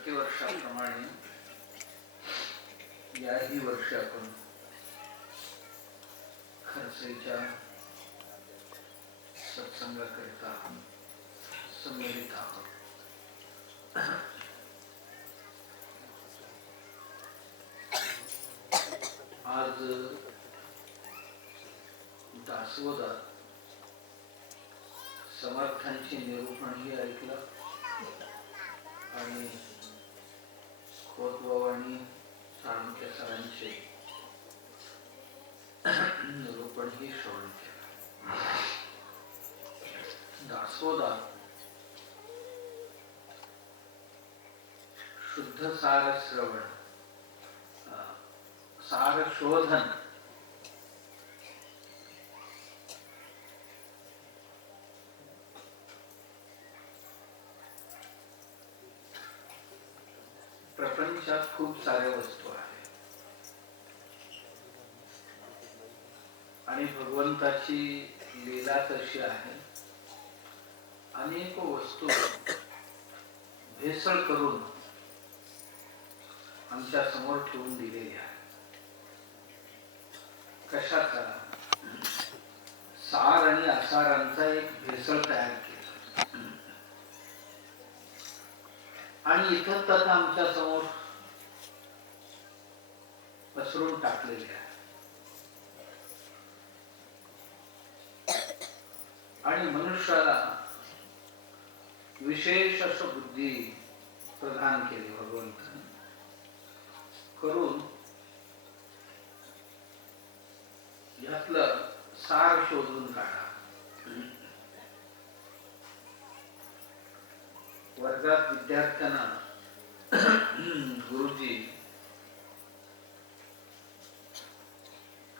प्रतिवर्षाप्रमाणे याही वर्षी आपण खरसेच्या सत्संगाकरिता सम्मिलित आहोत. आज दासवोदात समर्थांची निरूपणही ऐकलं आणि खोतभाऊ आणि साळुंखे सरांचे निरूपणही श्रवण केलं. दासवोदात शुद्ध सार श्रवण, सार शोधन प्रपंचात खूप साऱ्या वस्तू आहेत आणि भगवंताची लीला तशी आहे. अनेक वस्तू भेसळ करून आमच्या समोर ठेवून दिलेली आहे. कशाचा? सार आणि असारांचा एक भेसळ तयार केला आणि इथं तत आमच्या समोर पसरून टाकलेले आहे. आणि मनुष्याला विशेष असं बुद्धी प्रदान केली भगवंताने करून यातलं सार शोधून काढा. वर्गात विद्यार्थ्यांना गुरुजी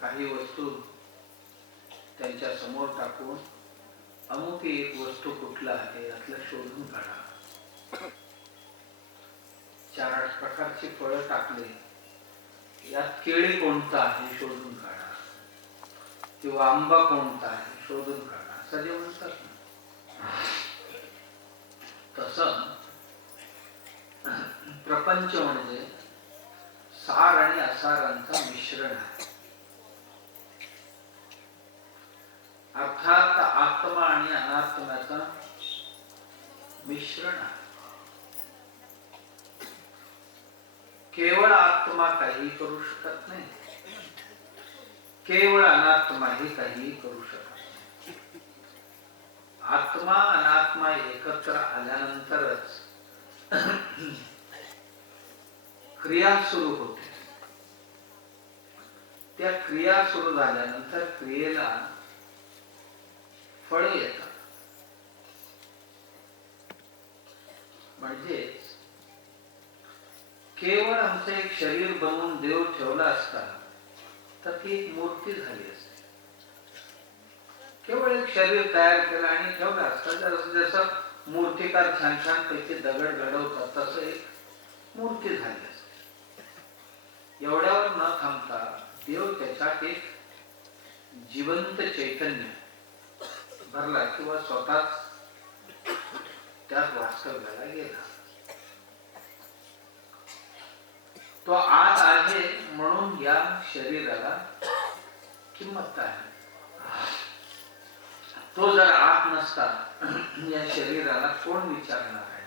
काही वस्तू त्यांच्या समोर टाकून अमुक एक वस्तू कुठला आहे यातलं शोधून काढा. 4-8 प्रकारची फळं टाकले, यात केळी कोणतं आहे शोधून काढा किंवा आंबा कोणता आहे शोधून काढा असं जे म्हणतात ना, तसं प्रपंच म्हणजे सार आणि असारांचं मिश्रण आहे. अर्थात आत्मा आणि अनात्म्याचं मिश्रण आहे. केवळ आत्मा काही करू शकत नाही, केवळ अनात्माही काही करू शकत नाही. आत्मा अनात्मा एकत्र आल्यानंतरच क्रिया सुरू होते. त्या क्रिया सुरू झाल्यानंतर क्रियेला फळे येतात. म्हणजेच केवळ आमचं एक शरीर बनवून देव ठेवला असता तर ती एक मूर्ती झाली असते. केवळ एक शरीर तयार केलं आणि ठेवलं असतं, जसं मूर्तिकार छान छान पैकी दगड घडवतात तसं एक मूर्ती झाली असते. एवढ्यावर न थांबता देव त्याच्यात एक जिवंत चैतन्य भरला किंवा स्वतःच त्यात वास्तव्याला गेला. तो आत आहे म्हणून या शरीराला किंमत आहे. तो जर आत नसता या शरीराला कोण विचारणार आहे?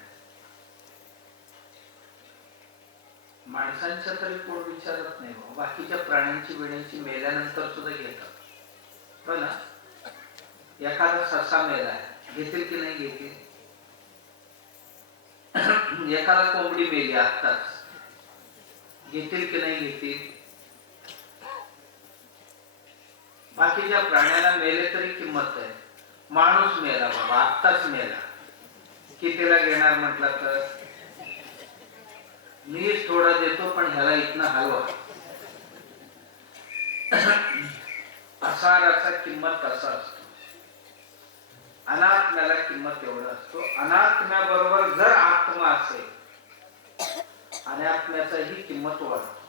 माणसांच्या तरी कोण विचारत नाही. बाकीच्या प्राण्यांची बिण्यांची मेल्यानंतर सुद्धा घेतात. पण एखादा ससा मेला आहे, घेतील की नाही घेतील? एखादा कोंबडी मेली आत्ताच, घेतील की नाही घेतील? बाकीच्या प्राण्याला मेले तरी किंमत आहे. माणूस मेला बाबा, आत्ताच मेला, कितीला घेणार म्हटलं तर मीच थोडा देतो पण ह्याला इथनं हलवा. असाराचा किंमत असा असतो, अनात्म्याला किंमत एवढा असतो. अनात्म्याबरोबर जर आत्मा असेल अनात्म्याचा ही किंमत वाढतो.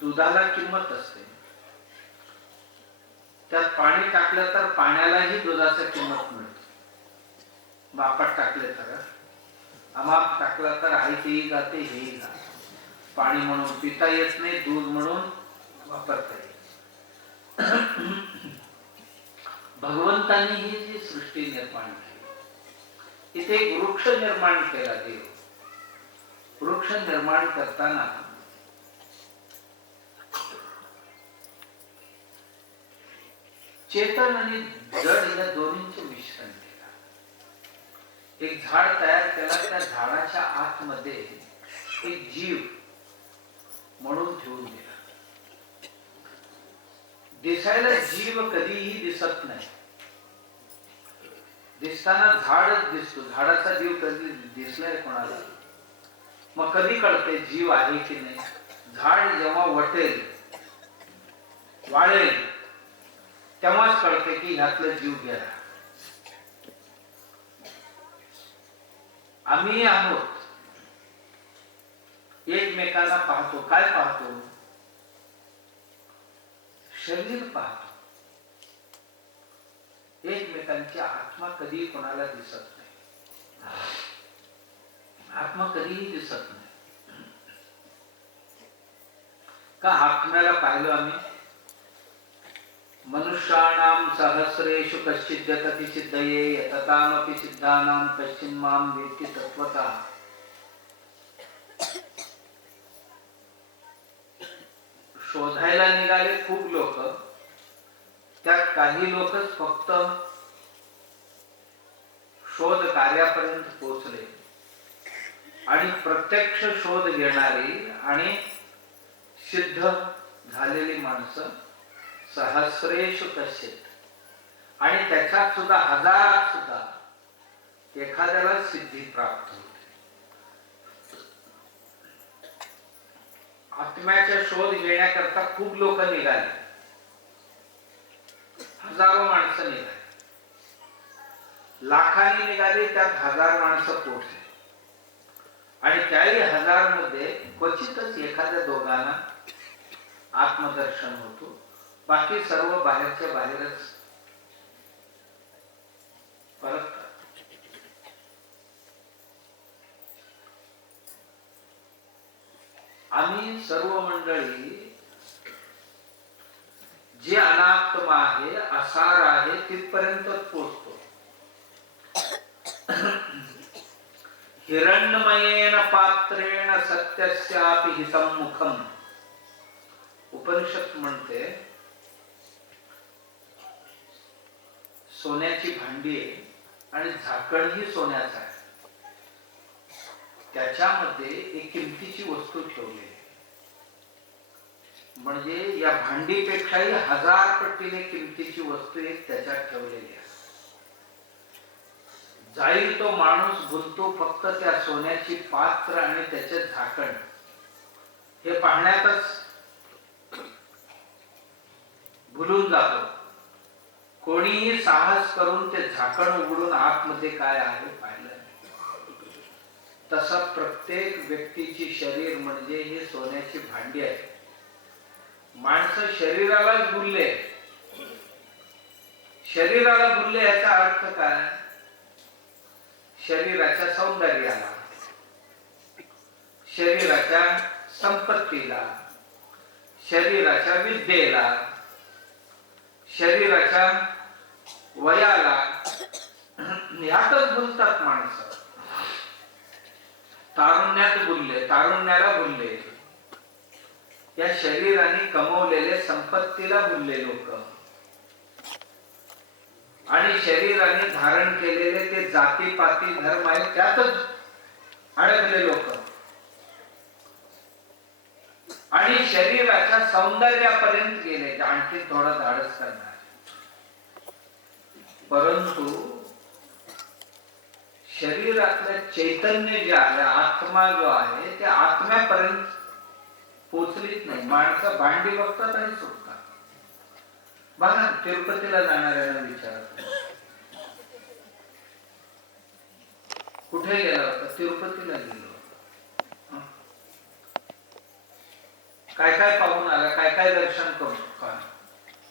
दुधाला किंमत असते, त्यात पाणी टाकलं तर पाण्यालाही दुधाची किंमत मिळते. मापात टाकले तर अमाप टाकला तर आहे तेही जाते हेही जाते. पाणी म्हणून पिता येत नाही, दूध म्हणून वापरता येत. भगवंतांनी ही जी सृष्टी निर्माण केली, इथे एक वृक्ष निर्माण केला देव. वृक्ष निर्माण करताना चेतन आणि जड या दोन्हींचे मिश्रण केलं. एक झाड तयार केला, त्या झाडाच्या आतमध्ये एक जीव म्हणून ठेवून दिला. दिसायला जीव कधीही दिसत नाही, दिसताना झाडच दिसतो. झाडाचा जीव कधी दिसलाय कोणाला? मग कधी कळते जीव आहे की नाही? झाड जेव्हा वटेल, वाळेल, तेव्हाच कळते की ह्यातला जीव गेला. आम्ही आहोत, एकमेकांना पाहतो. काय पाहतो? शरीर पाहतो. एकमेकांची आत्मा कधी कोणाला दिसत नाही. आत्मा कधीही दिसत नाही. का आत्म्याला पाहिलं आम्ही? मनुष्याणाम सहस्रेषु कश्चित् यतति सिद्धये यततामपि सिद्धानां कश्चिन् मां वेत्ति तत्त्वतः. शोधायला निघाले खूप लोक, त्यात काही लोकच फक्त शोध कार्यापर्यंत पोहोचले, आणि प्रत्यक्ष शोध घेणारी आणि सिद्ध झालेली माणसं सहस्रेषु कश्चित्, आणि त्याच्यात सुद्धा हजारात सुद्धा एखाद्याला सिद्धी प्राप्त होते. आत्म्याचा शोध घेण्याकरता खूप लोक निघाले, हजारो माणसं निघाली, लाखांनी निघाली, त्यात हजार माणसं पोहोचले. आणि त्याही हजार मध्ये क्वचितच एखाद्या दोघांना आत्मदर्शन होतो. बाकी सर्व बाहेरच्या बाहेरच परत. आम्ही सर्व मंडळी जे अनात्मा आहे, असार आहे, तिथपर्यंत पोचतो. हिरण्मयेन पात्रेण सत्यस्यापि हितं मुखम. उपनिषद म्हणते सोन्याची भांडी आहे आणि झाकणही सोन्याचं आहे, त्याच्यामध्ये एक किमतीची वस्तू ठेवली आहे. म्हणजे या भांडीपेक्षाही हजार पटीने किमतीची वस्तू एक त्याच्यात ठेवलेली आहे. जाईल तो माणूस भुलतो फक्त त्या सोन्याची पात्र आणि त्याचे झाकण हे पाहण्यातच भुलून जातो. कोणीही साहस करून ते झाकण उघडून आतमध्ये काय आहे पाहिलं. तसा प्रत्येक व्यक्तीची शरीर म्हणजे ही सोन्याची भांडी आहे. माणसं शरीरालाच भुलले. शरीराला भुलले याचा अर्थ काय? शरीराच्या सौंदर्याला, शरीराच्या संपत्तीला, शरीराच्या विद्येला, शरीराच्या वयाला, यातच भुलतात माणसं. तारुण्यात भुलले, तारुण्याला भुलले, या शरीराने कमवलेले संपत्तीला भुलले लोक, आणि शरीराने धारण केलेले ते जातीपाती धर्म आहे त्यातच अडकले लोक, आणि शरीराच्या सौंदर्यापर्यंत गेले. आणखी थोडं धाडस करणार. परंतु शरीरातलं चैतन्य जे आहे, आत्मा जो आहे, त्या आत्म्यापर्यंत पोचलीच नाही. माणसं भांडी बघतात आणि सुटतात. बघा तिरुपतीला जाणाऱ्यांना विचारत, कुठे गेला होता? तिरुपतीला गेलो. काय काय पाहून आला, काय काय दर्शन करून?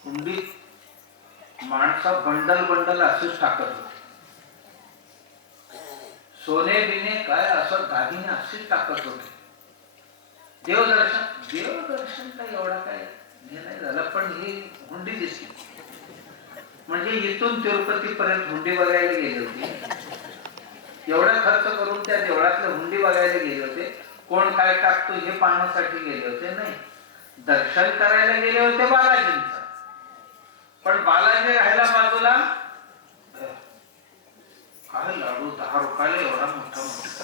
हुंडीत माणसं बंडल बंडल असेच टाकत होते. सोने बिने काय असं दागिने असेच टाकत होते. देवदर्शन काय एवढा काय हे नाही झालं, पण ही हुंडी दिसली. म्हणजे इथून तिरुपती पर्यंत हुंडी बघायला गेले होते. एवढा खर्च करून त्या देवळातल्या हुंडी बघायला गेले होते. कोण काय टाकतो हे पाहण्यासाठी गेले होते नाही, दर्शन करायला गेले होते बालाजींचं. पण बालाजी राहायला बाजूला. काय लाडू 10 रुपयाला एवढा मोठा मोठा.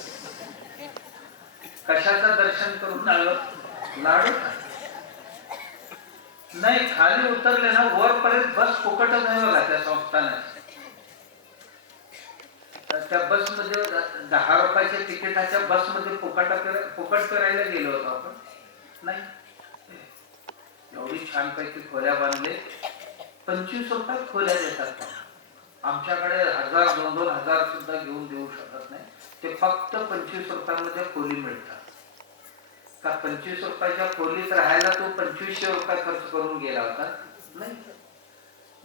कशाचं दर्शन करून आलं? लाडू नाही. खाली उतरले ना वरपर्यंत बस फुकटच नाही बघा त्या संस्थानाची. त्या बसमध्ये 10 रुपयाच्या तिकिटाच्या बसमध्ये फुकट करायला गेलो होतो आपण नाही. एवढी छानपैकी खोल्या बांधले. 25 रुपयात खोल्या देतात. आमच्याकडे 1000 2,000 सुद्धा घेऊन देऊ शकत नाही. ते फक्त 25 रुपयामध्ये खोली मिळतात. का 25 रुपयाच्या खोलीत राहायला तो 2500 रुपये खर्च करून गेला होता नाही.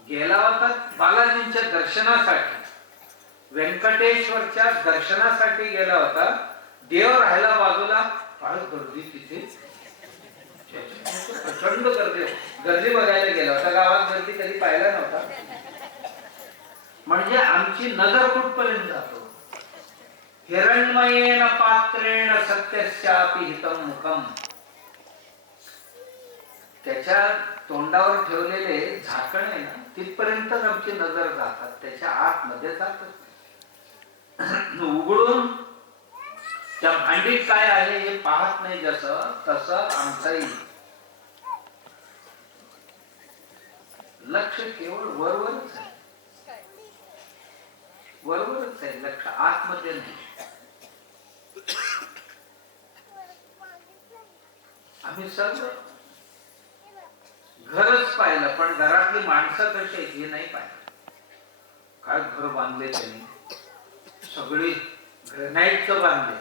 गेला होता बालाजींच्या दर्शनासाठी, व्यंकटेश्वरच्या दर्शनासाठी गेला होता. देव राहायला बाजूला. काय गर्दी तिथे, प्रचंड गर्दी बघायला गेला होता. गावात गर्दी कधी पाहिला नव्हता. म्हणजे आमची नजर कुठपर्यंत जातो. हिरण्मयेन पात्रेण सत्यस्यापि हितं मुखम. त्याच्या तोंडावर ठेवलेले झाकण आहे ना, तिथपर्यंतच आमची नजर जातात, त्याच्या आतमध्ये जातच नाही. उघडून त्या भांडीत काय आहे हे पाहत नाही. जसं तसं आमचंही लक्ष केवळ वरवरच आहे. वरवरच आहे लक्ष, आतमध्ये नाही. आम्ही सर्व घरच पाहिलं, पण घरातली माणसं कशी आहेत हे नाही पाहिलं. काय घर बांधले त्यांनी, सगळी ग्रेनाइटचं बांधले.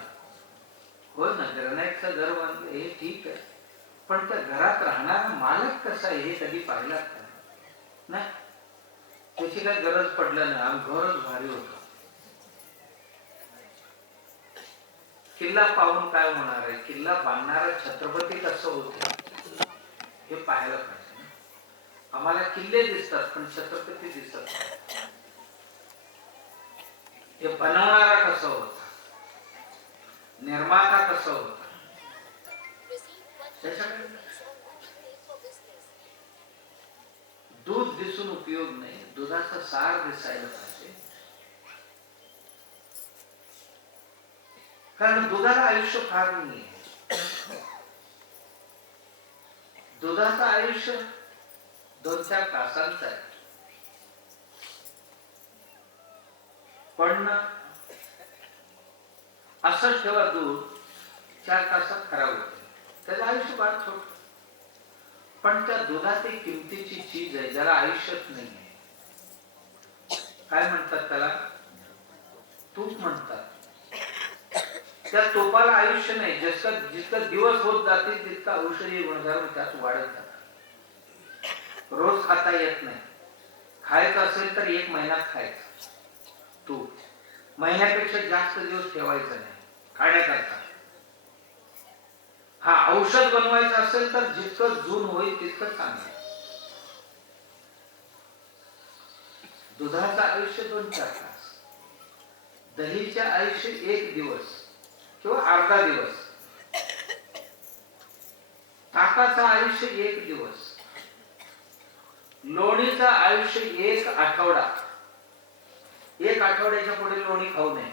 हो ना, ग्रेनाइटचं घर बांधले हे ठीक आहे, पण त्या घरात राहणारा मालक कसा आहे हे कधी पाहिला का नाही. त्याची काही गरज पडलं नाही. आम्ही घरच भारी होतो. किल्ला पाहून काय होणार आहे, किल्ला बांधणारा छत्रपती कसं होते हे पाहायला पाहिजे. आम्हाला किल्ले दिसतात पण छत्रपती दिसत नाही. हे बनवणारा कसं होता, निर्माता कसं होता, त्याच्याकडे दूध दिसून उपयोग नाही, दुधाचा सार दिसायला पाहिजे. कारण दुधाला आयुष्य फार नाही. दुधाचं आयुष्य 2-4 तासांचं आहे. पण असं ठेवा दूध 4 तासात खराब होते, त्याचं आयुष्य फार छोट. पण त्या दुधात एक किमतीची चीज आहे ज्याला आयुष्यच नाही आहे. काय म्हणतात त्याला? तूप म्हणतात. त्या तुपाला आयुष्य नाही. जितका दिवस होत जातील तितका औषधी गुणधर्म त्यात वाढत जातात. रोज खाता येत नाही. खायचं असेल तर 1 महिन्यात खायचं तूप. महिन्यापेक्षा जास्त दिवस ठेवायचं नाही खाण्याकरता. हा, औषध बनवायचं असेल तर जितकं जून होईल तितकं चांगलं. दुधाचं आयुष्य 2-4 तास, दहीचे आयुष्य 1 दिवस किंवा अर्धा दिवस, ताकाचं आयुष्य 1 दिवस, लोणीचं आयुष्य 1 आठवडा. 1 आठवड्याच्या पुढे लोणी खाऊ नये.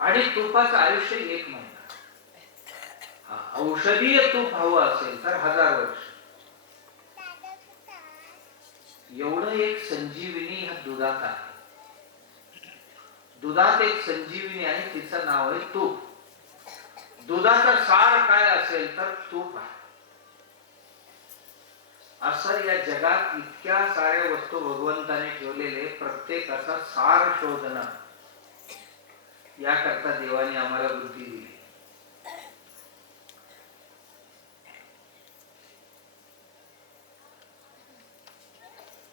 आणि तुपाचं आयुष्य 1 महिना. औषधीय तूप हवं असेल तर 1000 वर्ष. एवढं एक संजीवनी ह्या दुधात आहे. दुधात एक संजीवनी आहे, तिचं नाव आहे तूप. दुधाचा सार काय असेल तर तूप आहे. असं या जगात इतक्या साऱ्या वस्तू भगवंताने ठेवलेले, प्रत्येकाचा सार शोधणं याकरता देवाने आम्हाला बुद्धी दिली.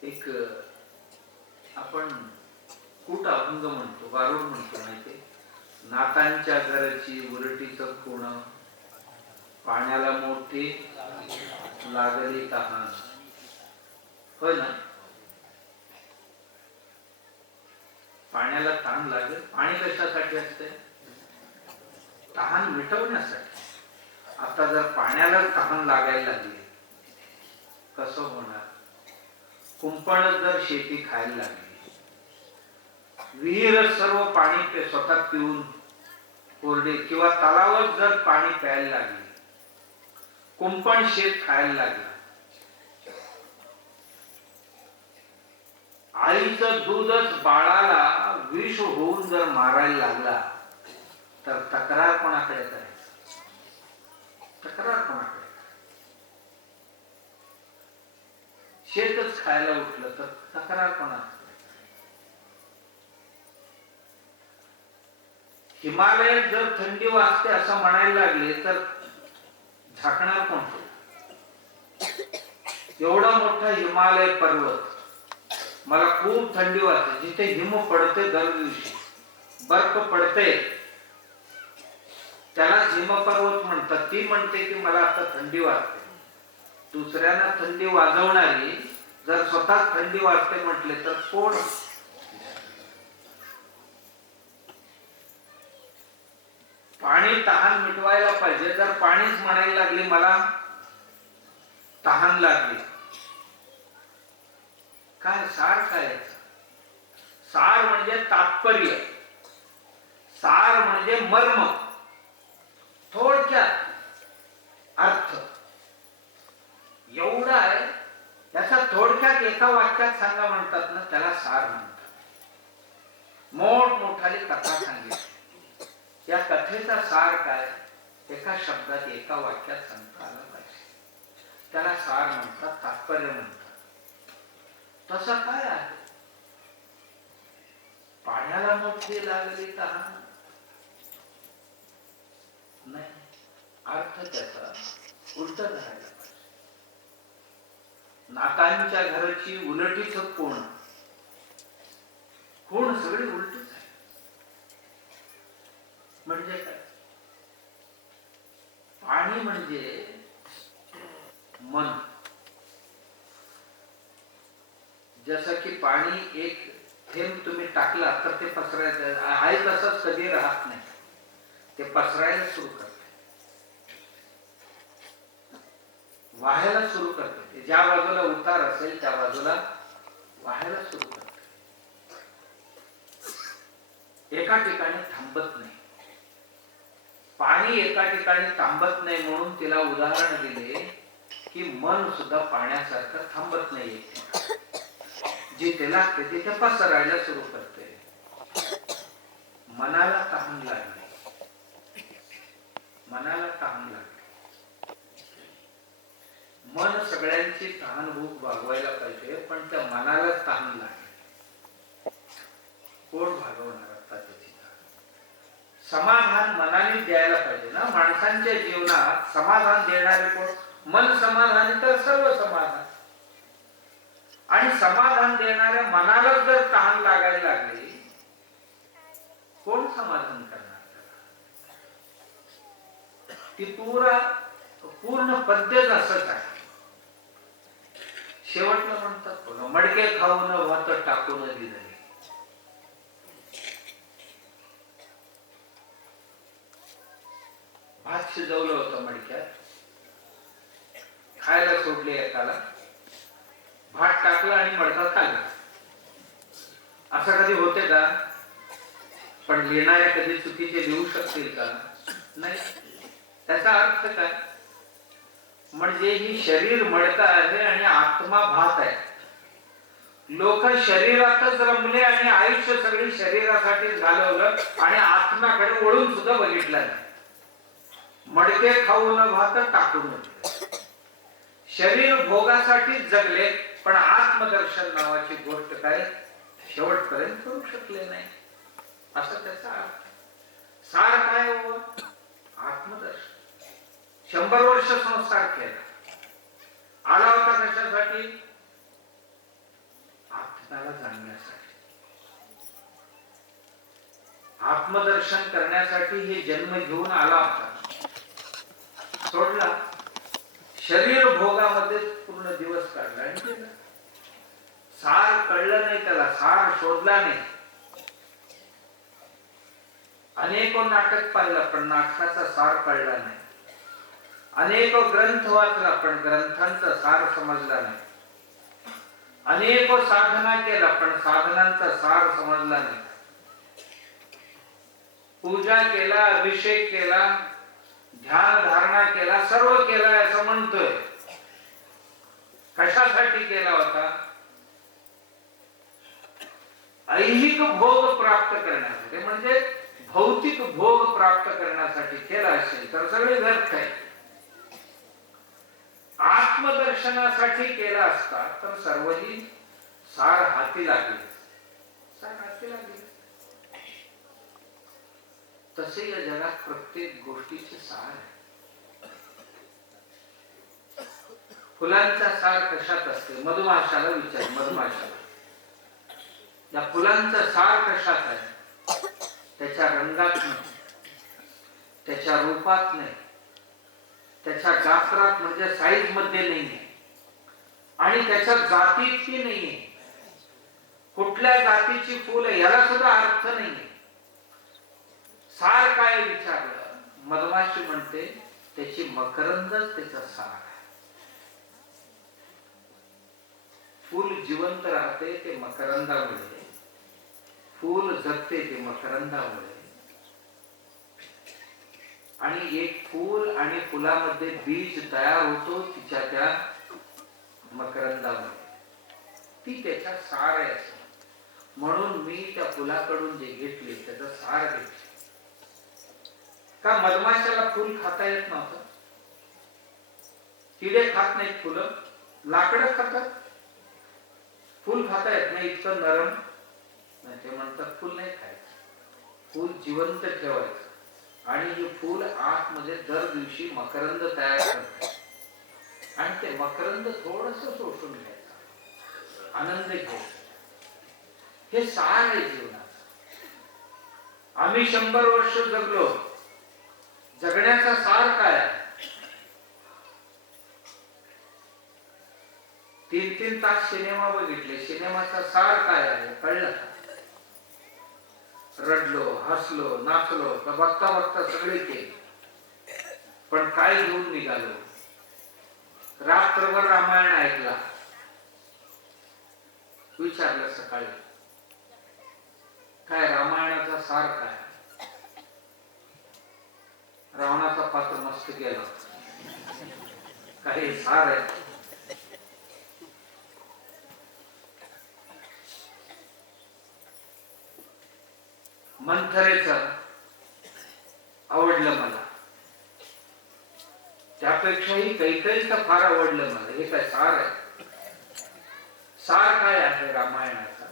एक आपण अभंग म्हणतो, गारुड म्हणतो माहिती, नातांच्या घरची उलटीच खूण, पाण्याला मोठी लागली तहान. होय ना, पाण्याला तहान लागेल. पाणी कशासाठी असते? तहान मिटवण्यासाठी. आता जर पाण्याला तहान लागायला लागली कसं होणार? कुंपण जर शेती खायला लागली, विहीर सर्व पाणी स्वतः पिऊन कोरडे, किंवा तलावात जर पाणी प्यायला लागले, कुंपण शेत खायला लागलं, आईचं दूधच बाळाला विष होऊन जर मारायला लागला, तर तक्रार कोणाकडे करायचं? तक्रार कोणाकडे? शेतच खायला उठलं तर तक्रार कोणाकडे? हिमालयात जर थंडी वाजते असं म्हणायला लागले तर झाकणार कोण? एवढा मोठा हिमालय पर्वत, मला खूप थंडी वाजते, जिथे हिम पडते, दर दिवशी बर्फ पडते, त्याला हिमपर्वत म्हणतात. ती म्हणते की मला आता थंडी वाजते. दुसऱ्यांना थंडी वाजवणारी जर स्वतः थंडी वाजते म्हटले तर कोण? पाणी तहान मिटवायला पाहिजे. जर पाणीच म्हणायला लागली मला तहान लागली, काय सार? काय सार? म्हणजे तात्पर्य, सार म्हणजे मर्म, थोडक्यात अर्थ एवढा आहे. याचा थोडक्यात एका वाक्यात सांगा म्हणतात ना, त्याला सार म्हणतात. मोठमोठाली कथा सांगितली, या कथेचा सार काय? एका शब्दात, एका वाक्यात सांगता आलं पाहिजे, त्याला सार म्हणतात, तात्पर्य म्हणतात. तसं काय आहे? पाण्याला मोठी लागली तहान नाही, अर्थ त्याचा उलट राहायला पाहिजे. नातांच्या घराची उलटीच कोण? कोण सगळी उलटीच आहे. म्हणजे काय? पाणी म्हणजे मन. जसं की पाणी एक थेंब तुम्ही टाकला तर ते पसरायचं आहे, तसंच कधी राहत नाही, ते पसरायला सुरू करते, वाहायला सुरू करते. ज्या बाजूला उतार असेल त्या बाजूला वाहायला सुरू करते, एका ठिकाणी थांबत नाही. पाणी एका ठिकाणी थांबत नाही म्हणून तिला उदाहरण दिले की मन सुद्धा पाण्यासारखं थांबत नाही, जिथे लागते तिथे पसरायला सुरू करते. मनाला तहान लागली, मनाला तहान लागली. मन सगळ्यांची तहान भूक भागवायला पाहिजे, पण त्या मनाला तहान लागली, कोण भागवणार आता त्याची तहान? समाधान मनाने द्यायला पाहिजे ना. माणसांच्या जीवनात समाधान देणारे कोण? मन समाधानी तर सर्व समाधान. आणि समाधान देणाऱ्या मनाला जर तहान लागायला लागली, कोण समाधान करणार त्याला? ती पूर्ण पद्धत असंच आहे. शेवटला म्हणतात मडके खाऊन भात टाकून दिले. भात शिजवलं होतं मडक्यात, खायला सोडले एकाला, भात टाकला आणि मडका खाल्ला. असं कधी होते का? पण लिहिणाऱ्या कधी चुकीचे लिहू शकतील का? नाही. त्याचा अर्थ काय? म्हणजे ही शरीर मडका आहे आणि आत्मा भात आहे. लोक शरीरातच रमले आणि आयुष्य सगळी शरीरासाठीच घालवलं आणि आत्म्याकडे वळून सुद्धा बघितलं नाही. मडके खाऊन भात टाकून शरीर भोगासाठीच जगले, पण आत्मदर्शन नावाची गोष्ट काय शेवटपर्यंत करू शकले नाही. असं त्याचा अर्थ. सार काय हो? आत्मदर्शन. 100 वर्ष संसार केला, आला होता कशासाठी? आत्म्याला जाणण्यासाठी. आत्मदर्शन करण्यासाठी हे जन्म घेऊन आला होता, सोडला, शरीर भोगामध्ये पूर्ण दिवस काढला आणि गेला. सार कळलं नाही त्याला, सार शोधला नाही. अनेको नाटक पाहिलं पण नाटकाचा सार कळला नाही. अनेको ग्रंथ वाचला पण ग्रंथांचा सार समजला नाही. अनेको साधना केला पण साधनांचा सार समजला नाही. पूजा केला, अभिषेक केला, ध्यान धारणा केला, सर्व केला असं म्हणतोय. कशासाठी केला होता? ऐहिक भोग प्राप्त करण्यासाठी, म्हणजे भौतिक भोग प्राप्त करण्यासाठी केला असेल तर सगळे व्यर्थ आहे. आत्मदर्शनासाठी केला असता तर सर्वही सार हाती लागले, सार हाती लागले. तसे या जगात प्रत्येक गोष्टीचे सार आहे. फुलांचा सार कशात असते? मधमाशाला विचार, मधमाशाला या फुलांचा सार कशात आहे? त्याच्या रंगात नाही, त्याच्या रूपात नाही, त्याच्या गात्रात म्हणजे साईज मध्ये नाहीये, आणि त्याच्या जातीतही नाहीये. कुठल्या जातीची फुल आहे याला सुद्धा अर्थ नाहीये. सार काय विचारलं, मधमाशी म्हणते त्याची मकरंदच त्याचा सार आहे. फूल जिवंत राहते ते मकरंदामुळे, फूल जगते ते मकरंदामुळे. आणि एक फूल आणि फुलामध्ये बीज तयार होतो तिच्या त्या मकरंदामुळे, ती त्याचा सार आहे. म्हणून मी त्या फुलाकडून जे घेतले त्याचा सार घेतले. का मधमाशाला फूल खाता येत नव्हतं? किडे खात नाहीत फुलं, लाकडं खातात, फूल खाता येत नाही, इतकं नरम. ते म्हणतात फुल नाही खायचं, फूल जिवंत ठेवायचं. आणि हे फूल आतमध्ये दर दिवशी मकरंद तयार करते आणि ते मकरंद थोडस शोषून घ्यायचं, आनंद घ्यायचा. हे सार आहे जीवनाचं. आम्ही 100 वर्ष जगलो, जगण्याचा सार काय आहे? 3-3 तास सिनेमा बघितले, सिनेमाचा सार काय आहे कळलं का? रडलो, हसलो, नाचलो, तर बघता बघता सगळे केले, पण काय घेऊन निघालो? रात्रभर रामायण ऐकला, विचारलं सकाळी काय रामायणाचा सार काय? रावणाचा पात्र मस्त केला, काही सार आहे? मंथरेच आवडलं मला, त्यापेक्षाही काही तर फार आवडलं मला. हे काय सार आहे? सार काय आहे रामायणाचा?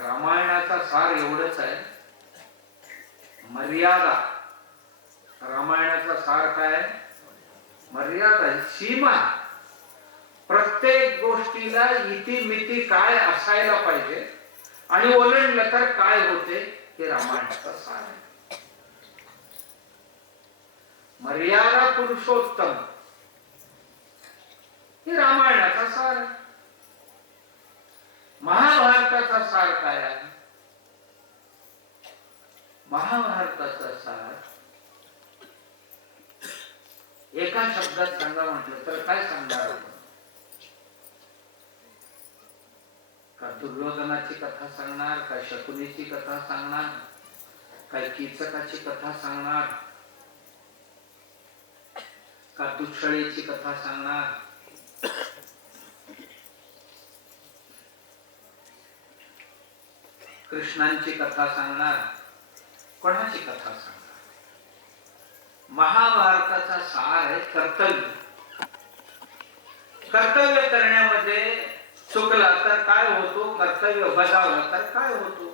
रामायणाचा सार एवढंच आहे, मर्यादा. रामायणाचा सार काय आहे? मर्यादा, सीमा. प्रत्येक गोष्टीला इतिमिती काय असायला पाहिजे आणि ओलांडलं तर काय होते, हे रामायणाचा सार आहे. मर्यादा पुरुषोत्तम, हे रामायणाचा सार आहे. महाभारताचा सार काय आहे? महाभारताचा सार एका शब्दात सांगा म्हटलं तर काय सांगणार आपण? का दुर्योधनाची कथा सांगणार, का शकुनीची कथा सांगणार, काय कीचकाची कथा सांगणार, का दुष्कळीची कथा सांगणार? कृष्णांची कथा सांगणार? कोणाची कथा सांगणार? महाभारताचा सार आहे कर्तव्य. कर्तव्य करण्यामध्ये चुकला तर काय होतो, कर्तव्य बजावलं तर काय होतो.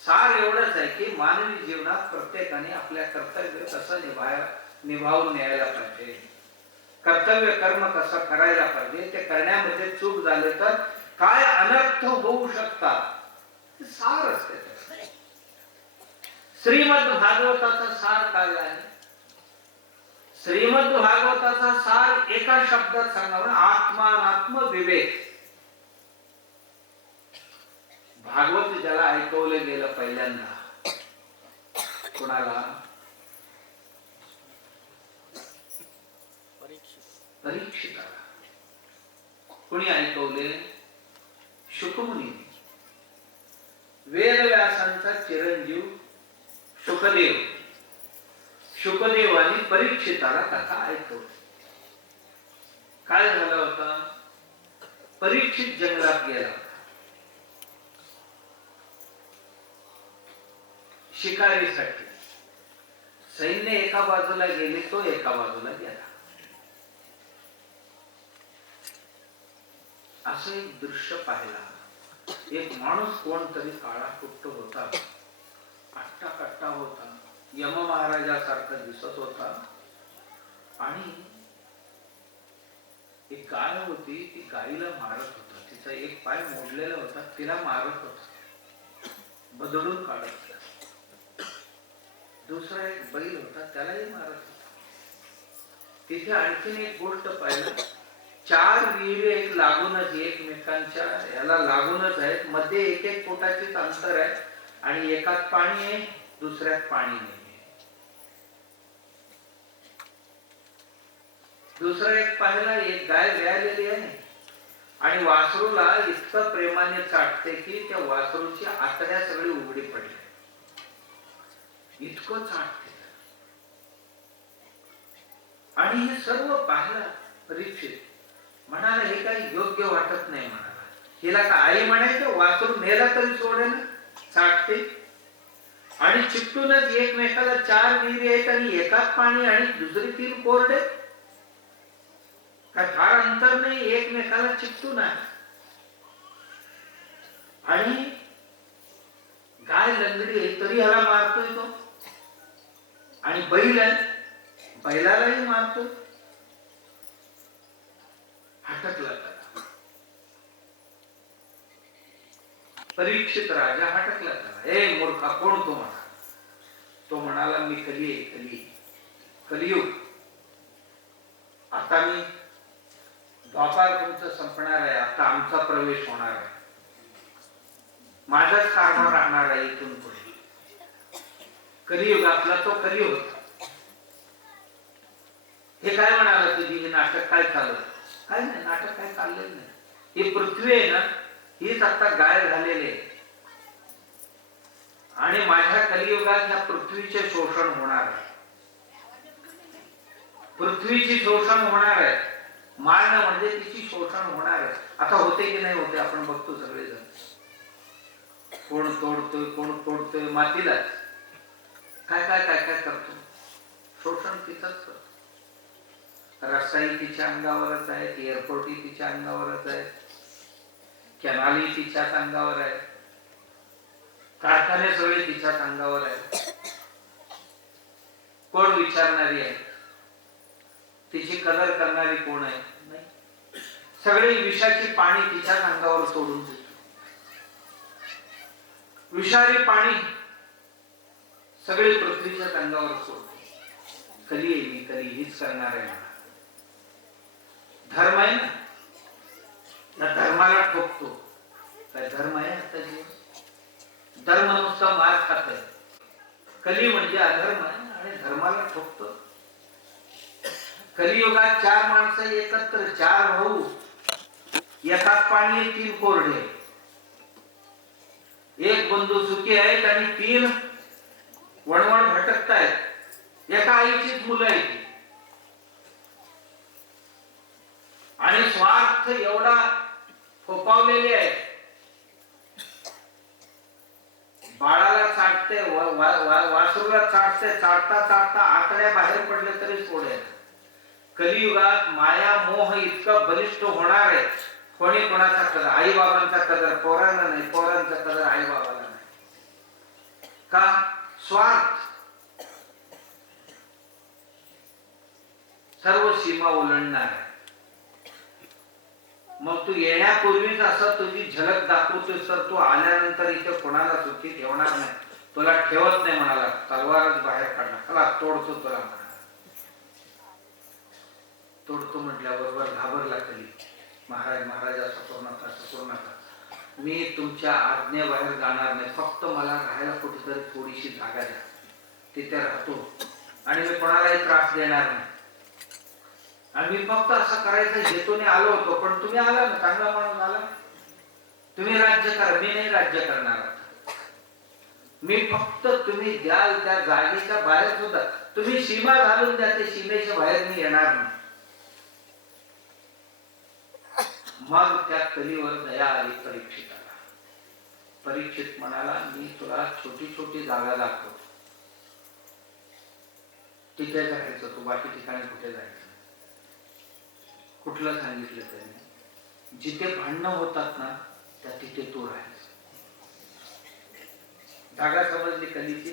सार एवढंच आहे की मानवी जीवनात प्रत्येकाने आपल्या कर्तव्य कसं निभावून न्यायला पाहिजे, कर्तव्य कर्म कसं करायला पाहिजे, ते करण्यामध्ये चूक झाले तर काय अनर्थ होऊ शकतात, सार असते. श्रीमद भागवताचा सार काय आहे? श्रीमद भागवताचा सार एका शब्दात सांगावं, आत्मानात्म विवेक. भागवत ज्याला ऐकवलं गेलं पहिल्यांदा, कोणाला? परीक्षिताला. कोणी ऐकवले? शुकमुनी. वेदव्यासांचा चिरंजीव शुकदेव. शुकदेवाने परीक्षिताला कथा ऐकवली. काय झालं होतं? परीक्षित जंगलात गेला, शिकारीसाठी. सैन्य एका बाजूला गेले, तो एका बाजूला गेला. असं एक दृश्य पाहिला. एक माणूस कोणतरी काळा कुट्ट होता, आट्टा कट्टा होता, यम महाराजासारखा दिसत होता. आणि एक गाय होती, ती गायीला मारत होता. तिचा एक पाय मोडलेला होता, तिला मारत होता, बदलून काढत होता. दुसरा एक बैल होता, त्यालाही मारत होता. तिथे आणखीन एक गोष्ट पाहिलं, 4 विहिरी एक लागूनच, एकमेकांच्या याला लागूनच आहेत. मध्ये एक एक फुटाचीच अंतर आहे आणि एकात पाणी आहे, दुसऱ्यात पाणी नाही. दुसरा एक पाहिला, एक गाय व्यालेली आहे आणि वासरूला इतकं प्रेमाने चाटते की त्या वासरूची आतड्या सगळी उघडी पडली. इतकं चाटते. आणि हे सर्व पाहिलं परीक्षित. म्हणाला, हे काही योग्य वाटत नाही. म्हणाला, हिला का आई म्हणायचं? वासरू नेला तरी सोडेल, चाटते. आणि चिपटूनच एकमेकाला 4 विहिरी आहेत आणि एकात पाणी आणि दुसरी 3 कोरडे. काय फार अंतर नाही, एकमेकाला चिपटून आहे. आणि गाय लंगडी आहे तरी ह्याला मारतोय तो, आणि बैल आहे, बैलालाही मारतोय. हटकला त्याला. परीक्षित राजा हटकला त्याला. ए मूर्खा, कोण तो? म्हणा. तो म्हणाला, मी कली आहे, कलियुग. आता मी द्वापार तुमचं संपणार आहे, आता आमचा प्रवेश होणार आहे, माझाच कारभार राहणार आहे इथून पुढे. कलियुगातला तो कली होता. हे काय म्हणाला तुझी? हे नाटक काय चाललं? काय नाही, नाटक काय चाललेलं नाही. ही पृथ्वी आहे ना, हीच आता गाय झालेली आहे आणि माझ्या कलियुगात ह्या पृथ्वीचे शोषण होणार आहे. पृथ्वीची शोषण होणार आहे. मारणं म्हणजे तिची शोषण होणार आहे. आता होते की नाही होते आपण बघतो सगळेजण. कोण तोडतोय, कोण तोडतोय मातीलाच. काय काय काय काय करतो, शोषण तिथंच करतो. रस्ताही तिच्या अंगावरच आहे, एअरपोर्टही तिच्या अंगावरच आहे, कॅनालही तिच्याच अंगावर आहे, कारखाने सगळे तिच्याच अंगावर आहे. कोण विचारणारी आहे? तिची कदर करणारी कोण आहे? नाही. सगळी विषाची पाणी तिच्याच अंगावर सोडून देतो. विषारी पाणी सगळी पृथ्वीच्याच अंगावर सोडतो. कली आहे मी, कली हीच करणार आहे. धर्म आहे ना, या धर्माला ठोकतो. काय धर्म आहे आता जीवन? धर्म नुसता मार खात आहे. कली म्हणजे अधर्म आहे आणि धर्माला ठोकतो. कलियुगात 4 माणसं एकत्र, 4 भाऊ, एकात पाणी 3 कोरडे. एक बंधू सुखी आहेत आणि 3 वणवण भटकतायत. एका आईचीच मुलं आहेत आणि स्वार्थ एवढा फोपावलेले आहे. बाळाला चाटते, वासरूला चाटते, चाटता चाटता आतड्या बाहेर पडले तरी सोडेल. कलियुगात माया मोह इतकं बलिष्ठ होणार आहे, कोणी कोणाचा कदर, आई बाबांचा कदर पोरांना नाही, पोरांचा कदर आई बाबाला नाही. का? स्वार्थ. सर्व सीमा ओलांडणार आहे. मग तू येण्यापूर्वीच असं तुझी झलक दाखवतोस तर तू आल्यानंतर इथे कोणाला सुखी ठेवणार नाही, तुला ठेवत नाही म्हणाला, तलवारच बाहेर काढला, चला तोडतो तुला म्हणाला. तोडतो म्हटल्याबरोबर घाबरला कली. महाराज असं करू नका, असं करू नका, मी तुमच्या आज्ञेबाहेर जाणार नाही, फक्त मला राहायला कुठेतरी थोडीशी जागा द्या, तिथे राहतो आणि मी कोणालाही त्रास देणार नाही. आणि मी फक्त असं करायचं हेतूने आलो होतो, पण तुम्ही आला ना, चांगला माणूस आला, तुम्ही राज्य करा, मी नाही राज्य करणार. मी फक्त तुम्ही द्याल त्या जागेच्या बाहेर सुद्धा तुम्ही सीमा घालून द्या, ते सीमेच्या बाहेर मी येणार नाही. मग त्या कलीवर दया आली परीक्षिताला. परीक्षित म्हणाला, मी तुला छोटी छोटी जागा दाखवतो, तिथे राहायचं, तू बाकी ठिकाणी कुठे जायचं. कुठलं सांगितलं त्याने, जिथे भांडणं होतात ना त्या तिथे तू राहायचं. जागा समजली कलीची,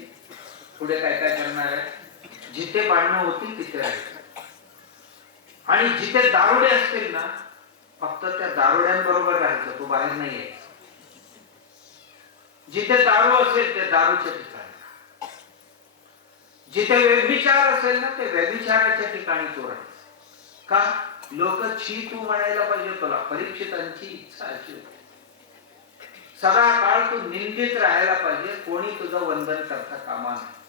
पुढे काय काय करणार आहे. जिथे भांडणं होतील तिथे राहायचं, आणि जिथे दारुडे असतील ना फक्त त्या दारुड्यांबरोबर राहायचं, तू बाहेर नाही यायचं. जिथे दारू असेल ते दारूच्या ठिकाणी, जिथे व्यभिचार असेल ना ते व्यभिचाराच्या ठिकाणी तू राहायचं. का? लोक छी तू म्हणायला पाहिजे तुला. परीक्षितांची इच्छा अशी होती, सदा काळ तू निंदित राहायला पाहिजे, कोणी तुझं वंदन करता कामा नये.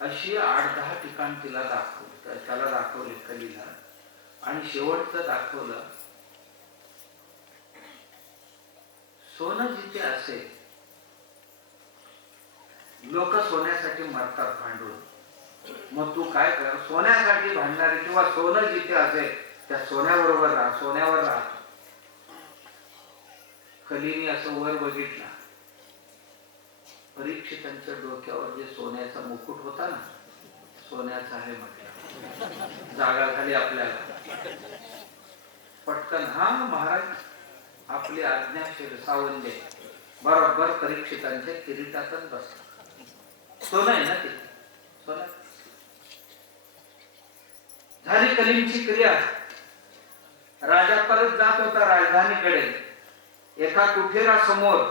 अशी 8-10 ठिकाण तिला दाखवली, त्याला दाखवले कलीला. आणि शेवटचं दाखवलं, सोनं जिथे असेल, लोक सोन्यासाठी मरतात भांडून, मग तू काय कर, सोन्यासाठी भांडणारे किंवा सोनं जिथे असेल त्या सोन्याबरोबर राहा, सोन्यावर राहतो. कलीने असं वर बघितला, परीक्षितांच्या डोक्यावर जे सोन्याचा मुकुट होता ना, सोन्याचा आहे म्हटलं, जागा झाली आपल्याला. पटकन, हा महाराज आपली आज्ञा शिरसावून दे. बरोबर परीक्षितांच्या किरीटातच बसला. सोनं आहे ना ते, सोनं झाली कलींची क्रिया. राजा परत जात होता राजधानीकडे. एका कुठेरासमोर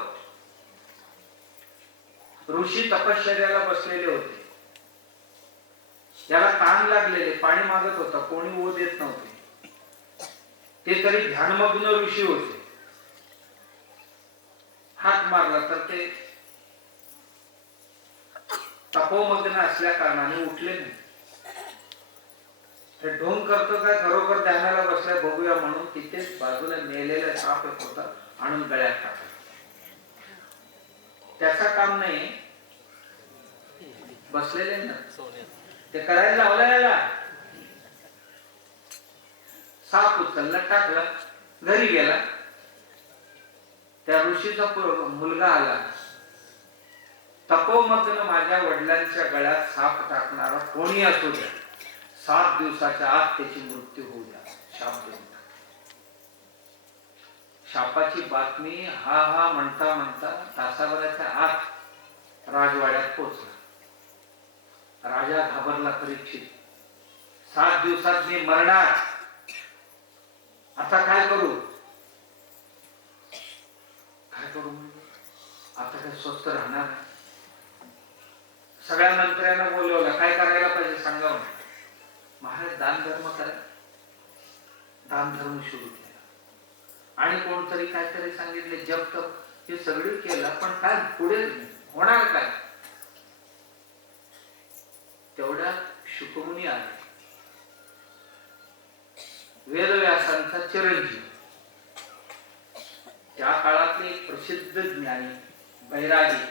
ऋषी तपश्चर्याला बसलेले होते. त्याला ताण लागलेले, पाणी मागत होता, कोणी ओ देत नव्हते. ते तरी ध्यानमग्न ऋषी होते. हाक मारला तर ते तपोमग्न असल्या कारणाने उठले नाही. हे ढोंग करतो काय, खरोखर ध्यानाला बसलाय बघूया म्हणून तिथेच बाजूला मेलेला साप एक होता, आणून गळ्यात टाकला. त्याचा काम नाही, बसलेले ना ते करायला लावलं. याला साप उचलला, टाकला, घरी गेला. त्या ऋषीचा मुलगा आला, तपोमग्न माझ्या वडिलांच्या गळ्यात साप टाकणारा कोणी असू द्या, 7 दिवसाच्या आत त्याची मृत्यू होऊ द्या, शाप देऊन. शापाची बातमी हा हा म्हणता म्हणता तासाभराच्या आत राजवाड्यात पोहोचला. राजा घाबरला. परीक्षित, 7 दिवसात मी मरणार, आता काय करू, काय करू, आता काय स्वस्त राहणार. सगळ्या मंत्र्यांना बोलवलं, काय करायला पाहिजे सांगा. महाराज दान धर्म करा. दान धर्म सुरू केला. आणि कोणतरी काहीतरी सांगितले, जप तप, हे सगळे केलं, पण काय पुढे होणार काय. तेवढ्या शुकमुनी आले, वेदव्यासांचा चिरंजीव, त्या काळातले प्रसिद्ध ज्ञानी, बैरागी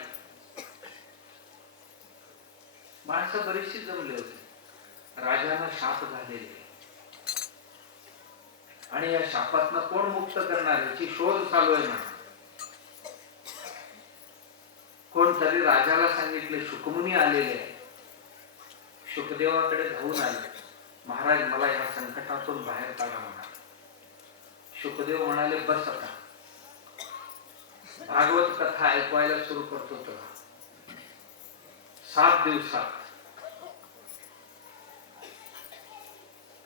माणसं बरीचशी जमले होते. राजांना शाप झालेले आणि या शापातनं कोण मुक्त करणार याची शोध चालू आहे म्हणा. कोणतरी राजाला सांगितले, शुकमुनी आलेले आहे. शुकदेवाकडे धावून आले, महाराज मला या संकटातून बाहेर काढा म्हणाले. शुकदेव म्हणाले, बस आता भागवत कथा ऐकवायला सुरू करतो तुला. 7 दिवसात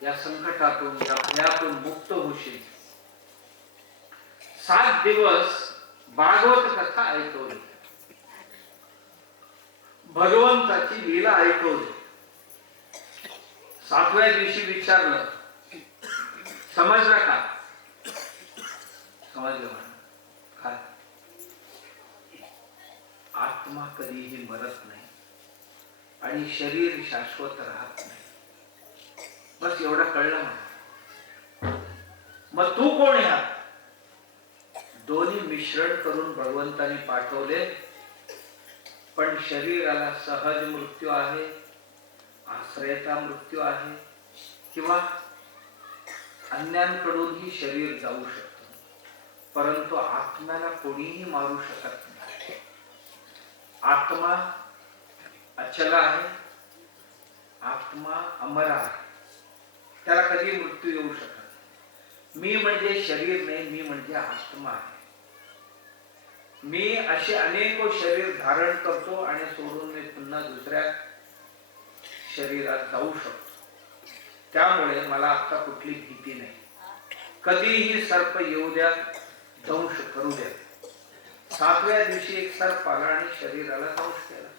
या संकटातून, या भयातून मुक्त होशील. 7 दिवस भागवत कथा ऐकवली, भगवंताची लीला ऐकवली. 7व्या दिवशी विचारलं, समजलं का? समजलं. काय? आत्मा कधीही मरत नाही आणि शरीर शाश्वत राहत नाही. बस एवढं कळलं मला. मग तू कोण आहे? दोन्ही मिश्रण करून भगवंताने पाठवले. पण शरीराला सहज मृत्यू आहे, आश्रयता मृत्यू आहे, किंवा अन्यांकडूनही शरीर जाऊ शकतं, परंतु आत्म्याला कोणीही मारू शकत नाही. आत्मा अचल आहे, आत्मा अमर आहे, त्याला कधी मृत्यू येऊ शकत नाही. मी म्हणजे शरीर नाही, मी म्हणजे आत्मा आहे. मी असे अनेक शरीर धारण करतो आणि सोडून मी पुन्हा दुसऱ्या शरीरात जाऊ शकतो. त्यामुळे मला आता कुठली भीती नाही. कधीही सर्प येऊ द्या, दंश करू द्या. 7व्या दिवशी एक सर्प आला आणि शरीराला दंश केला.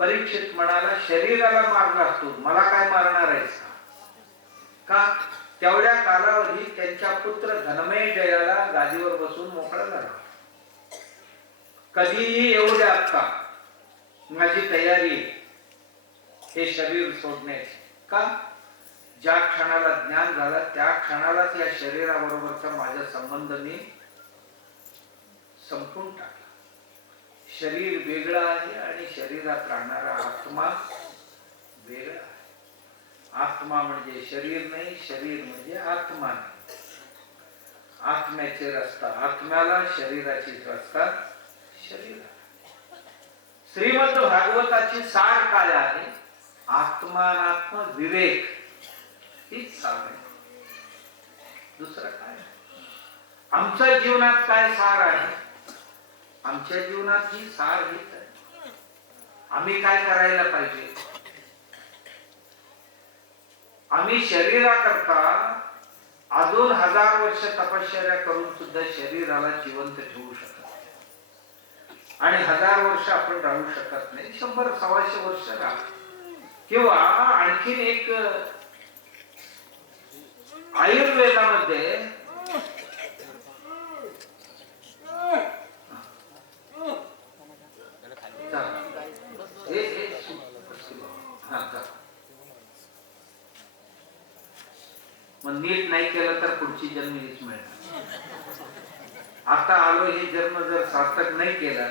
परीक्षित म्हणाला, शरीराला मारला तू, मला काय मारणार आहेस का? तेवढ्या कालावधीत त्यांच्या पुत्र धनमय जयाला गादीवर बसून मोकळा झाला. कधीही येऊ द्या, आता माझी तयारी हे शरीर सोडण्याची. का? ज्या क्षणाला ज्ञान झाला त्या क्षणालाच या शरीराबरोबरचा माझा संबंध मी संपून टाकला. शरीर वेगळं आहे आणि शरीरात राहणारा आत्मा वेगळा आहे. आत्मा म्हणजे शरीर नाही, शरीर म्हणजे आत्मा नाही. आत्म्याचे रस्ता आत्म्याला, शरीराची रस्ता शरीराला. श्रीमद भागवताची सार काय आहे? आत्मानात्म विवेक हीच सार आहे. दुसरं काय? आमच्या जीवनात काय सार आहे? आमच्या जीवनात ही सार हीच आहे. आम्ही काय करायला पाहिजे? आम्ही शरीराकरता अजून 1000 वर्ष तपश्चर्या करून सुद्धा शरीराला जिवंत ठेवू शकत आणि 1000 वर्ष आपण राहू शकत नाही. 100-125 वर्ष राहा. किंवा आणखीन एक आयुर्वेदामध्ये मग नीट नाही केलं तर पुढची जन्म हीच मिळणार. आता आलो हे जन्म जर सार्थक नाही केला,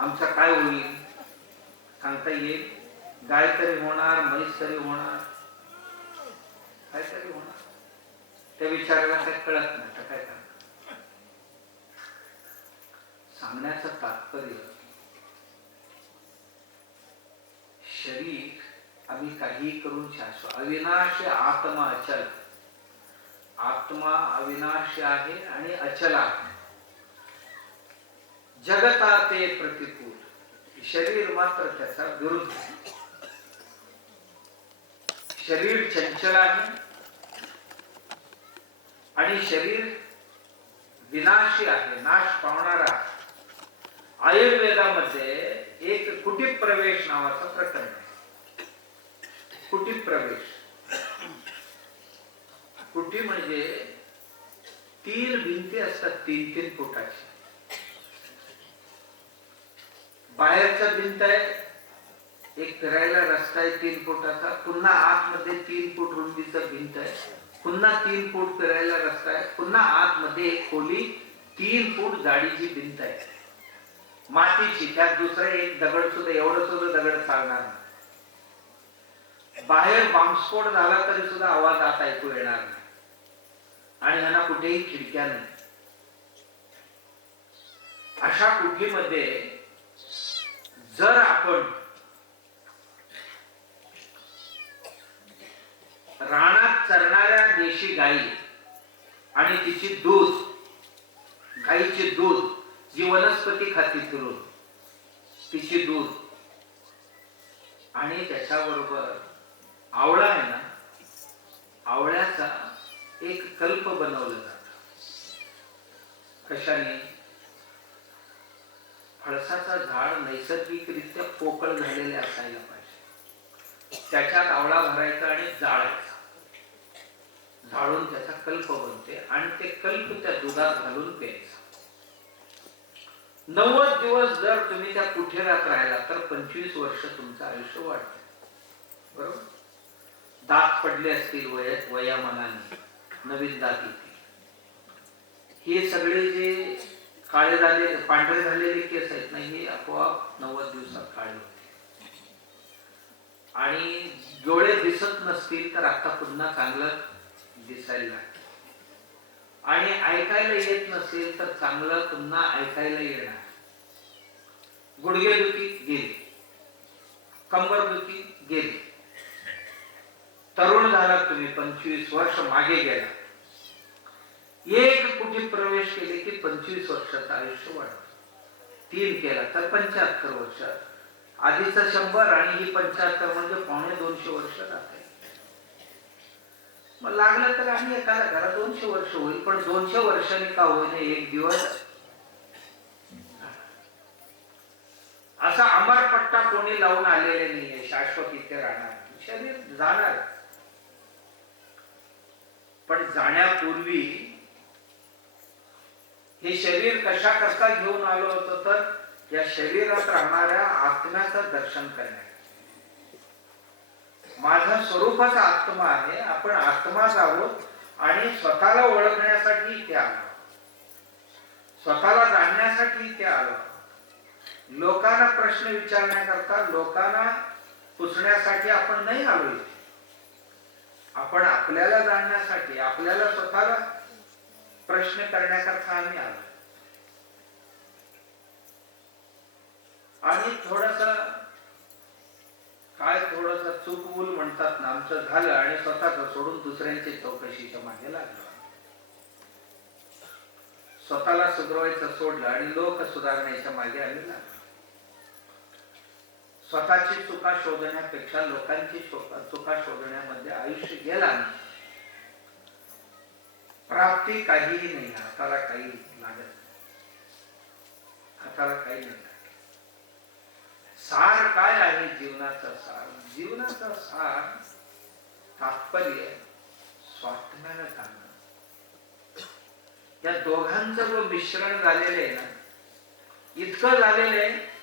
आमचा काय होईल सांगता येईल? गाय तरी होणार, म्हैस तरी होणार, काय तरी होणार. त्या विचाराला काही कळत नाही. तर काय करणार? सांगण्याचं तात्पर्य, शरीर आम्ही काही करून शाश्वत. अविनाशी आत्मा अचल. आत्मा अविनाशी आहे आणि अचल आहे. जगता ते प्रतिकूल. शरीर मात्र त्याचा विरुद्ध. शरीर चंचल आहे आणि शरीर विनाशी आहे, नाश पावणारा. आयुर्वेदामध्ये एक कुटीप प्रवेश नावाचं प्रकरण आहे. कुटीप प्रवेश. कुटी म्हणजे 3 भिंती असतात, 3-3 फुटाची. बाहेरचा भिंत आहे, एक फिरायला रस्ता आहे 3 फुटाचा, पुन्हा आतमध्ये 3 फूट रुंदीचा भिंत आहे, पुन्हा 3 फूट फिरायला रस्ता आहे, पुन्हा आतमध्ये एक खोली 3 फूट जाडीची भिंत आहे, मातीची. त्यात दुसरा एक दगड सुद्धा, एवढं सुद्धा दगड चालणार नाही. बाहेर बॉम्बस्फोट झाला तरी सुद्धा आवाज आत ऐकू येणार नाही आणि यांना कुठेही खिडक्या नाही. अशा कुठीमध्ये जर आपण रानात चरणाऱ्या देशी गाई आणि तिची दूध, गाईचे दूध, जी वनस्पती खाती फिरून तिची दूध, आणि त्याच्याबरोबर आवळा आहे ना, आवळ्याचा एक कल्प बनवला जातो. कशाने? फणसाचा झाड नैसर्गिकरित्या पोकळ झालेले असायला पाहिजे. त्याच्यात आवळा भरायचा आणि जाळायचा. जाळून त्याचा कल्प बनते आणि ते कल्प त्या दुधात घालून प्यायचा. 90 दिवस जर तुम्ही त्या कुठेरात राहिला तर 25 वर्ष तुमचं आयुष्य वाढते. बरोबर? दात पडले असतील वयामानाने, नवीन दात येतील. हे सगळे जे काळे झाले, पांढरे झालेले केस आहेत ना, हे आपोआप 90 दिवसात काळे होते. आणि डोळे दिसत नसतील तर आता पुन्हा चांगलं दिसायला लागतं. आणि ऐकायला येत नसेल तर चांगलं पुन्हा ऐकायला येणार. गुडघेदुखी गेली, कंबरदुखी गेली. तरुण झाला तुम्ही, 25 वर्ष मागे गेला, एक कुठे प्रवेश केले की 25 वर्षाचं आयुष्य वाढतं. 3 केला तर 75 वर्ष. आधीचा 100 आणि ही 75 म्हणजे 250 वर्ष राहते. मग लागलं तर आणि एखादा घरात 200 वर्ष होईल, पण 200 वर्षांनी का होईना एक दिवस असा अमरपट्टा कोणी लावून आलेले नाहीये. शाश्वत इथे राहणार, शरीर जाणार. पण जाण्यापूर्वी हे शरीर कशा करता घेऊन आलो होतो तर या शरीरात राहणाऱ्या आत्म्याचं दर्शन करण्यात. माझा स्वरूपाचा आत्मा आहे, आपण आत्माच आहोत आणि स्वतःला ओळखण्यासाठी इथे आलो, स्वतःला जाणण्यासाठी इथे आलो. लोकांना प्रश्न विचारण्याकरता, लोकांना पुसण्यासाठी आपण नाही आलो इथे. आपण आपल्याला जाणण्यासाठी, आपल्याला स्वतःला प्रश्न करण्याकरता आम्ही आलो. आणि थोडस चूकभूल म्हणतात ना, आमचं झालं आणि स्वतःच सोडून दुसऱ्यांची चौकशीच्या मागे लागलो. स्वतःला सुधारायचं सोडलं आणि लोक सुधारण्याच्या मागे आम्ही लागलो. स्वतःची चुका शोधण्यापेक्षा लोकांची चुका शोधण्यामध्ये आयुष्य गेला. प्राप्ती काहीही नाही, हाताला काही लागत, हाताला काही नाही. सार काय आहे जीवनाचा सार? जीवनाचा सार तात्पर्य स्वात्म्याला जाणणं. या दोघांचं जो मिश्रण झालेलं आहे ना, इतकं झालेलं आहे,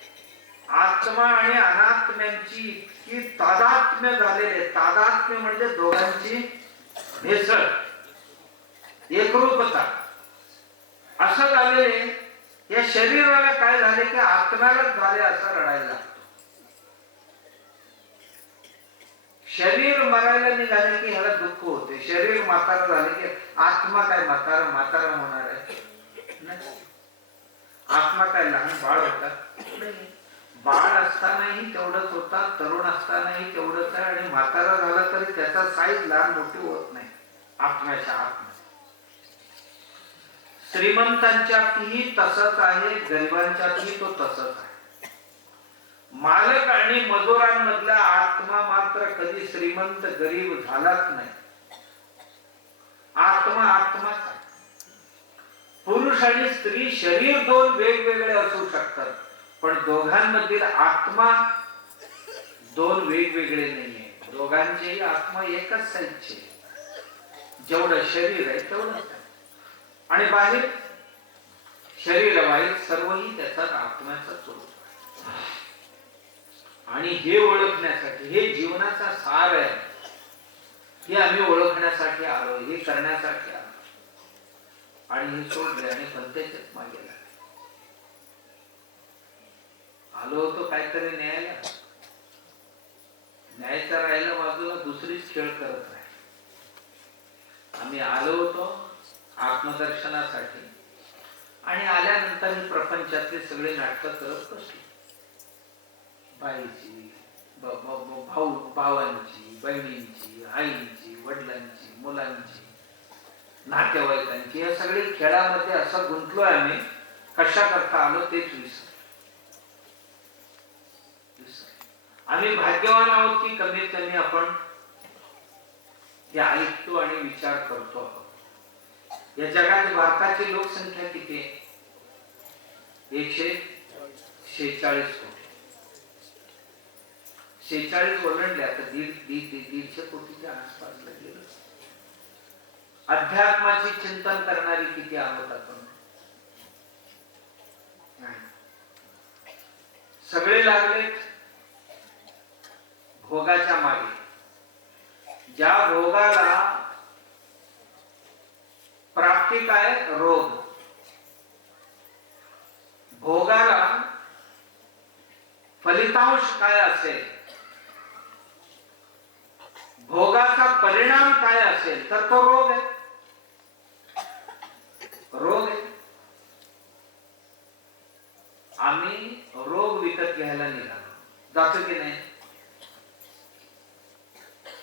आत्मा आणि अनात्म्यांची इतकी तादात्म्य झालेले. तादात्म्य म्हणजे दोघांची भेसळ, एकरूपता. असं झालेले या शरीराला काय झाले की आत्म्यालाच झाले असं रडायला लागतो. शरीर मरायला निघाले की ह्याला दुःख होते. शरीर म्हातारा झाले की आत्मा काय म्हातारा होणार आहे? आत्मा काय लहान बाळ होता? बाळ असतानाही तेवढंच होता, तरुण असतानाही तेवढंच आहे, आणि म्हातारा झाला तरी त्याचा साईज लहान मोठी होत नाही आत्म्याच्या आत्मा. श्रीमंतांच्यातही तसंच आहे, गरिबांच्यातही तो तसंच आहे. मालक आणि मजुरांमधला आत्मा मात्र कधी श्रीमंत गरीब झालाच नाही. आत्मा आत्माच आहे. पुरुष आणि स्त्री शरीर दोन वेगवेगळे असू शकतात, पण दोघांमधील आत्मा दोन वेगवेगळे नाहीये. दोघांचेही आत्मा एकच साईजचे. जेवढं शरीर आहे तेवढंच आहे, आणि बाहेर शरीर बाहेर सर्वही त्याचाच आत्म्याचा स्वरूप आहे. आणि हे ओळखण्यासाठी, हे जीवनाचा सार आहे, हे आम्ही ओळखण्यासाठी आलो, हे करण्यासाठी आलो. आणि हे सोडले आणि भलतेच मागे आलो होतो काहीतरी न्यायला. न्यायचा राहिला बाजूला, दुसरीच खेळ करत राहील. आम्ही आलो होतो आत्मदर्शनासाठी, आणि आल्यानंतर ही प्रपंचातले सगळे नाटकं करत बसले. बाईची, भावांची, बहिणींची, आईंची, वडिलांची, मुलांची, नातेवाईकांची, या सगळी खेळामध्ये असं गुंतलोय आम्ही. कशा करता आलो तेच विसर. आम्ही भाग्यवान आहोत की कमीत कमी आपण हे ऐकतो आणि विचार करतो. या जगात भारताची लोकसंख्या किती आहे? 146 कोटी. 46 ओलांडले, आता 150 कोटीच्या आसपास गेलं. अध्यात्माची चिंतन करणारी किती आहोत आपण? सगळे लागलेत भोगाच्या मागे. ज्या भोगाला प्राप्ती काय? रोग. भोगाला फलितांश काय असेल, भोगाचा परिणाम काय असेल, तर तो रोग आहे. रोग आहे. आम्ही रोग विकत घ्यायला निघालो, जातो की नाही?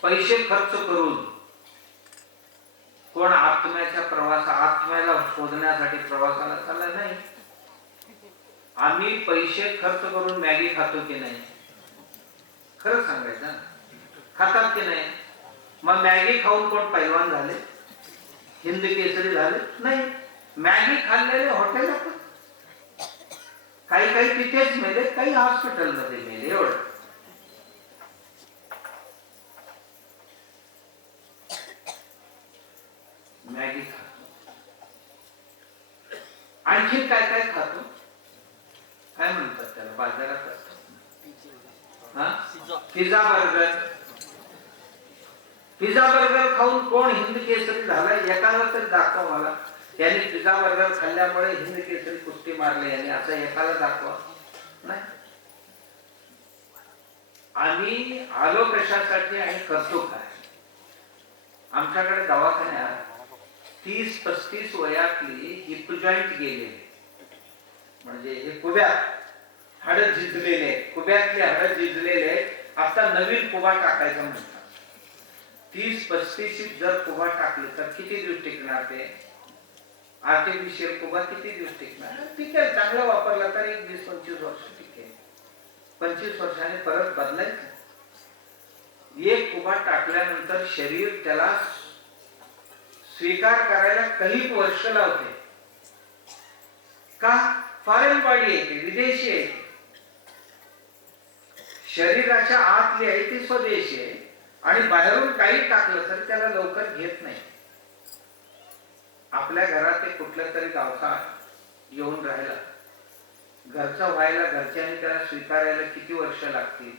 पैसे खर्च करून कोण आत्म्याच्या आत्म्याला शोधण्यासाठी प्रवासाला चालला नाही. आम्ही पैसे खर्च करून मॅगी खातो की नाही? खरं सांगायचं, खातात की नाही? मग मॅगी खाऊन कोण पैलवान झाले, हिंद केसरी झाले? नाही. मॅगी खाल्लेले हॉटेलात, काही काही तिथेच मेले, काही हॉस्पिटलमध्ये मेले. एवढं. मॅगी खातो. आणखी काय काय खातो? काय म्हणतात त्याला, बाजारात असतो पिझ्झा बर्गर. पिझ्झा बर्गर खाऊन कोण हिंद केसरी झालाय? एकाला तरी दाखवा मला, यांनी पिझ्झा बर्गर खाल्ल्यामुळे हिंद केसरी कुस्ती मारले यांनी, असं एकाला दाखवा. नाही. आम्ही आलो कशासाठी आणि करतो काय? आमच्याकडे दवाखान्यात 30-35 वयातली हिप जॉईंट गेलेले, म्हणजे हे कुब्यात हाड झिजलेले, कुब्यातले हाड झिजलेले, आता नवीन कुबा टाकायचा म्हणतात. 30-35 जर कुबा टाकले तर किती दिवस टिकणार? ते आर्टिफिशियल कुबा किती दिवस टिकणार? टिकेल, चांगला वापरला तर 20-25 वर्ष टिकेल. 25 वर्षांनी परत बदलायचं. एक कुबा टाकल्यानंतर शरीर त्याला स्वीकार करायला काही वर्ष लावते. का? फॉरेन बॉडी आहे ती, विदेशी आहे. शरीराच्या आतली आहे ती स्वदेशी आहे, आणि बाहेरून काही टाकलं तर त्याला लवकर घेत नाही. आपल्या घरात एक कुठल्या तरी गावचा येऊन राहिला, घरचं व्हायला घरच्यांनी त्याला स्वीकारायला किती वर्ष लागतील?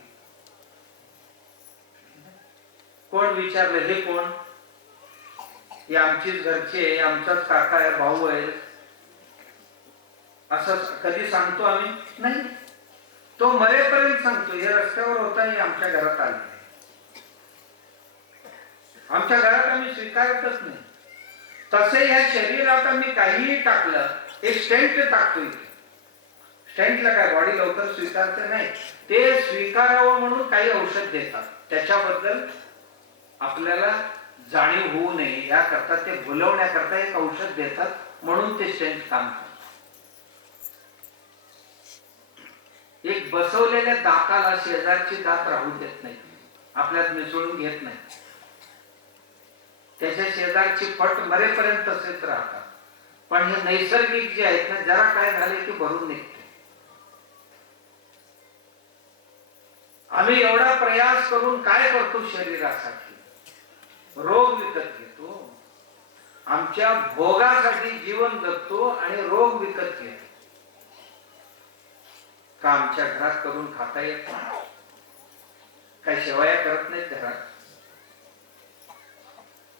कोण विचारलं हे कोण? हे आमचीच घरचे आहे, आमचाच काका आहे, भाऊ आहे, असं कधी सांगतो आम्ही? नाही. तो मरेपर्यंत सांगतो हे रस्त्यावर होता, हे आमच्या घरात आले, आमच्या घरात आम्ही स्वीकारतच नाही. तसे ह्या शरीरात आम्ही काहीही टाकलं, एक स्टेंट टाकतो इथे. स्टेंटला काय बॉडी लवकर स्वीकारते नाही, ते स्वीकारावं म्हणून काही औषध देतात. त्याच्याबद्दल आपल्याला जाणीव होऊ नये याकरता, ते भुलवण्याकरता एक औषध देतात, म्हणून ते स्टेंट काम करतात. एक बसवलेल्या दाताला शेजारची दात राहू देत नाही, आपल्यात मिसळून घेत नाही. त्याच्या शेजारची फट मरेपर्यंत तसेच राहतात. पण हे नैसर्गिक जे आहेत ना, जरा काय झाले की भरून निघते. आम्ही एवढा प्रयास करून काय करतो? शरीरासाठी रोग विकत घेतो, आमच्या भोगासाठी जीवन जगतो आणि रोग विकत घेतो. का आमच्या घरात करून खाता येत नाही? काही शेवया करत नाहीत घरात?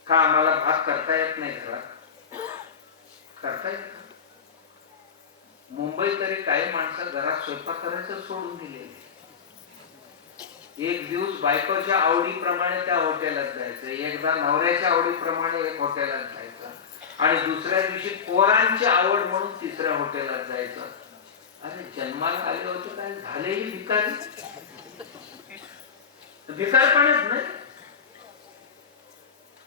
का आम्हाला भात करता येत नाही घरात? करता येत. मुंबईत तरी काही माणसं घरात स्वयंपाक करायचं सोडून दिलेले. एक दिवस बायकोच्या आवडीप्रमाणे त्या हॉटेलात जायचं, एकदा नवऱ्याच्या आवडीप्रमाणे एक हॉटेलात जायचं, आणि दुसऱ्या दिवशी पोरांची आवड म्हणून तिसऱ्या हॉटेलात जायचं. अरे जन्माला आले होते काय झालेही भिकारी? भिकारपणच नाही.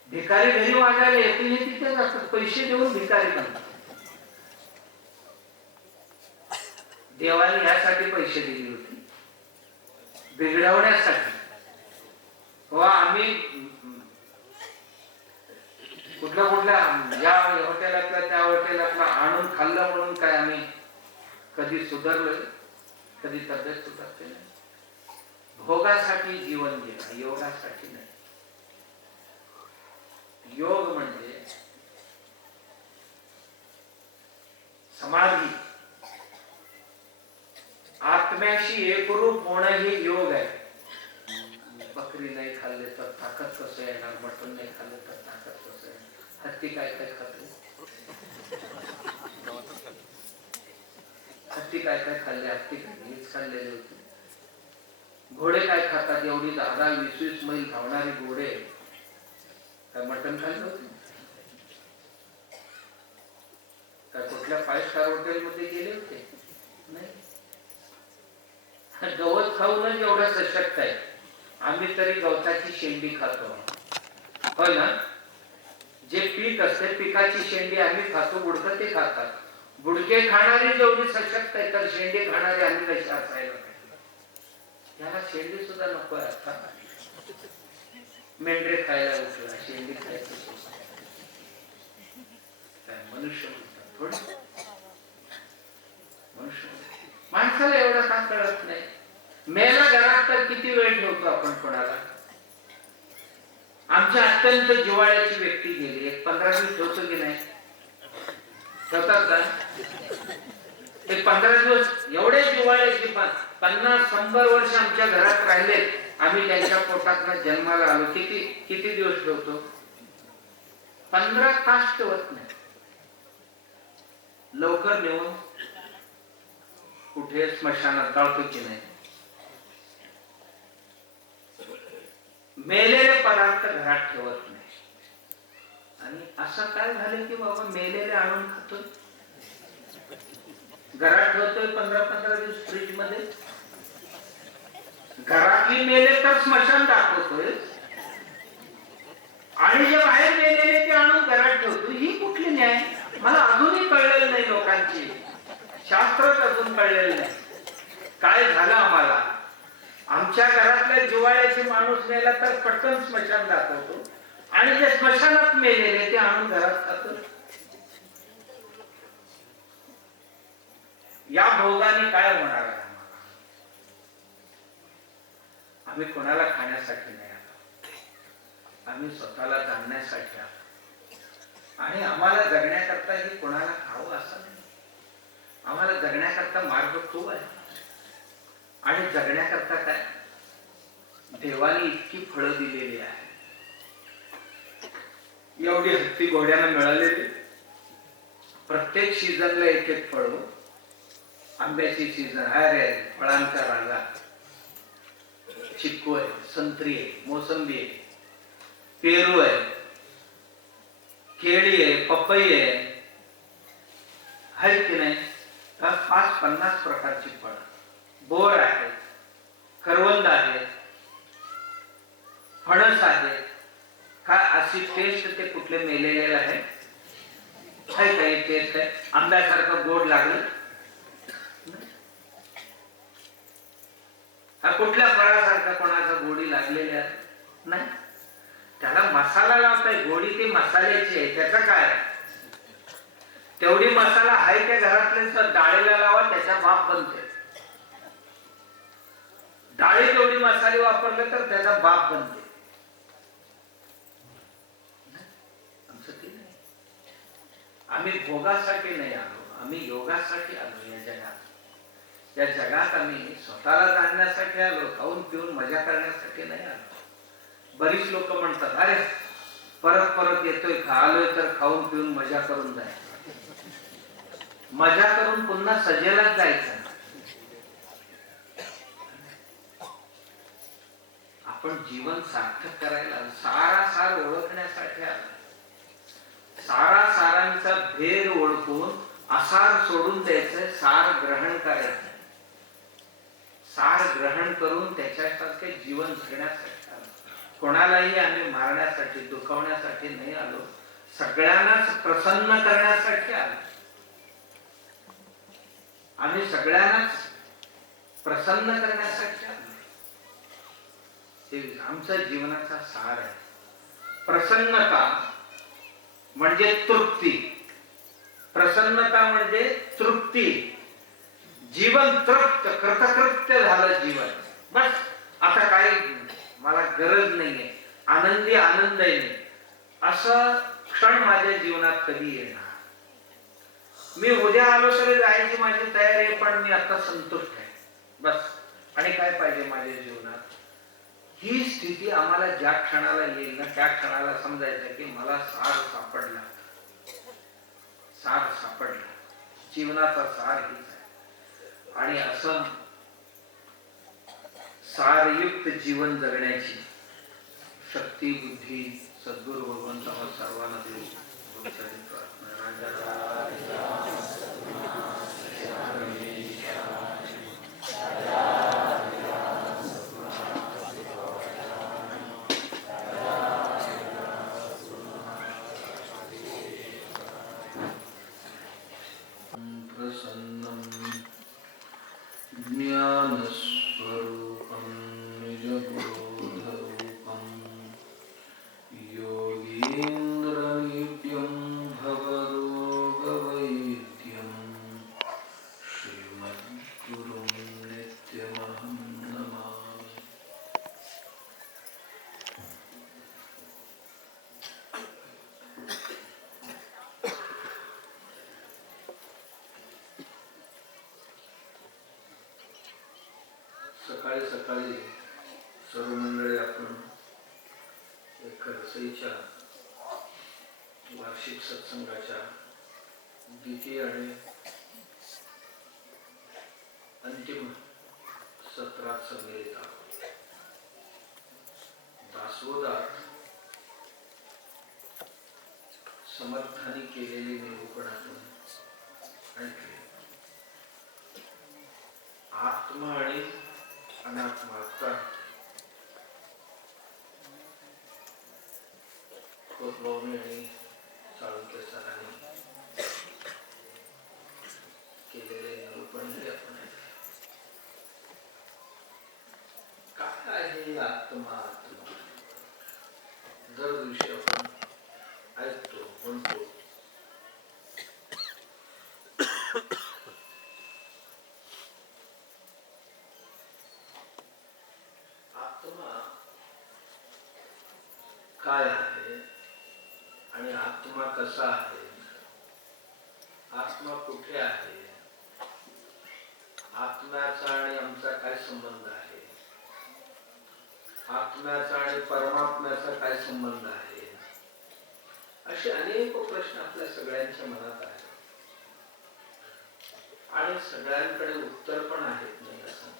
भिकारी घरी वाजायला येते हे तिथेच असतात, पैसे देऊन भिकारी बनतात. देवाने यासाठी पैसे दिले होते, बिघडवण्यासाठी. आम्ही कुठल्या कुठल्या या हॉटेलातला त्या हॉटेलातला आणून खाल्लं म्हणून काय आम्ही कधी सुधारलोय? कधी तब्येत सुधारते नाही. भोगासाठी जीवन गेलं, योगासाठी नाही. योग म्हणजे समाधी, आत्म्याशी एकरूप होणं हे योग आहे. बकरी नाही खाल्ले तर ताकद कसं येणार? मटण नाही खाल्ले तर ताकद कसं येणार? हत्ती काय काय खाते? हत्ती काय काय खाल्ले? हत्ती हेच खाल्लेले होते. घोडे काय खातात? एवढी 10-20 मैल धावणारे घोडे काय मटण खाल्लं होते? काय कुठल्या 5 स्टार हॉटेल मध्ये गेले होते? नाही. गवत खाऊनच एवढं सशक्त आहे. आम्ही तरी गवताची शेंडी खातो, होय ना? जे पीक असते पिकाची शेंडी आम्ही खातो, बुडकं ते खातात. बुडके खाणारे जेवढी सशक्त आहे तर शेंडी खाणारे आम्ही कशी असायला पाहिजे? याला शेंडी सुद्धा नको आहे. आता मेंढरे खायला उठला, शेंडी खायचं काय? मनुष्य म्हणतात थोडं. मनुष्य माणसाला एवढं का कळत नाही? मेला घरात तर किती वेळ ठेवतो आपण कोणाला? आमच्या अत्यंत जिव्हाळ्याची व्यक्ती गेली, 15 दिवस ठेवतो की नाही? ठेवतात का? ते 15 दिवस एवढे जिव्हाळ्याची 50-100 वर्ष आमच्या घरात राहिले. आम्ही त्यांच्या पोटात जन्माला आलो. किती दिवस ठेवतो? 15 तास ठेवत नाही. लवकर नेऊन कुठे स्मशानात जाळतो की नाही? मेलेले पदार्थ घरात ठेवत नाही. आणि असं काय झालं की बाबा मेलेले आणून खातोय, घरात ठेवतोय 15-15 दिवस फ्रीज मध्ये. घरातली मेले तर स्मशान दाखवतोय आणि जे बाहेर मेलेले ते आणून घरात ठेवतो. ही कुठली न्याय? मला अजूनही कळलेलं नाही. लोकांची शास्त्रच अजून कळलेलं नाही. काय झालं आम्हाला? आमच्या घरातल्या जिव्हाळ्याचे माणूस मेला तर पटकन स्मशान दाखवतो आणि जे स्मशानात मेलेले ते आणून घरात खातो. या भोगाने काय होणार आहे? आम्ही कोणाला खाण्यासाठी नाही आलो, आम्ही स्वतःला जाणण्यासाठी आलो. आणि आम्हाला जगण्याकरता हे कोणाला खावं असं नाही. आम्हाला जगण्याकरता मार्ग खूप आहे. आणि जगण्याकरता काय? देवाने इतकी फळं दिलेली आहे. एवढी हत्ती घोड्याला मिळालेली. प्रत्येक सीझनला एक फळ. आंब्याची सीझन आहे, फळांचा राजा. चिक्कू आहे, संत्री आहे, मोसंबी आहे, पेरू आहे, केळी आहे, पपई आहे की नाही? 50 प्रकारची फळ. बोर आहे, करवंद आहे, फणस आहे. काय अशी टेस्ट ते कुठले मेलेले आहे? काही टेस्ट आहे? आंब्यासारखं गोड लागलं? हा कुठल्या फळासारखा कोणाचा गोडी लागलेली आहे? नाही. त्याला मसाला लावताय. गोडी ती मसाल्याची आहे. त्याचा काय? तेवढी मसाला आहे त्या घरातले डाळीला लावा, त्याचा बाप बनते. डाळी तेवढी मसाले वापरले तर त्याचा बाप बनते. आमचं ते नाही. आम्ही भोगासाठी नाही आलो, आम्ही योगासाठी आलो. या जगात, या जगात आम्ही स्वतःला जाणण्यासाठी आलो, खाऊन पिऊन मजा करण्यासाठी नाही आलो. बरीच लोक म्हणतात, अरे परत परत येतोय, आलोय तर खाऊन पिऊन मजा करून जायचं. मजा करून पुन्हा सजेलाच जायचं. आपण जीवन सार्थक करायला, सारासार ओळखण्यासाठी आलो. सारासारांचा भेद ओळखून आसार सोडून द्यायचं, सार ग्रहण करायचं. सार ग्रहण करून त्याच्यासारखे जीवन जगण्यासाठी आलो. कोणालाही आम्ही मारण्यासाठी, दुखवण्यासाठी नाही आलो. सगळ्यांनाच प्रसन्न करण्यासाठी आलो. आम्ही सगळ्यांनाच प्रसन्न करण्यासाठी आलो. हे आमचा जीवनाचा सार आहे. प्रसन्नता म्हणजे तृप्ती, प्रसन्नता म्हणजे तृप्ती, जीवन तृप्त, कृतकृत्य झालं जीवन. बस आता काय मला गरज नाहीये, आनंदी आनंद आहे, असं क्षण माझ्या जीवनात कधी येणार? मी उद्या आलो तरी जायची माझी तयारी आहे, पण मी आता संतुष्ट आहे, बस. आणि काय पाहिजे माझ्या जीवनात? ही स्थिती आम्हाला ज्या क्षणाला येईल ना, त्या क्षणाला समजायचं की मला सार सापडला, सार सापडला, जीवनाचा सार हीच आहे. आणि असं सारयुक्त जीवन जगण्याची शक्ती, बुद्धी सद्गुरु भगवंतांना सर्वांना देऊ. प्रसन्नं ज्ञानस्वरूपं निजबोधरूपं योगीन्द्रनित्यं भवरोगवैद्यं श्रीमद्गुरुं नित्यमहं नमामि. सकाळी सकाळी सर्व मंडळी आपण एक रसईच्या वार्षिक सत्संगाच्या द्वितीय आणि अंतिम सत्रात सम्मिलित आहोत. दासबोधात समर्थाने केलेली निरूपणातून ऐकले. आत्मा आणि अनात्मा कोतवावणे आणि चाळुक्य सरांनी केलेले निरूपण हे आपण काय आहे आत्मा. आत्मा दर दिवशी आपण ऐकतो, म्हणतो. आत्मा काय आहे आणि आत्मा कसा आहे, आत्मा कुठे आहे, आत्म्याचा आणि आमचा काय संबंध आहे, आत्म्याचा आणि परमात्म्याचा काय संबंध आहे, असे अनेक प्रश्न आपल्या सगळ्यांच्या मनात आहेत. आणि सगळ्यांकडे उत्तर पण आहेत, नाही असं.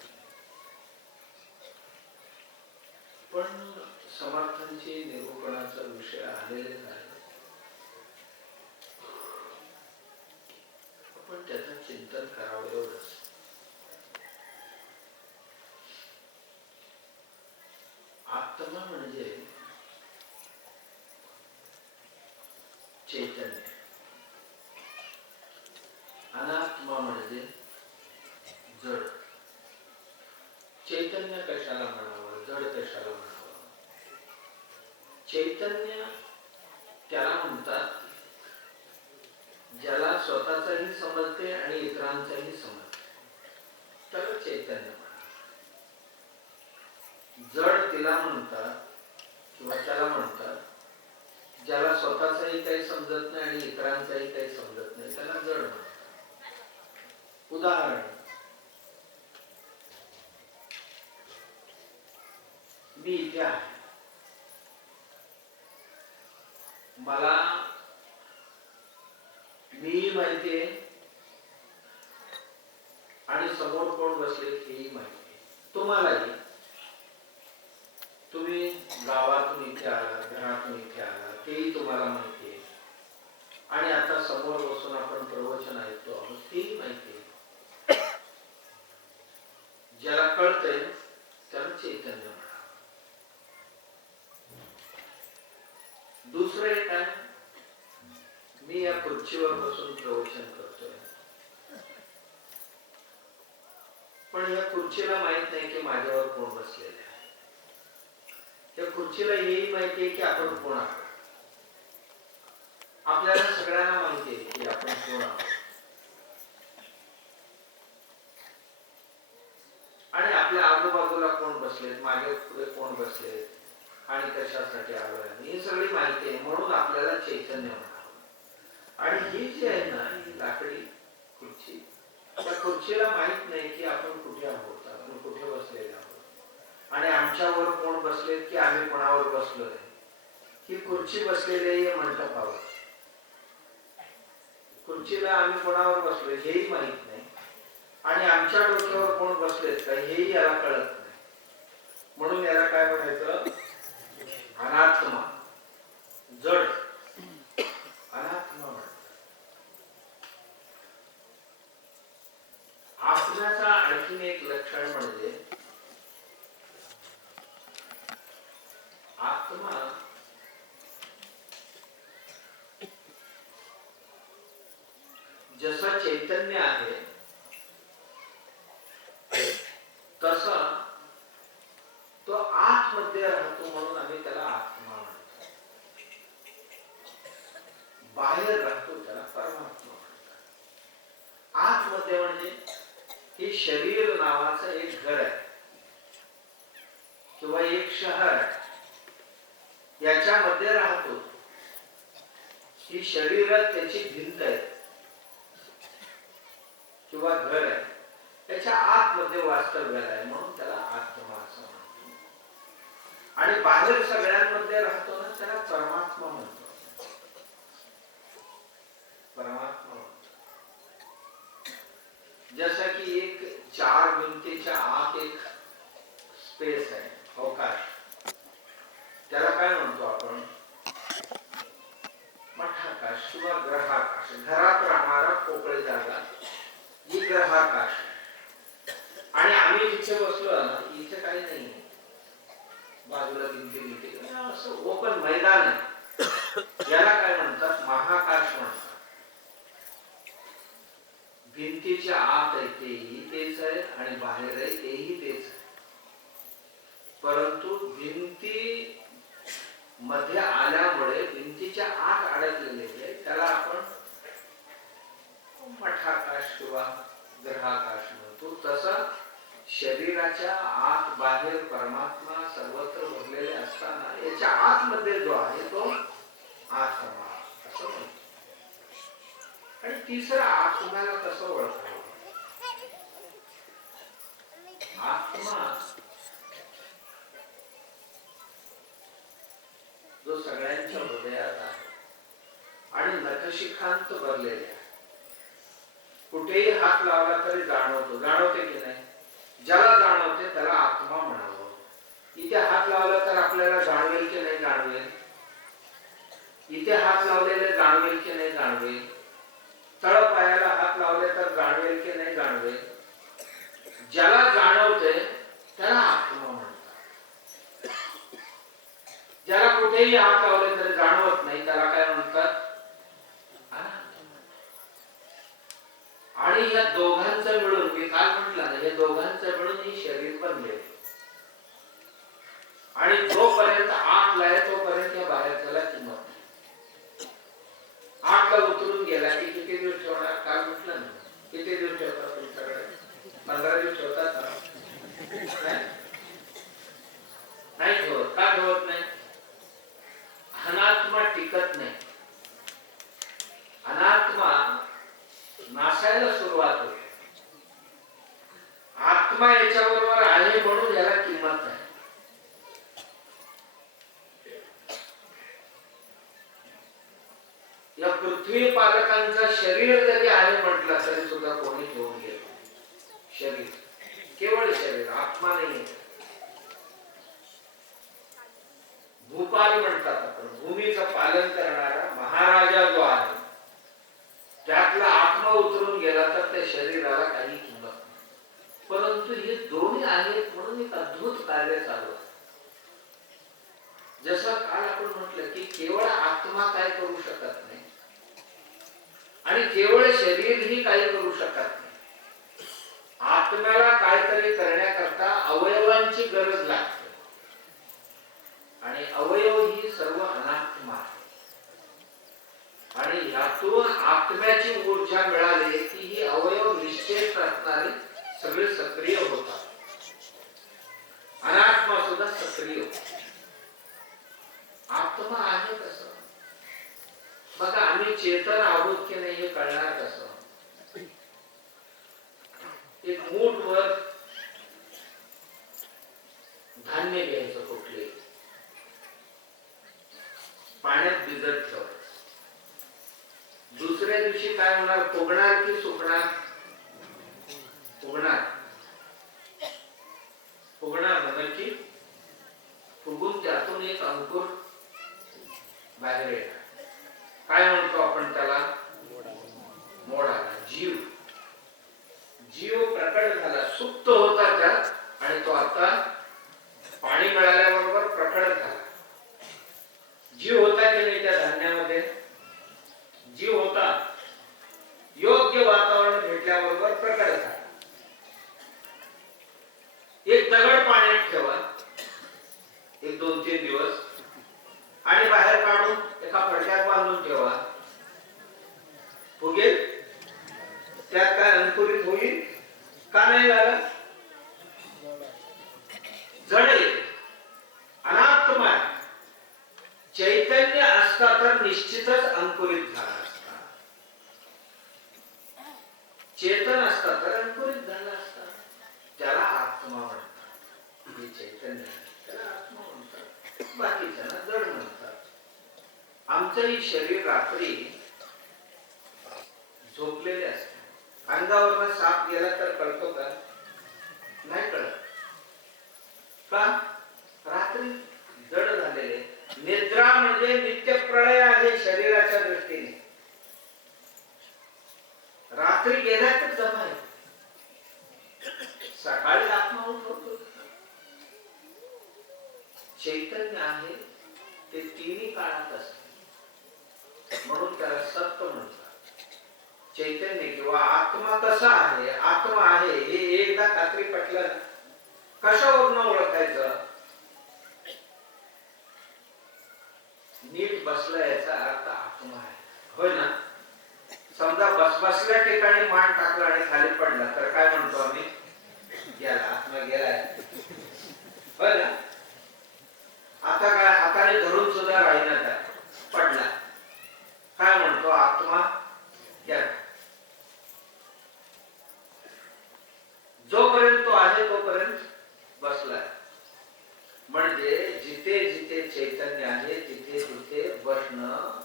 पण समर्थांचे निरूपणाचा विषय आलेलेच आहे. आपण त्याचं चिंतन करावं एवढंच. आत्मा म्हणजे चैतन्य, अनात्मा म्हणजे जड. चैतन्य कशाला म्हणावं, जड कशाला म्हणावं? चैतन्य त्याला म्हणतात ज्याला स्वतःचाही समजते आणि इतरांचाही समजते, त्याला चैतन्य म्हणतात. जड तिला म्हणतात किंवा त्याला म्हणतात ज्याला स्वतःचाही काही समजत नाही आणि इतरांचाही काही समजत नाही, त्याला जड म्हणतात. उदाहरण, मी इथे आहे, मला मी माहितीये आणि समोर कोण बसले हेही माहिती. तुम्हालाही, तुम्ही गावातून इथे आला, घरातून इथे आला, तेही तुम्हाला माहिती आहे. आणि आता समोर बसून आपण प्रवचन ऐकतो आहोत, तेही माहिती आहे. ज्याला कळतंय त्याला चैतन्य म्हणा. दुसरं एक आहे, मी या खुर्चीवर बसून प्रवचन करतोय, पण या खुर्चीला माहित नाही की माझ्यावर कोण बसलेलं आहे. त्या खुर्चीला हेही माहिती आहे की आपण कोण आहात. आपल्याला सगळ्यांना माहिती आहे की आपण कोण आहोत आणि आपल्या आजूबाजूला कोण बसलेत, माझ्या पुढे कोण बसलेत आणि कशासाठी आलोय ही सगळी माहिती आहे. म्हणून आपल्याला चैतन्य म्हणावं. आणि ही जी आहे ना ही लाकडी खुर्ची, त्या खुर्चीला माहित नाही की आपण कुठे आहोत, आपण कुठे बसलेले आहोत आणि आमच्यावर कोण बसलेत की आम्ही कोणावर बसलोय. ही खुर्ची बसलेली आहे मंडपावर, खुर्चीला आम्ही कोणावर बसलोय हेही माहित नाही आणि आमच्या डोक्यावर कोण बसलेत का हेही याला कळत नाही. म्हणून याला काय म्हणायचं, अनात्मा, जड अनात्मा म्हणतात. आत्म्याचा आणखीन एक लक्षण म्हणजे आत्मा जसं चैतन्य आहे तसा तो आतमध्ये राहतो, म्हणून आम्ही त्याला आत्मा म्हणतो. बाहेर राहतो त्याला परमात्मा म्हणतात. आतमध्ये म्हणजे हे शरीर नावाचं एक घर आहे किंवा एक शहर आहे, याच्यामध्ये राहतो. ही शरीरात त्याची भिंत आहे किंवा घर आहे, त्याच्या आतमध्ये वास्तव्याला आहे, म्हणून त्याला आत्मा असं म्हणतो. आणि बाहेर सगळ्यांमध्ये राहतो ना त्याला परमात्मा म्हणतो. परमात्मा म्हणतो. जसं की एक चार भिंतीच्या आत एक स्पेस आहे, अवकाश, त्याला काय म्हणतो आपण, मठाकाश किंवा ग्रहाकाश. घरात राहणारा पोकळी जागा ही ग्रहाकाश. आणि आम्ही जिथे बसलो ना इथे काही नाही, बाजूला भिंती असं ओपन मैदान आहे, याला काय म्हणतात, महाकाश म्हणतात. भिंतीच्या आत आहे तेही तेच आहे आणि बाहेर आहे तेही तेच आहे. परंतु भिंती मध्ये आल्यामुळे भिंतीच्या आत अडकलेले त्याला आपण मठाकाश किंवा ग्रहाकाश म्हणतो. तसं शरीराच्या आत बाहेर परमात्मा सर्वत्र भरलेले असताना याच्या आतमध्ये जो आहे तो आत्मा असं म्हणतो. आणि तिसरा आत्म्याला कसं ओळखावं, आत्मा जो सगळ्यांच्या हृदयात आहे आणि नखशिखांत भरलेले आहे, कुठेही हात लावला तरी जाणवतो, जाणवते की नाही, ज्याला जाणवते त्याला आत्मा म्हणावं. इथे हात लावला तर आपल्याला जाणवेल की नाही जाणवेल, इथे हात लावलेले जाणवेल की नाही जाणवेल, तळपायाला हात लावले तर जाणवेल की नाही जाणवेल. ज्याला जाणवते त्याला आत्मा म्हणतात. ज्याला कुठेही हात लावले तरी जाणवत नाही त्याला काय म्हणतात, आणि या दोघांचं मिळून, मी काय म्हटलं ना, या दोघांचं मिळून ही शरीर बनले. आणि जोपर्यंत आतला आहे तोपर्यंत या बाहेरच्याला किंमत नाही. आतला उतरून गेला की किती दिवस ठेवणार, काल म्हटलं ना, किती दिवस ठेवतात तुमच्याकडे, 15 दिवस ठेवतात ना, नाही ठेवत. का ठेवत नाही, अनात्मा टिकत नाही. अनात्मा नासायला सुरुवात होते. आत्मा याच्याबरोबर आहे म्हणून याला किंमत आहे. या पृथ्वी पालकांचा शरीर जरी आहे म्हटलं तरी सुद्धा कोणी ठेवून घेत. शरीर केवळ शरीर, आत्मा नाही. भूपाल म्हणतात आपण, भूमीचं पालन करणारा महाराजा जो आहे त्यातला आत्मा उतरून गेला तर त्या शरीराला काही किंमत नाही. परंतु हे दोन्ही आहेत म्हणून एक अद्भुत कार्य चालू आहे. जसं काल आपण म्हटलं की केवळ आत्मा काय करू शकत नाही आणि केवळ शरीरही काही करू शकत नाही. आत्म्याला काहीतरी करण्याकरता अवयवांची गरज लागते आणि अवयव ही सर्व अनात्मा आहे. आणि यातून आत्म्याची ऊर्जा मिळाली की ही अवयव निश्चेत असणारे सगळे सक्रिय होतात. अनात्मा सुद्धा सक्रिय होतो. आत्मा आहे कसं बघा, आम्ही चेतन आहोत की नाही हे कळणार कसं? एक मूठभर धान्य घ्यायचं, कुठले पाण्यात भिजत ठेवायचं. दुसऱ्या दिवशी काय होणार? फुगणार की सुकणार? फुगणार. फुगणार म्हणजे की फुगून त्यातून एक अंकुर बाहेर येणार. काय म्हणतो आपण त्याला? मोड आला, जीव. जीव प्रकट झाला, सुप्त होता त्यात, आणि तो आता पाणी मिळाल्याबरोबर प्रकट झाला. जीव होता की नाही त्या धान्यामध्ये? जीव होता. योग्य वातावरण भेटल्याबरोबर प्रकट झाला. एक दगड पाण्यात ठेवा एक 2-3 दिवस आणि बाहेर काढून एका फडक्यात बांधून ठेवा, फुगेल? त्यात काय अंकुरित होईल का? नाही झालं. जड आहे, अनात्मा आहे. चैतन्य असता तर निश्चितच अंकुरित झाला असता. चेतन असता तर अंकुरित झाला असता. त्याला आत्मा म्हणतात. हे चैतन्य त्याला आत्मा म्हणतात, बाकीच्यांना जड म्हणतात. आमचंही शरीर रात्री झोपलेले असते. अंगावरनं साप गेला तर कळतो का? नाही कळत. का? रात्री जड झालेले. निद्रा म्हणजे नित्यप्रलय आहे शरीराच्या दृष्टीने. रात्री गेला तर जमा आहे, सकाळी आत्मा उठवतो. चैतन्य आहे ते तिन्ही काळात असते, म्हणून त्याला सत्य म्हणतात. चैतन्य किंवा आत्मा कसा आहे? आत्मा आहे हे एकदा खात्री पटलं. कशावरून ओळखायचं? नीट बसला याचा अर्थ आत्मा आहे, होय ना? समजा बसल्या ठिकाणी मान टाकला आणि खाली पडला तर काय म्हणतो आम्ही? गेला, आत्मा गेलाय, होय ना? आता काय हाताने धरून सुद्धा राहिला त्या पडला, काय म्हणतो? आत्मा गेला. जोपर्यंत तो आहे तोपर्यंत बसलाय. म्हणजे जिथे जिथे चैतन्य आहे तिथे तिथे बसणं,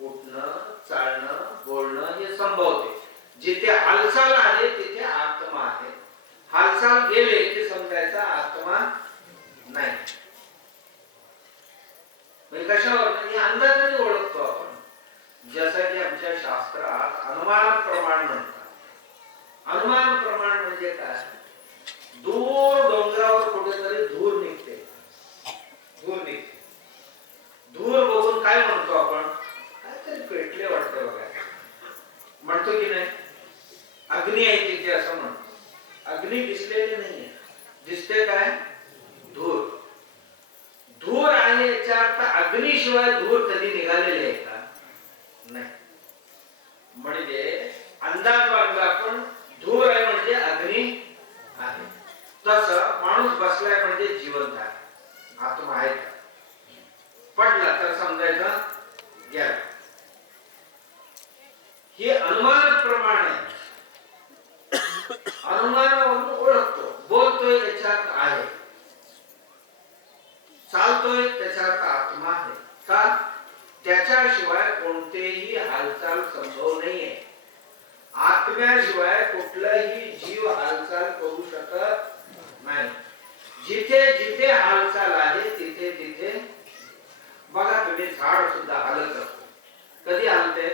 उठणं, चालणं, बोलणं हे संभवते. जिथे हालचाल आहे तिथे आत्मा आहे. हालचाल गेले की समजायचा आत्मा नाही. म्हणजे कशावर? म्हणजे अंदाजाने ओळखतो आपण. जसं की आमच्या शास्त्रात अनुमान प्रमाण म्हणतात. अनुमान प्रमाण म्हणजे काय? दूर डोंगरावर कुठेतरी धूर निघते. धूर निघते. धूर बघून काय म्हणतो आपण? काहीतरी पेटले वाटते बघा, म्हणतो की नाही? अग्नी आहे तिथे असं म्हणतो. अग्नी दिसलेली नाहीये, दिसते काय? धूर. धूर आहे याचा अर्थ अग्नीशिवाय धूर कधी निघालेले आहे का? नाही. म्हणजे अंदाज बांधला आपण, धूर आहे म्हणजे अग्नी आहे. तसं माणूस बसलाय म्हणजे जिवंत आहे, आत्मा आहे. पडला तर समजायचा गेला. हे अनुमान प्रमाण आहे. अनुमानावरून ओळखतो. बोलतोय त्याच्यात आहे, चालतोय त्याच्यात आत्मा आहे. का? त्याच्याशिवाय कोणतेही हालचाल संभव नाहीये. आत्म्याशिवाय कुठलाही जीव हालचाल करू शकत नाही. जिथे जिथे हालचाल आहे तिथे तिथे बघा तुम्ही, झाड सुद्धा हालत असतो. कधी हालते?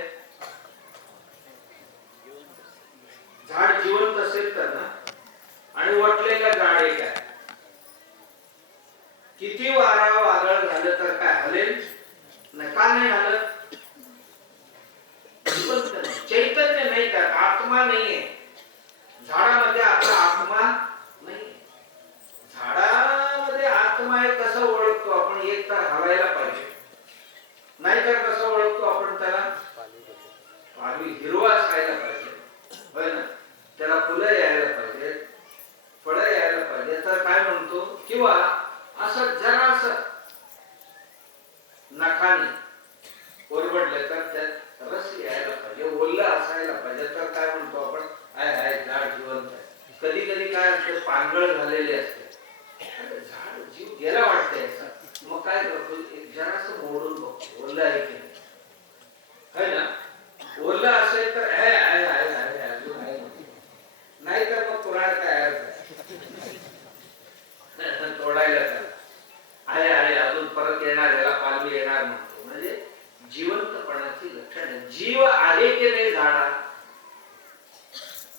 झाड जिवंत असेल तर ना. आणि वटलेलं झाड एक आहे, किती वारा वादळ झालं तर काय हलेल? का नाही हलत? चैतन्य नाही, त्यात आत्मा नाहीये. झाडामध्ये आपला आत्मा नाही. झाडामध्ये आत्मा आहे कसं ओळखतो आपण? एक तर हलायला पाहिजे, नाहीतर कसं ओळखतो आपण त्याला? ते पानगळ झालेले असते. झाड जीव गेला वाटतंय. मग काय करतो, जरासं मोडून बघतो ओलं आहे की नाही. है ना, ओलं असेल तर आहे आहे आहे आहे अजून आहे, नाही तर मग कुराड तयार तोडायला त्याला आहे आहे अजून परत येणार, याला पालवी येणार म्हणतो. म्हणजे जिवंतपणाची लक्षण. जीव आहे की नाही झाडात,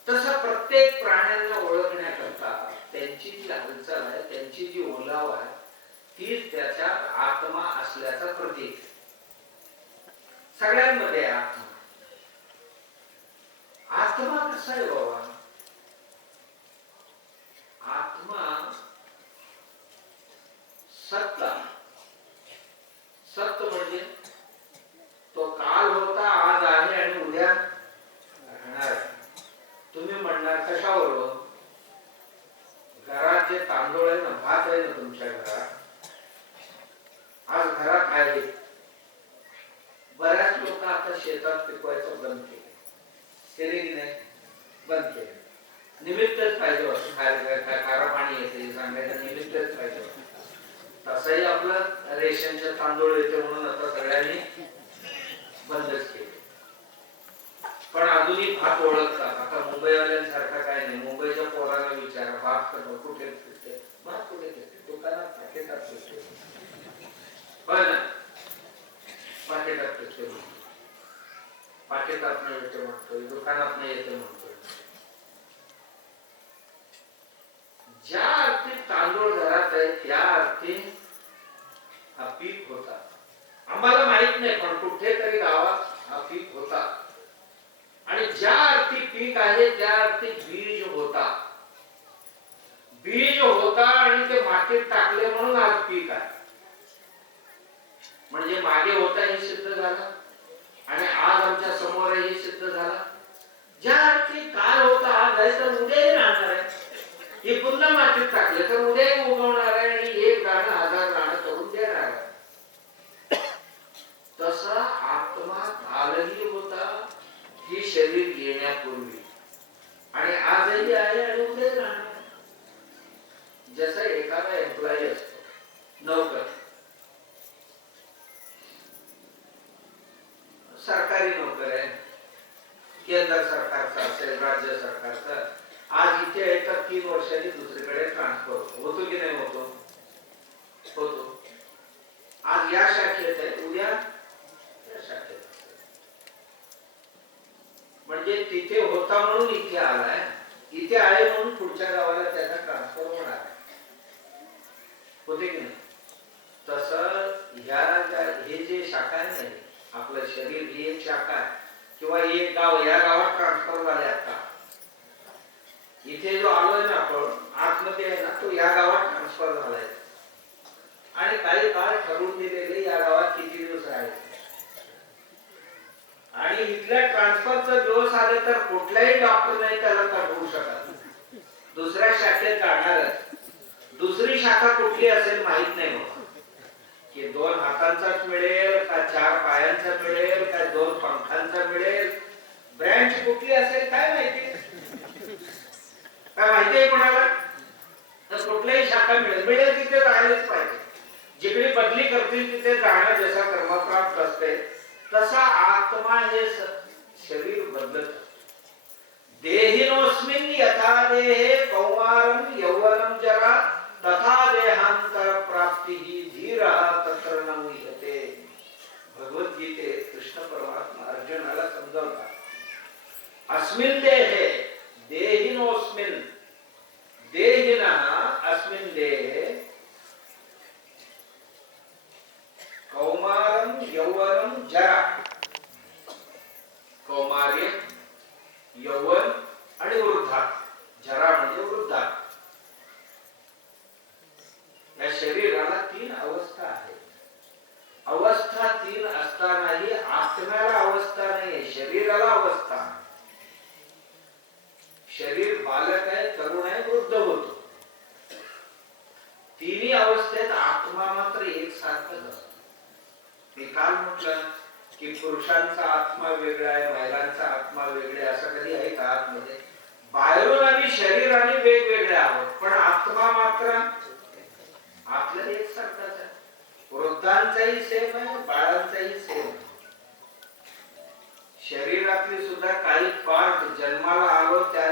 तसं प्रत्येक प्राण्यांना ओळखण्याकरता त्यांची जी हालचाल आहे, त्यांची जी ओलाव आहे, तीच त्याच्यात आत्मा असल्याचं प्रतीक. सगळ्यांमध्ये आत्मा. आत्मा कसा आहे बाबा? आत्मा सत्ता. सत्य म्हणजे तो काल होता, आज आहे आणि उद्या राहणार आहे. तुम्ही म्हणणार कशावरून? घरात जे तांदूळ आहे ना, भात आहे ना तुमच्या घरात, आज घरात आहे. बऱ्याच लोक आता शेतात पिकवायचं बंद केले की नाही? बंद केले. निमित्तच पाहिजे होतं, खारं पाणी येते सांगायचं निमित्तच पाहिजे होतं. तसंही आपलं रेशनचे तांदूळ येते म्हणून आता सगळ्यांनी बंदच केले. पण अजूनही भात ओळखतात. आता मुंबईवाल्यांसारखा काय नाही. मुंबईच्या पोराला विचारा भात कुठे पिकते, भात कुठे पिकते? दुकानात पाकिटात पिकते. होय ना, पाकिटात पिकते म्हणतो, पाकिटात नाही येते म्हणतोय, दुकानात नाही येते म्हणतोय. ज्या अर्थी तांदूळ घरात आहे त्या अर्थी हा पीक होता. आम्हाला माहित नाही पण कुठेतरी गावात हा पीक होता. आणि ज्या अर्थी पीक आहे त्या अर्थी बीज होता. बीज होता आणि ते मातीत टाकले म्हणून आज पीक आहे. म्हणजे मागे होता हे सिद्ध झालं आणि आज आमच्या समोर हे सिद्ध झालं. ज्या अर्थी काल होता आज आहे तर उद्याही राहणार आहे. हे पुन्हा मातीत टाकले तर उद्याही उगवणार आहे आणि एक दाणं हजार दाणं करून देणार आहे. तसा आत्मा कालही होता ही शरीर येण्यापूर्वी आणि आजही आहे आणि उद्याही राहणार. जसं एखादा एम्प्लॉई असतो, नोकर, सरकारी नोकर आहे, केंद्र सरकारचा असेल, राज्य सरकारचा, आज इथे आहे तर 3 वर्षांनी दुसरीकडे ट्रान्सफर होतो की नाही होतो? होतो. आज या शाखेत आहे, उद्या या शाखेत. म्हणजे तिथे होता म्हणून इथे आलाय, इथे आहे म्हणून पुढच्या गावाला त्याचा ट्रान्सफर होणार आहे. होते की नाही? तसं हे जे शाखा आहे नाही, आपलं शरीर ही एक शाखा आहे किंवा एक गाव, या गावात ट्रान्सफर झाले आता. इथे जो आलोय ना आपण आतमध्ये आहे ना, तो या गावात ट्रान्सफर झालाय आणि काही काळ ठरवून दिलेले या गावात किती दिवस राहायचे. आणि इथल्या ट्रान्सफरचा दिवस आले तर कुठल्याही डॉक्टर नाही त्याला काढवू शकत. दुसऱ्या शाखेत काढणारच. दुसरी शाखा कुठली असेल माहित नाही बाबा, की 2 हातांचाच मिळेल का 4 पायांचा मिळेल का 2 पंखांचा मिळेल, ब्रँच कुठली असेल काय माहिती. काय माहिती आहे कोणाला? तर कुठल्याही शाखा मिळेल, मिळेल तिथे राहिलेच पाहिजे. जिकडे बदली करतील तिथे जाणं जसा कर्मप्राप्त असते तसा आत्मा हे शरीर बदलत. देहिनोस्मिन् यथा देहे कौमारं यौवनं जरा तथा देहांतर प्राप्तिः धीरः तत्र न मुह्यते. भगवद्गीतेत कृष्ण परमात्मा अर्जुनाला समजावतात, अस्मिन् देहे देहिनोस्मिन् देहिनः अस्मिन् देहे कौमारं यौवनं जरा. कौमार्य, यौवन आणि वृद्धा. जरा म्हणजे वृद्धा. या शरीराला 3 अवस्था आहेत. अवस्था 3 असतानाही आत्म्याला अवस्था नाही, शरीराला अवस्था. शरीर बालक आहे, तरुण आहे, वृद्ध होतो. तिन्ही अवस्थेत आत्मा मात्र एकसारखाच असतो. मी काल म्हटलं की पुरुषांचा आत्मा वेगळा आहे, महिलांचा आत्मा वेगळा, असं कधी आहे का आतमध्ये? बाहेरून आम्ही शरीराने वेगवेगळे आहोत.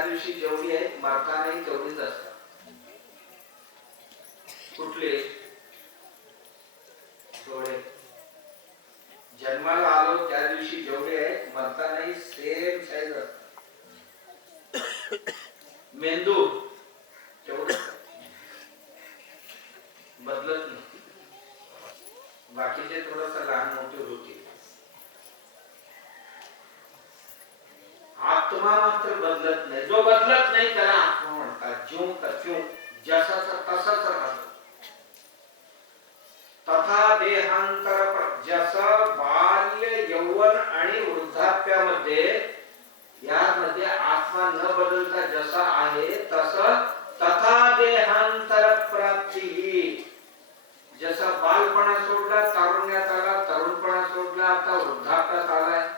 दिवशी जेवढी आहेत मरतानाही तेवढीच असतात. कुठले? डोळे. जन्माला आलो त्या दिवशी जेवढे आहेत मरतानाही सेम साईज असतात. मेंदू तेवढं बदलत नाही, बाकीचे थोडस लहान मोठे होते. आत्मा मात्र बदलत नाही. जो बदलत नाही त्याला आत्मा म्हणतात. ज्यों का त्यों, जसाचा तसाच राहतो. तथा देहांतर, जसं बाल्य, यौवन आणि वृद्धाप्यामध्ये यामध्ये आत्मा न बदलता जसा आहे तसं तथा देहांतर प्राप्ती. जसं बालपणा सोडला, तारुण्यात आला, तरुणपणा सोडला, आता वृद्धाप्यात आलाय,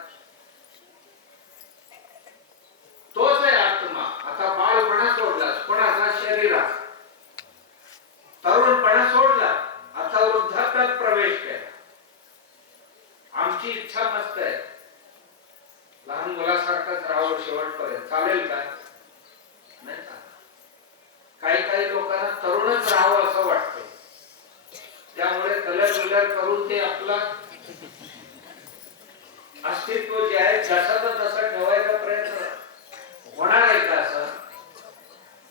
तोच आहे आत्मा. आता बालपणा सोडला, कोणाचा? शरीरात. तरुणपणा सोडला, आता वृद्धाप्यात प्रवेश केला. आमची इच्छा मस्त आहे, लहान मुलासारखंच राहावं शेवटपर्यंत. चालेल का? नाही चालत. काही काही लोकांना तरुणच राहावं असं वाटतं, त्यामुळे कलर विलर करून ते आपलं अस्तित्व जे आहे जसं तसं ठेवायचा प्रयत्न होणार आहे का? असं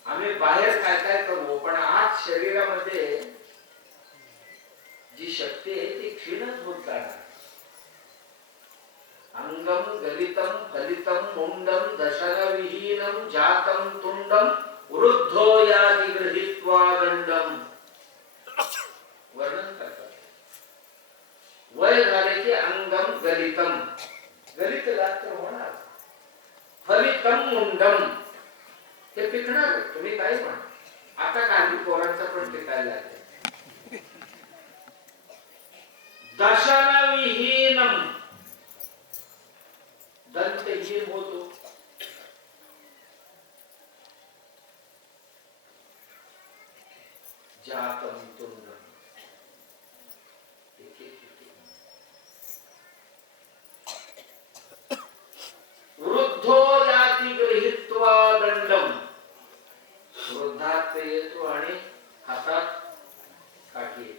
आम्ही बाहेर काय काय करू, पण आज शरीरामध्ये जी शक्ती आहे ती क्षीणच होत जाणार. अंगम गलितम फलितम मुंडम दशन विहीनम जातम तुंडम वृद्धो याति गृहीत्वा दंडम. वर्णन करतात. वय झाले की अंगम गलितम, गलित लात्र होणार. फलितम मुंडम, ते पिकणार. तुम्ही काय म्हणा, आता काही पोरांचा पण पिकायला लागले. दशन विहीनम, दंतहीन होतो. जातम तुंडम, वृद्धो याति गृहीत्वा दंडम. वृद्धाप्य येतो आणि हातात काठी.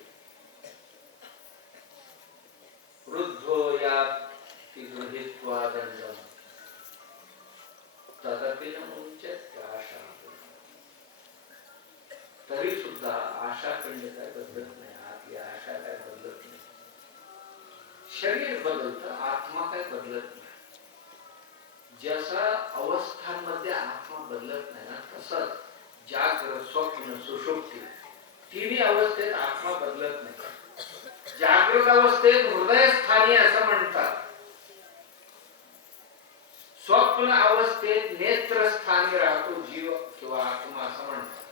वृद्धो याति गृहीत्वा दंडम तदपि न मुंचत्य आशा. तरी सुद्धा आशा खंड काय बदलत नाही, आपली आशा काय बदलत नाही. शरीर बदलतं, आत्मा काय बदलत नाही. जसा अवस्थांमध्ये आत्मा बदलत नाही ना, तसंच जागृत, स्वप्न, सुषुप्ती तिन्ही अवस्थेत आत्मा बदलत नाही. जागृत अवस्थेत हृदयस्थानी असं म्हणतात, स्वप्न अवस्थेत नेत्रस्थानी राहतो जीव किंवा आत्मा असं म्हणतात,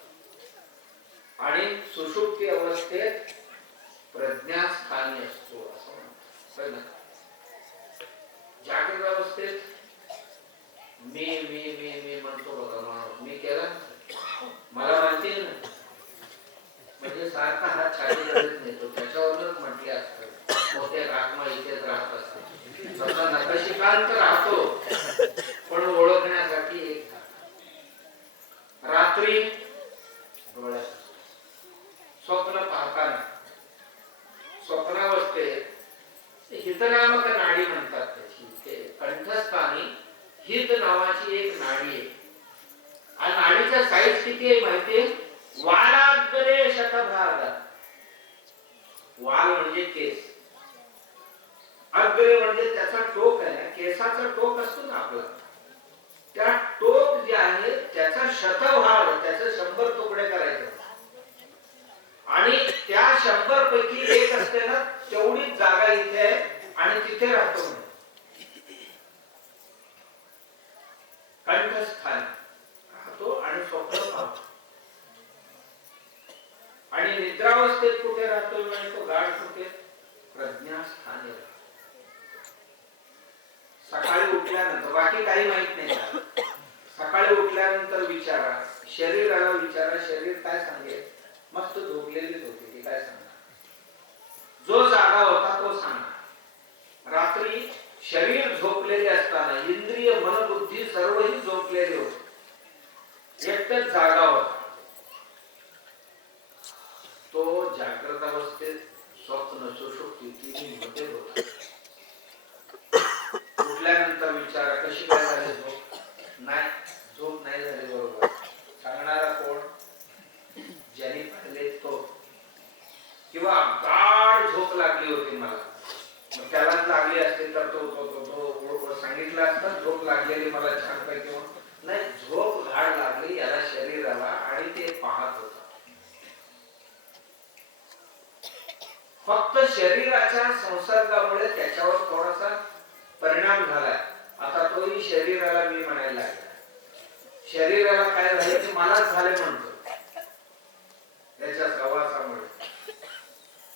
आणि सुषुप्ती अवस्थेत प्रज्ञास्थानी असतो असं म्हणतात. जागृत अवस्थेत मी मी मी मी म्हणतो बघा माणूस, मी केला मला माहिती ना, म्हणजे सारखा हात छाती करत नाही तो, त्याच्यावरूनच म्हटले असतं मोठे राखमा इथेच राहत असतात. स्वतः नकाशिकांत राहतो, पण ओळखण्यासाठी एक रात्री डोळ्यात स्वप्न पाहताना, स्वप्नावस्थेत हित नामक नाडी म्हणतात त्याची, ते कंठस्थानी हित नावाची एक नाडी आहे. आणि नाडीचा साईज किती आहे माहितीये? वालाग्रे शतभाग. वाल म्हणजे केस, अग्रे म्हणजे त्याचा टोक आहे, केसाचा टोक असतो ना आपला, त्या टोक जे आहे त्याचा शतभाग, त्याचे 100 तुकडे करायचे, आणि त्या 100 पैकी एक असते ना तेवढीच जागा इथे आहे आणि तिथे राहतो. कंठस्थान राहतो आणि स्वप्न पाहतो. आणि निद्रावस्थेत कुठे राहतो म्हणजे तो गाढ कुठे? प्रज्ञास्थानी राहतो. सकाळी उठल्यानंतर बाकी काही माहित नाही. सकाळी उठल्यानंतर विचारा, शरीराला विचारा, शरीर काय सांगेल? मस्त झोपलेलीच होती, ती काय सांगणार? जो जागा होता तो सांगणार. रात्री शरीर झोपलेले असताना इंद्रिय मन बुद्धी सर्वही झोपलेले होते. एकच जागा होता. तो जागृत अवस्थेत स्वप्न सुषुप्ती तिन्ही मध्ये होता. उठल्यानंतर विचारा कशी काय झाली झोप? नाही, झोप नाही झाली बरोबर. सांगणारा कोण? ज्यांनी पाहिले तो. किंवा गाढ झोप लागली होती मला, मग त्याला लागली असते तर तो सांगितलं असतं झोप लागलेली मला छान पैकी. नाही, झोप गाढ लागली याला शरीराला आणि ते पाहत होता. फक्त शरीराच्या संसर्गामुळे त्याच्यावर थोडासा परिणाम झालाय. आता तोही शरीराला मी म्हणायला लागला. शरीराला काय झाले की मलाच झाले म्हणतो त्याच्या सहवासामुळे.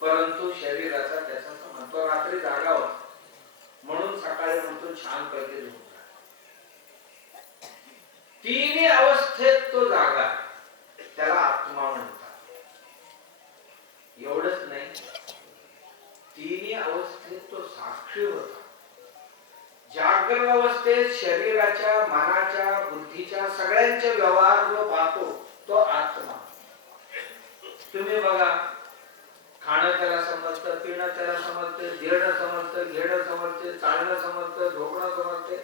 परंतु शरीराचा त्याचा म्हणतो रात्री जागा होता म्हणून सकाळी म्हणतो छान पैकी झोपला. तिन्ही अवस्थेत तो जागा, त्याला आत्मा म्हणतात. एवढंच नाही, तिन्ही अवस्थेत तो साक्षी होता. जागृत अवस्थेत शरीराच्या, मनाच्या, बुद्धीच्या सगळ्यांचे व्यवहार जो पाहतो तो आत्मा. तुम्ही बघा, खाणं त्याला समजतं, पिणं त्याला समजतं, देणं समजतं, घेणं समजतं, चालणं समजतं, झोपणं समजते.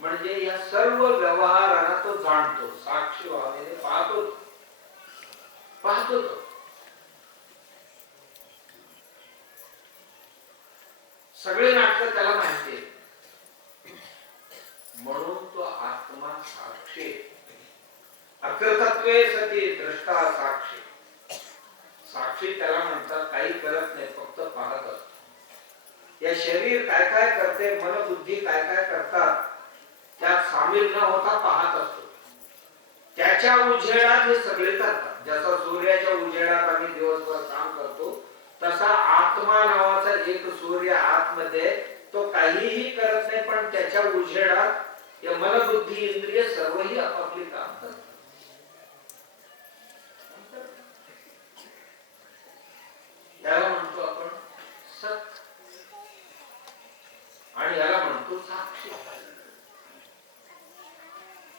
म्हणजे या सर्व व्यवहारांना तो जाणतो, साक्षी भावनेने पाहतो. सगळे नाटक त्याला माहिती आहे. म्हणून तो आत्मा साक्षी. अकृतत्वे सती द्रष्टा साक्षी. साक्षी त्याला म्हणतात काही करत नाही, फक्त पाहत असतो. या शरीर काय काय करते, मन बुद्धी काय काय करतात त्यात सामील न होता पाहत असतो. त्याच्या उजेडात हे सगळे करतात. जसा सूर्याच्या उजेडात आम्ही दिवसभर काम करतो तसा आत्मा नावाचा एक सूर्य आतमध्ये तो काहीही करत नाही, पण त्याच्या उजेडात या मन बुद्धी इंद्रिय सर्वही आपापली काम करतात. याला म्हणतो आपण सत आणि याला म्हणतो साक्षी.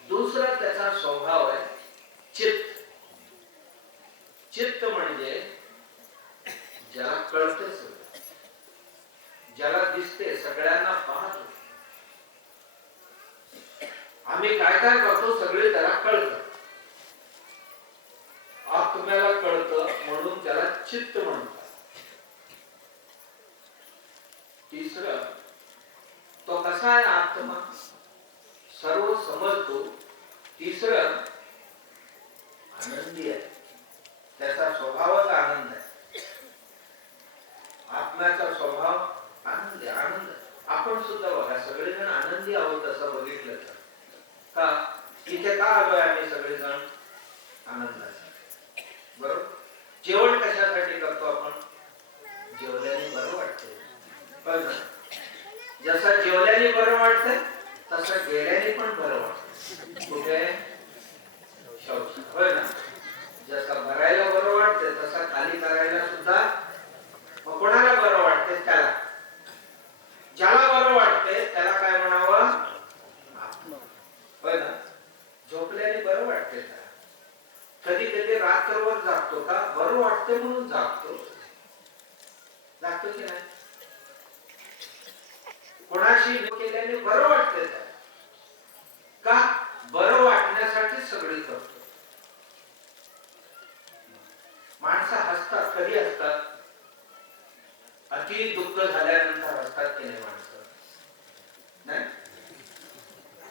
दुसरा त्याचा स्वभाव आहे चित्त. चित्त म्हणजे ज्याला कळते सगळं, ज्याला दिसते, सगळ्यांना पाहतो. आम्ही काय काय करतो सगळे त्याला कळतं. आत्म्याला कळतं म्हणून त्याला चित्त म्हणतात. तिसरं, तो कसा आहे आत्मा? सर्व समजतो. तिसरं, आनंदी आहे. त्याचा स्वभावच आनंद आहे. आत्म्याचा स्वभाव आनंद. आपण सुद्धा बघा सगळेजण आनंदी आहोत असं बघितलं तर. का? इथे का आलोय आम्ही सगळेजण? आनंदासाठी. बरोबर. जेवण कशासाठी करतो आपण? जेवल्याने बरं वाटते. पण जसं जेवल्याने बरं वाटतंय तसं गेल्याने पण बरं वाटतं. कुठे? शौच. होय ना. जसं भरायला बरं वाटतंय तसं खाली करायला सुद्धा. मग कोणाला बरं वाटतंय? त्याला. ज्याला बरं वाटतंय त्याला काय म्हणावं? होय ना. झोपल्याने बरं वाटतंय त्याला. कधी कधी रात्रभर जागतो का? बरं वाटतंय म्हणून जागतो. जागतो की नाही? कोणाशी केल्याने बरं वाटतंय त्याला. का? बरं वाटण्यासाठी सगळे करतो. माणसं हसतात. कधी हसतात? अति दुःख झाल्यानंतर हसतात की नाही माणसं? नाही.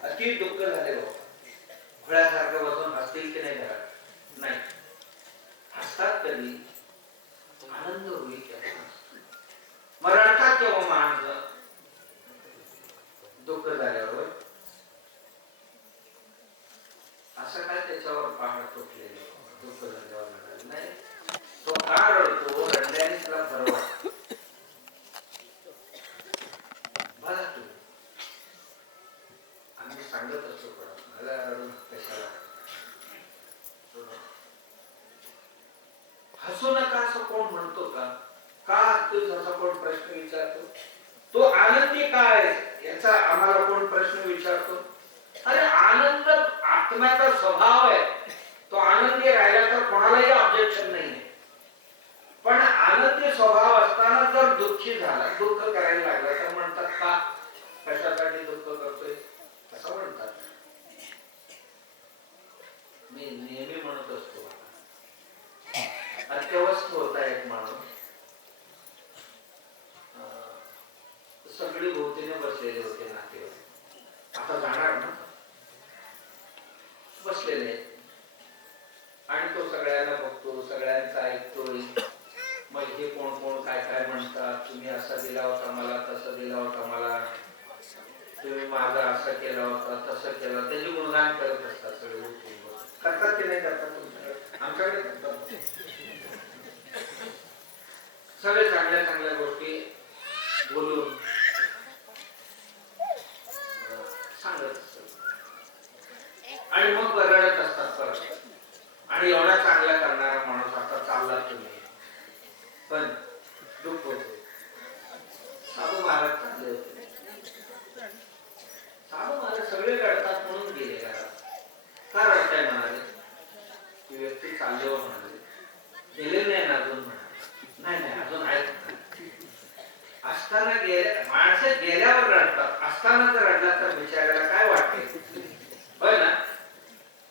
अति दुःख झाले बाबा घोड्यासारखं बसून हसतील की नाही घरात? नाही. हसतात कधी? आनंद होईल त्याला. मग रडतात केव्हा माणसं? दुःख झाल्यावर. असं काय त्याच्यावर पहाड तुटलेले दुःख झाल्यावर रडायला नाही. तो का रडतो? रडल्याने त्याला बरं वाटतं. बघा तुम्ही, आम्ही सांगत असतो मला रडून कशाला हसू नका असं कोण म्हणतो का? का हसतोय असा कोण प्रश्न विचारतो? तो आनंदी काय याचा आम्हाला कोण प्रश्न विचारतो? अरे आनंद आत्म्याचा स्वभाव आहे. तो आनंदी राहिला तर कोणालाही ऑब्जेक्शन नाही. पण आनंदी स्वभाव असताना जर दुःखी झाला, दुःख करायला लागला तर म्हणतात का कशासाठी दुःख करतोय असं म्हणतात. मी नेहमी म्हणत असतो, अत्यवस्थ होता एक माणूस, सगळी भोवतीने बसलेले होते नातेवाईक, आता जाणार ना, बसलेले आणि तो सगळ्यांना बघतो, सगळ्यांचा ऐकतोय. मग हे कोण कोण काय काय म्हणतात, तुम्ही असा दिला होता मला, तसं दिला होता मला, तुम्ही माझा असं केला होता, तसं केलं, त्याची गुणगान करत असतात सगळे. करतात की नाही करतात तुमच्याकडे? आमच्याकडे करतात. सगळे चांगल्या चांगल्या गोष्टी बोलून सांगत असतात आणि मग रडत असतात परत. आणि एवढा चांगला करणारा माणूस आता चालला तुम्ही, पण दुःख होते. साधू महाराज चालले होते, साधू महाराज सगळे रडतात म्हणून गेले घरात. का रडताय म्हणाले, ती व्यक्ती चालले हो म्हणाले, गेले नाही ना अजून म्हणाले, नाही नाही अजून आहेत. असताना माणसं गेल्यावर रडतात, असताना जर रडला तर बिचारायला काय वाटते, होय ना.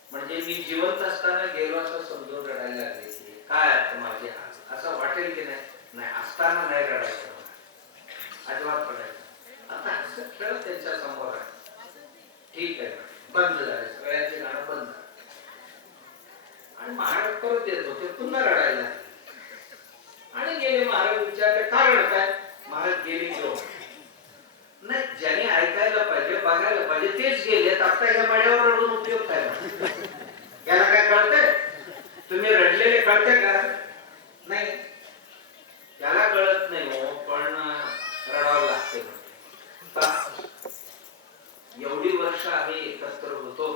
म्हणजे मी जिवंत असताना गेलो असं समजून रडायला लागले की काय आता माझे हात, असं वाटेल की नाही. नाही, असताना नाही रडायचं, अजिबात रडायचं. आता असं खेळ त्यांच्या समोर आहे, ठीक आहे, बंद झाले, सगळ्यांचे गाणं बंद झालं. आणि महाराज परत येत होते, पुन्हा रडायला लागले आणि गेले. महाराज विचारले का रडताय, महाराज गेले घेऊन. नाही, ज्याने ऐकायला पाहिजे, बघायला पाहिजे तेच गेलेत. आता ह्या मड्यावर रडून उपयोग काय, याला काय कळतंय? तुम्ही रडलेले कळते का? नाही, त्याला कळत नाही हो, पण रडावं लागते. एवढी वर्ष आम्ही एकत्र होतो,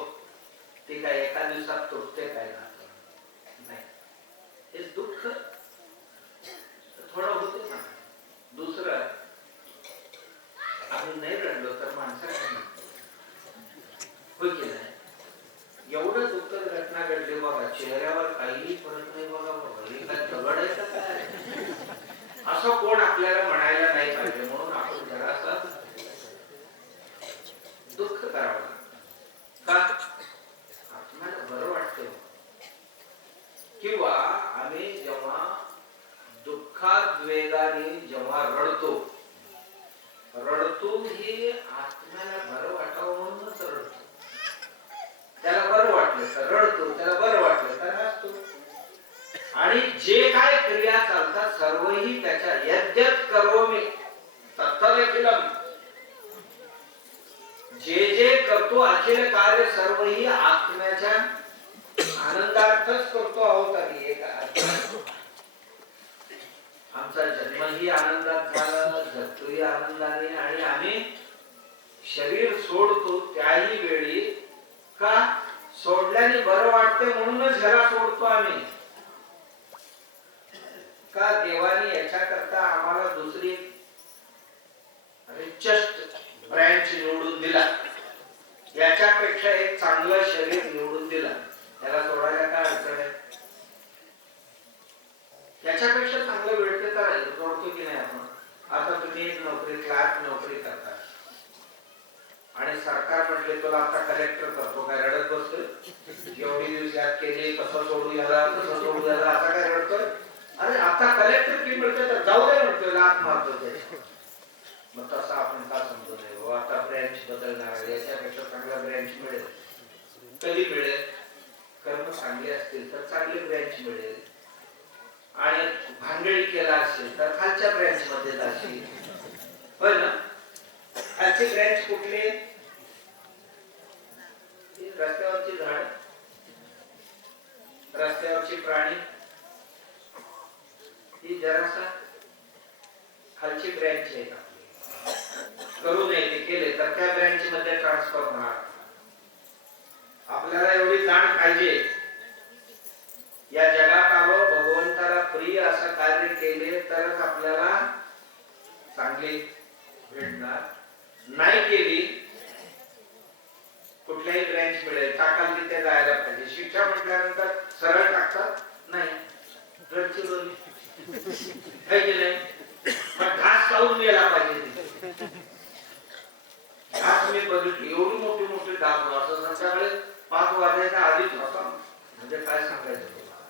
ते काय एका दिवसात तुटते काय ना, नाही. हे दुःख थोडं होतं ना. दुसरं, आम्ही नाही रडलो तर माणसं काय म्हणतो, होय की नाही. एवढं दुःखद घटना घडली बघा, चेहऱ्यावर काहीही फरक नाही बघा. बाबा हे काय दगड आहे का काय, असं कोण आपल्याला म्हणायला नाही पाहिजे. म्हणून आपण जरासं दुःख करावं का, आपल्याला बरं वाटतं. किंवा आम्ही जेव्हा दुःखात वेगाने जेव्हा रडतो ही आत्म्याला बरं वाटावं म्हणूनच रडतो. त्याला बरं वाटलं तर रडतो, त्याला बरं वाटलं तर हसतो. आणि जे काय क्रिया चालतात सर्वही त्याच्या यद्यत करोमि तत्तदखिलम्, जे जे करतो अखिल कार्य सर्वही आत्म्याच्या आनंदार्थच करतो आहोत. आम्ही एक आमचा जन्मही आनंदात झाला, जगतोही आनंदाने, आणि आम्ही शरीर सोडतो त्याही वेळी का सोडल्याने बरं वाटते म्हणूनच ह्याला सोडतो आम्ही. का देवाने याच्याकरता आम्हाला दुसरी रिचेस्ट ब्रँच निवडून दिला, याच्यापेक्षा एक चांगलं शरीर निवडून दिला, त्याला सोडायला काय अडचण आहे. याच्यापेक्षा चांगलं मिळते तर सोडतो की नाही आपण. आता तुम्ही एक नोकरी, क्लार्क नोकरी करता आणि सरकार म्हटले तुला आता कलेक्टर करतो, काय रडत बसतोय, एवढी दिवस याद केली, कसं सोडू याला, कसं सोडू याला, आता काय रडतोय. अरे आता कलेक्टर की मिळतोय तर जाऊ दे म्हणतोय, लाथ मारतोय. मग तसं आपण का समजू नये, आता ब्रँच बदलणार आहे, याच्यापेक्षा चांगला ब्रँच मिळेल. कधी मिळेल, कर्म चांगले असतील तर चांगली ब्रँच मिळेल, आणि भांडळी केला असेल तर खालच्या ब्रँच मध्ये जाशील, होय ना. खालची ब्रँच कुठली, रस्त्यावरची झाड, रस्त्यावरची प्राणी, ही जरासा खालची ब्रँच आहे. करू नये ते केले तर त्या ब्रँच मध्ये ट्रान्सफर होणार. आपल्याला एवढी जाण पाहिजे, या जगात आलो भगवंताला प्रिय असं कार्य केले तरच आपल्याला चांगली भेटणार. नाही केली कुठल्याही ब्रँच मिळेल, टाकाल तिथे जायला पाहिजे. शिक्षा म्हटल्यानंतर वाजायचा आधीच होता, म्हणजे काय सांगायचं तुम्हाला.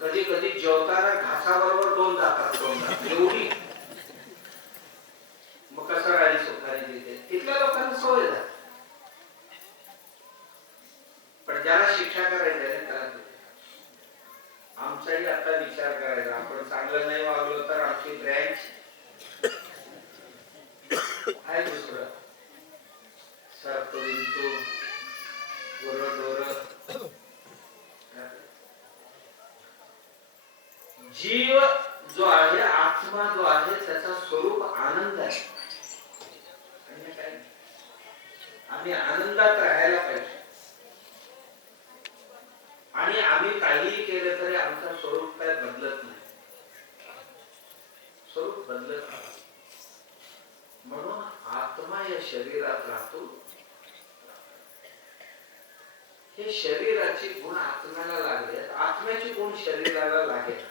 कधी कधी जेवताना घासाबरोबर 2 दातात तोंडात एवढी. मग कसं राहिली सुखारी तिथे, तिथल्या लोकांना सवय झाली. पण ज्याला शिक्षा करायची आहे त्याला आमचाही आता विचार करायचा, आपण चांगलं नाही वागलो तर आमची ब्रँच आहे दुसरं सरतो जीव जो आहे, आत्मा जो आहे, त्याचा स्वरूप आनंद आहे. आम्ही आनंदात राहायला पाहिजे. आणि आम्ही काहीही केलं तरी आमचं स्वरूप काय बदलत नाही, स्वरूप बदलत नाही. म्हणून आत्मा या शरीरात राहतो. हे शरीराचे गुण आत्म्याला लागले, आत्म्याचे गुण शरीराला लागेल.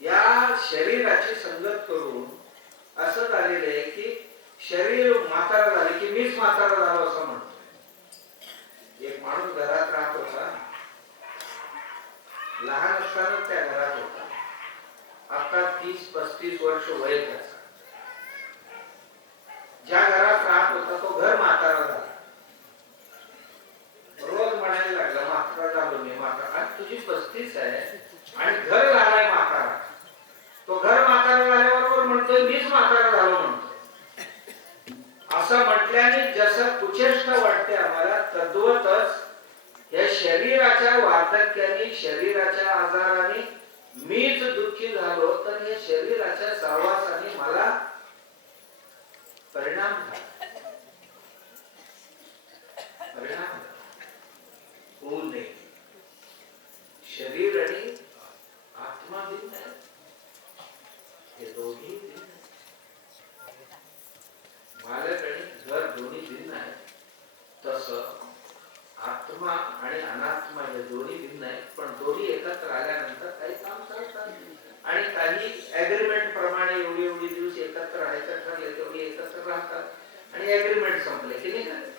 या शरीराची संगत करून असं झालेलं आहे की शरीर म्हातारा झाले की मीच म्हातारा झालो असं म्हणतो. एक माणूस घरात राहत होता, लहान असताना त्या घरात होता. आता 30-35 वर्ष वय त्याचा. ज्या घरात राहत होता तो घर म्हातारा झाला. रोज म्हणायला लागला म्हातारा झालो मी, म्हातारा. आज तुझी 35 आहे आणि घर झालाय म्हातारा. तो घर म्हातारा झाल्याबरोबर म्हणतोय मीच म्हातारा झालो म्हणतो. असं म्हटल्याने जसं कुचेष्ट वाटते आम्हाला, तद्वतच या शरीराच्या वार्धक्याने, शरीराच्या आजाराने मीच दुःखी झालो, तर या शरीराच्या सहवासाने मला परिणाम झाला. परिणाम होऊ नये. शरीर आणि आत्मा भिन्न आहे, हे दोन्ही भिन्न आहे. मालक आणि घर दोन्ही भिन्न आहे. तसं आत्मा आणि अनात्मा हे दोन्ही भिन्न आहेत. पण दोन्ही एकत्र आल्यानंतर काही काम करतात आणि काही ऍग्रीमेंट प्रमाणे एवढी दिवस एकत्र राहायचं ठरले तेवढी एकत्र राहतात आणि ऍग्रीमेंट संपले की नाही.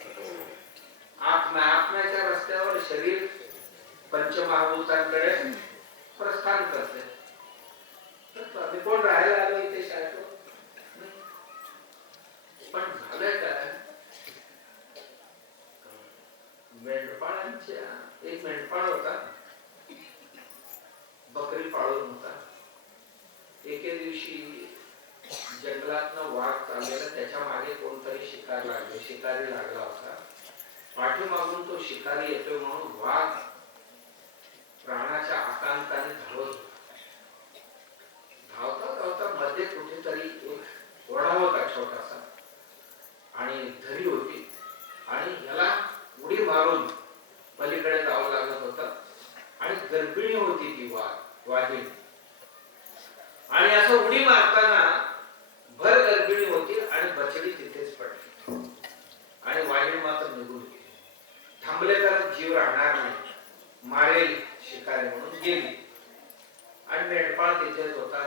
आत्म्याच्या रस्त्यावर शरीर पंचमहाभूतांकडे प्रस्थान करते. आम्ही कोण राहायला आलो इथे शाळेत, पण झालंय काय, मेंढपाळांच्या एक मेंढपाळ होता, बकरी पाळून होता. एके दिवशी जंगलातनं वाघ चाललेला, त्याच्या मागे कोणतरी शिकारी लागला होता. पाठीमागून तो शिकारी येतोय म्हणून वाघ प्राणाच्या आकांताने धावत होता. धावता धावता मध्ये कुठेतरी एक ओढा होता छोटासा आणि धरी होती आणि ह्याला उडी मारून पलीकडे जावं लागत होतं. आणि गर्भिणी होती ती वाघीण. आणि असं उडी मारताना भर गर्भिणी होती आणि बछडी तिथेच पडली आणि वाघीण मात्र निघून गेली. थांबले तर जीव राहणार नाही, मारेल शिकारी म्हणून गेली. आणि मेंढपाळ तिथेच होता.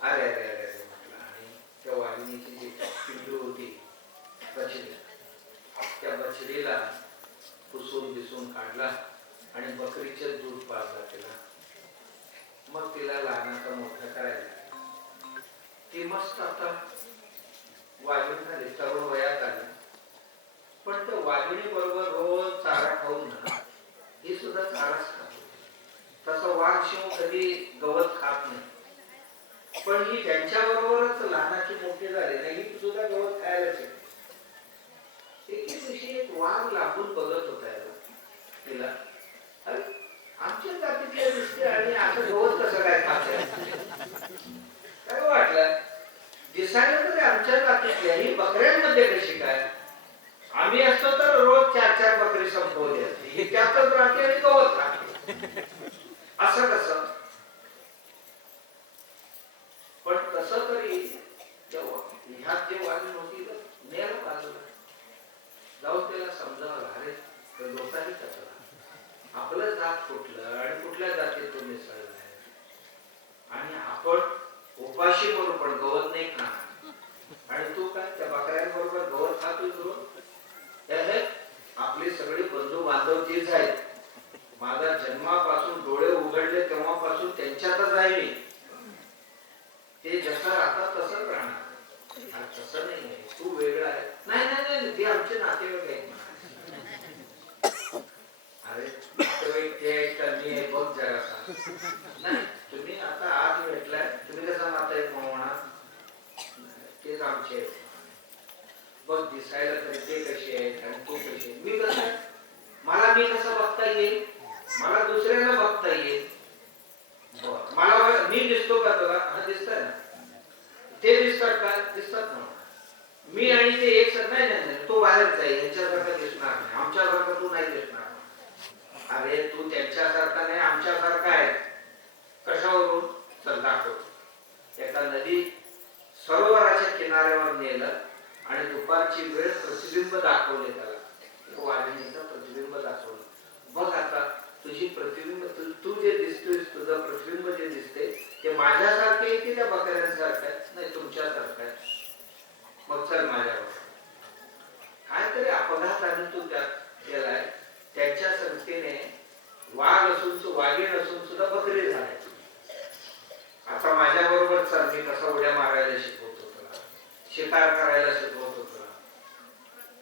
अरे अरे अरे अरे म्हटलं. आणि त्या वाघिणीची जी पिल्लू होती बछडी, त्या बछडीला पुसून बिसून काढला आणि बकरीचे दूध पाजला तिला. मग तिला लहानाचा मोठा करायला. ती मस्त आता वाघीण झाली, तरुण वयात आली. पण त्या वाघिणी बरोबर रोज चारा खाऊन ना, ही सुद्धा चाराच खात होती. तसं वाघ शिव कधी गवत खात नाही. पण ही त्यांच्या बरोबरच लहानाची मोठी झाली नाही, ही सुद्धा गवत खायलाच येते. एके दिवशी एक वाघ लांबून बघत होता तिला. अरे आमच्या जातीतल्या दिसते आणि असं गवत कसं काय खाते, काय वाटलं. दिसायला तरी आमच्या जातीतल्या, ही बकऱ्यांमध्ये कशी काय. आम्ही असतो तर रोज 4-4 बकरी संपवली असते, ही त्यातच राहते आणि गवत खाते. असं कसं. पण कसं तरी ह्यात जे वाघ नव्हती नेलं बाजूला जाऊन त्याला समजावं. अरे लोकांनी कसं आपलं जात कुठलं आणि कुठल्या जातीत तो मिसळलाय आणि आपण उपाशी करू पण गवत नाही खाणार. आणि तू काय त्या बकऱ्यांबरोबर गवत खातोय. या बांधव तेच आहेत. माझा जन्मापासून डोळे उघडले तेव्हापासून त्यांच्यातच आहे मी. ते जसं राहतात तसंच राहणार. तसं नाही, तू वेगळा आहे. नाही नाही नाही, ते आमचे नातेवाईक आहेत. अरे नातेवाईक ते आहेत का मी आहे बघ जरा. नाही, तुम्ही आता आज भेटलाय, तुम्ही कसा नातेवाईक म्हणा, तेच आमचे आहेत. बघ दिसायला तरी ते कसे आहेत आणि तू कशी आहे. मी कसं, मला मी कसं बघता येईल, मला दुसऱ्यांना बघता येईल. मला मी दिसतो का तुला? हा दिसतंय ना. ते दिसतात का? दिसतात ना. मी आणि ते एक सर नाही नाही, तो बाहेरच आहे, यांच्यासारखा दिसणार नाही, आमच्यासारखा तू नाही दिसणार. अरे तू त्यांच्यासारखा नाही, आमच्यासारखा आहे. कशावरून? चल दाखव. एका नदी सरोवराच्या किनाऱ्यावर नेलं आणि दुपारची वेळ प्रतिबिंब दाखवले त्याला. वाघिणीचं प्रतिबिंब दाखवलं. बघ आता तुझी प्रतिबिंब, तू जे दिसतोय, तुझं प्रतिबिंब जे दिसते ते माझ्यासारखे आहे की त्या बकऱ्यांसारखं आहे? नाही, तुमच्यासारखं आहे. मग चल माझ्यावर. काहीतरी अपघाताने तू त्यात गेलाय. त्याच्या संख्येने वाघ असून, वाघीण असून सुद्धा बकरी झालाय. आता माझ्या बरोबर चल, मी कसा उड्या मारायला शिकवतो तुला, शिकार करायला शिकवतो तुला.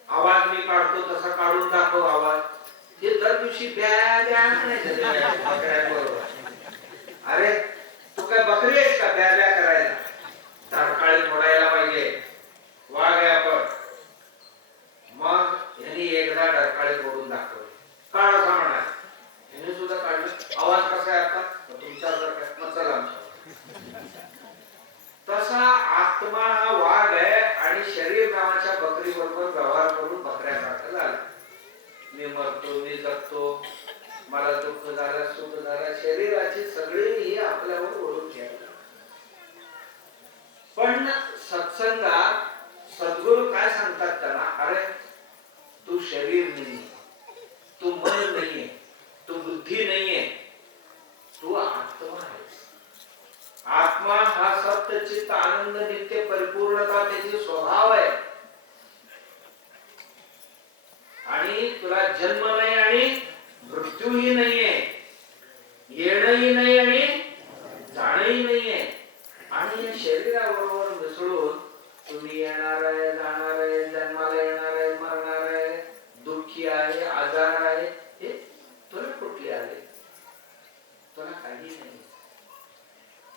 आवाज मी काढतो तसा काढून दाखव आवाज. हे दर दिवशी ब्या ब्या म्हणायचं बकऱ्यांबरोबर. अरे तू काय बकरी आहेस का ब्या ब्या करायला? तारकाळी फोडायला पाहिजे. वाघ आहे आपण. मग यांनी एकदा डरकाळी फोडून दाखवली. काळ असा म्हणाल, यांनी सुद्धा काढलं. आवाज कसा आहे आता? तुमच्यासारखा. मग चला आमच्या. तसा आत्मा हा वाघ आहे आणि शरीर नावाच्या बकरी बरोबर व्यवहार करून बकऱ्यासारखं झालं. मी मरतो, मी जगतो, मला दुःख झालं, सुख झालं, शरीराची सगळी ही आपल्यावर ओढून घ्यायला. पण सत्संगात सद्गुरू काय सांगतात त्यांना? अरे तू शरीर नाहीये, तू मन नाहीये, तू बुद्धी नाहीये, तू आत्मा आहेस. आत्मा हा सत्य चित्त आनंद नित्य परिपूर्णता त्याची स्वभाव आहे. आणि तुला जन्म नाही आणि मृत्यूही नाहीये, येणंही नाही आणि जाणंही नाहीये. आणि या शरीराबरोबर मिसळून तुम्ही येणार आहे, जाणार आहे, जन्माला येणार आहे, मरणार आहे, दुःखी आहे, आजार आहे, हे तुला कुठले आले? तुला काही नाही.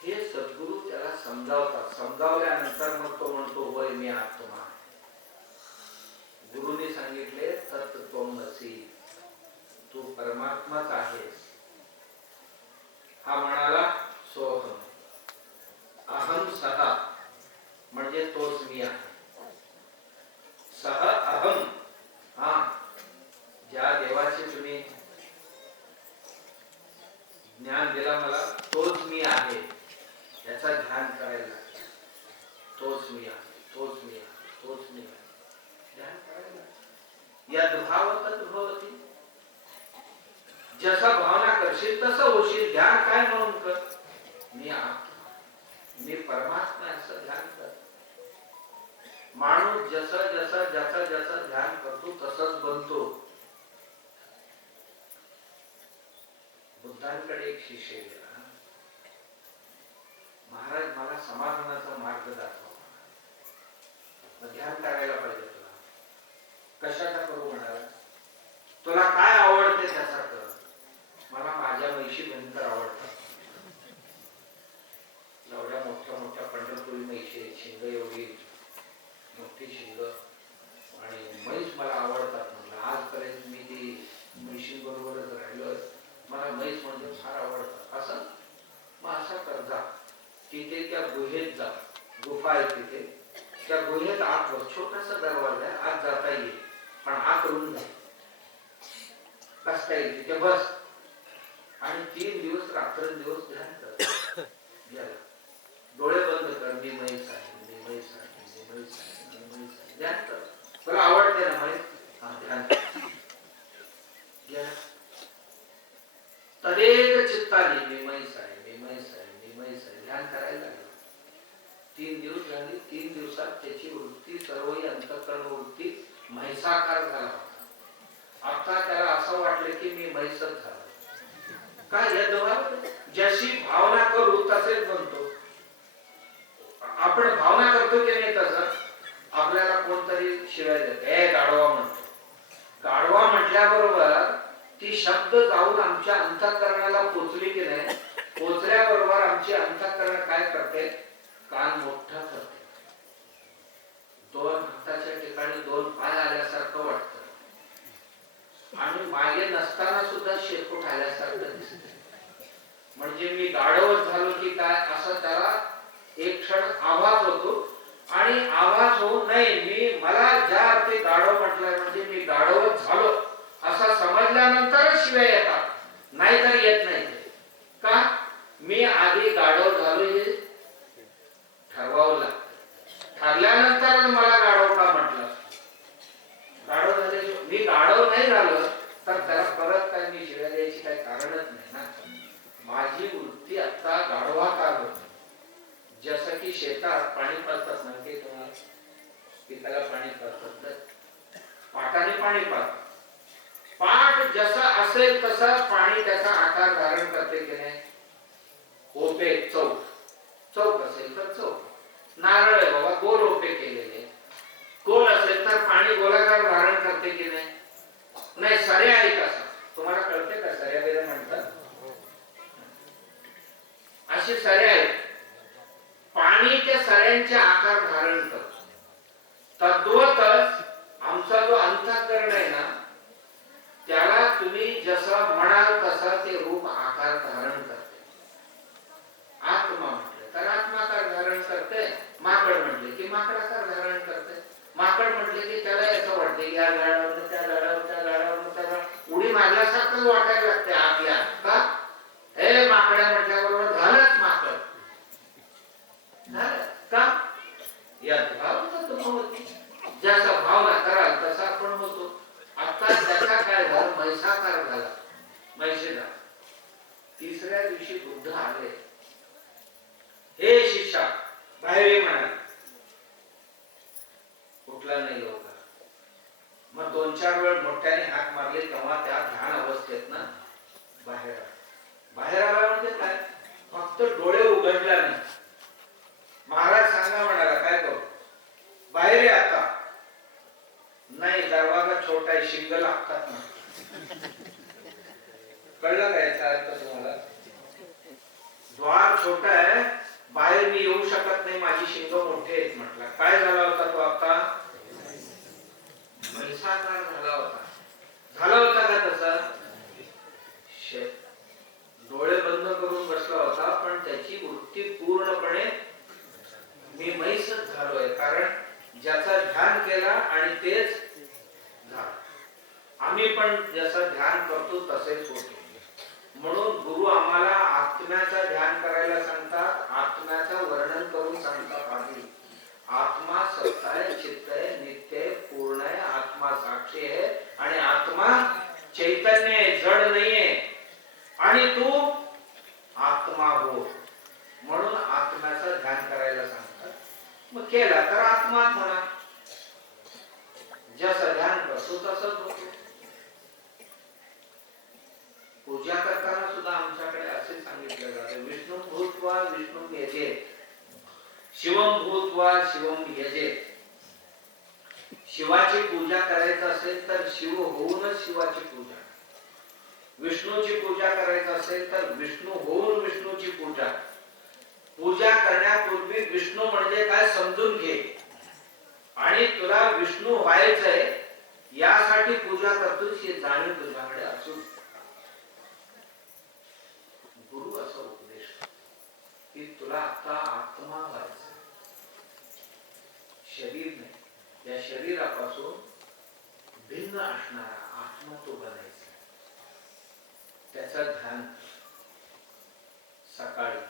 हे सद्गुरू त्याला समजावतात. समजावल्यानंतर मग तो म्हणतो होय मी आत्मा. गुरुने सांगितले तत्त्वमसि, तू परमात्माच आहेस. हा म्हणाला सोहम, अहम सह म्हणजे तोच मी आहे. सह अहम, हा ज्या देवाचे तुम्ही ज्ञान दिला मला, तोच मी आहे, याचा ध्यान करायला. तोच मी आहे, तोच मी आहे, तोच मी आहे, ध्यान करायला. या दुभावतच भवती. जसा भावना करशील तसं होशील. ध्यान काय म्हणून कर? मी आत्मा, मी परमात्मा असं ध्यान कर. माणूस जसा जसा ज्याचा ज्याचा ध्यान करतो तसंच बनतो. बुद्धांकडे एक शिष्य गेला. महाराज मला समाधानाचा मार्ग दाखवा. ध्यान करायला पाहिजे तुला. कशाचा करू म्हणाला? तुला काय आवडते त्याचा कर. मला माझ्या म्हैशी भयंकर आवडतात. एवढ्या मोठ्या मोठ्या पंढरपुरी म्हैशी, शिंग एवढी मोठी शिंग, आणि म्हैस मला आवडतात. म्हणलं आजपर्यंत मी ती म्हैशींबरोबरच राहिलोय, मला म्हैस म्हणजे फार आवडतात. असं मग असा कर, जा तिथे त्या गुहेत जा. गुफा आहे तिथे. त्या गुहेत आत बस. छोटासा दरवाजा आहे, आत जाता येईल, पण आत रुंद आहे, बसता येईल तिथे. बस आणि 3 दिवस रात्रंदिवस ध्यान कर. डोळे बंद कर. मी म्हैस आहे, मी म्हैस आहे, मी म्हैस आहे, मी म्हैस आहे. ध्यान कर. तुला आवडते ना म्हैस? हा, ध्यान कर. तदेक चित्ताने मी म्हैस आहे, मी म्हैस आहे, मी म्हैस आहे, ध्यान करायला लागलं. 3 दिवस झाले. 3 दिवसात त्याची वृत्ती, सर्व अंतःकरण वृत्ती म्हैसाकार झाला. आता त्याला असं मी म्हैसच झालो. काय या दोघांना जशी भावना करू तसेच बनतो. आपण भावना करतो की नाही तसं आपल्याला कोणतरी शिवाय देत हे गाढवा म्हणतो. गाढवा म्हटल्याबरोबर ती शब्द जाऊन आमच्या अंतःकरणाला पोचली की नाही, पोचल्याबरोबर आमची अंतःकरण काय करते, कान मोठा करते. दोन हाताच्या ठिकाणी दोन पाय आल्यासारखं वाटतं आणि मागे नसताना सुद्धा शेपूट आल्यासारखं दिसते. म्हणजे मी गाढव झालो की काय असं त्याला एक क्षण आवाज होतो आणि आवाज होऊ नये मी मला ज्या अर्थी गाढव म्हटलंय म्हणजे मी गाढवच झालो असा समजल्यानंतरच शिवाय येतात, नाहीतर येत नाही. का मी आधी गाढव झालो हे ठरवावं लागतं. ठरल्यानंतर मला गाढव का म्हटलं. गाढव झाले मी गाढव नाही झालो तर त्याला परत काय मी शिवाय द्यायची काही कारणच नाही ना. माझी वृत्ती आता गाढवाकार होती. जसं की शेतात पाणी पाजतात ना ते तुम्हाला की त्याला पाणी पाजतात, पाटाने पाणी पाजतात. पाट जसं असेल तसं पाणी त्याचा आकार धारण करते की नाही. ओपे चौक, चौक असेल तर चौक. नारळ आहे बाबा गोल ओपे केलेले, गोल असेल तर पाणी गोलाकार धारण करते की नाही. नाही सऱ्या आहे कसं तुम्हाला कळते का, सऱ्या वेळ म्हणतात अशी सऱ्या आहेत. पाणी त्या सऱ्यांचे आकार धारण करतो. तद्वतच आमचा जो अंतःकरण आहे ना त्याला तुम्ही जसं म्हणाल तसं ते रूप आकार धारण करते. आत्मा म्हटले तर आत्माकार धारण करते. माकड म्हटले की माकडाकार धारण करते. माकड म्हटले की त्याला असं वाटते या झाडावर त्या झाडावर त्या झाडावर त्याला उडी मारल्यासारखं वाटायला लागते आपल्या. का हे माकड्या म्हटल्याबरोबर झालंच माकड झालं. का यात भावना होती. जसा भावना कराल तसा आपण होतो. आता त्याचा काय झालं, म्हैसाकार झाला, म्हैसेला. तिसऱ्या दिवशी बुद्ध आले. हे शिष्या बाहेर म्हणाले. कुठला नाही लवकर. मग 2-4 वेळ मोठ्याने हाक मारले तेव्हा त्या ध्यान अवस्थेत ना बाहेर आला. बाहेर आला म्हणजे काय, फक्त डोळे उघडला नाही. महाराज सांगा म्हणाला काय करू, बाहेर या आता. नाही दरवाजा छोटा आहे, शिंग लागतात ना. कळलं का याचा अर्थ तुम्हाला. द्वार छोटा आहे, बाहेर मी येऊ शकत नाही, माझी शिंग मोठी आहेत म्हटलं. काय झाला होता तो आता, म्हैसाकार झाला होता. झाला होता का तसा, डोळे बंद करून बसला होता पण त्याची वृत्ती पूर्णपणे मी म्हैसच झालोय. कारण ज्याचा ध्यान केला आणि तेच झालं. आम्ही पण जसं ध्यान करतो तसेच होतो. म्हणून गुरु आम्हाला आत्म्याचं ध्यान करायला सांगतात, आत्म्याचं वर्णन करून सांगतात. आधी आत्मा सत्य आहे, चित्त आहे, नित्य आहे, पूर्ण आहे, आत्मा साक्षी आहे आणि आत्मा चैतन्य आहे, जड नाहीये आणि तू आत्मा हो. म्हणून आत्म्याचं ध्यान करायला सांगतात. मग केला तर आत्माच होणार. जसं ध्यान करतो तसंच होतो. पूजा करताना सुद्धा आमच्याकडे असे सांगितले जाते, विष्णू भूत्वा विष्णू यजेत, शिवम भूत्वा शिवम यजेत. शिवाची पूजा करायचं असेल तर शिव होऊनच शिवाची पूजा, विष्णूची पूजा करायचं असेल तर विष्णू होऊन विष्णूची पूजा. पूजा करण्यापूर्वी विष्णू म्हणजे काय समजून घे आणि तुला विष्णू व्हायचंय यासाठी पूजा करतोस ही जाणीव तुझ्याकडे असून गुरु असा उपदेश की तुला आता आत्मा व्हायचं, शरीर नाही. या शरीरापासून भिन्न असणारा आत्मा तो बनायचा. त्याचं ध्यान सकाळी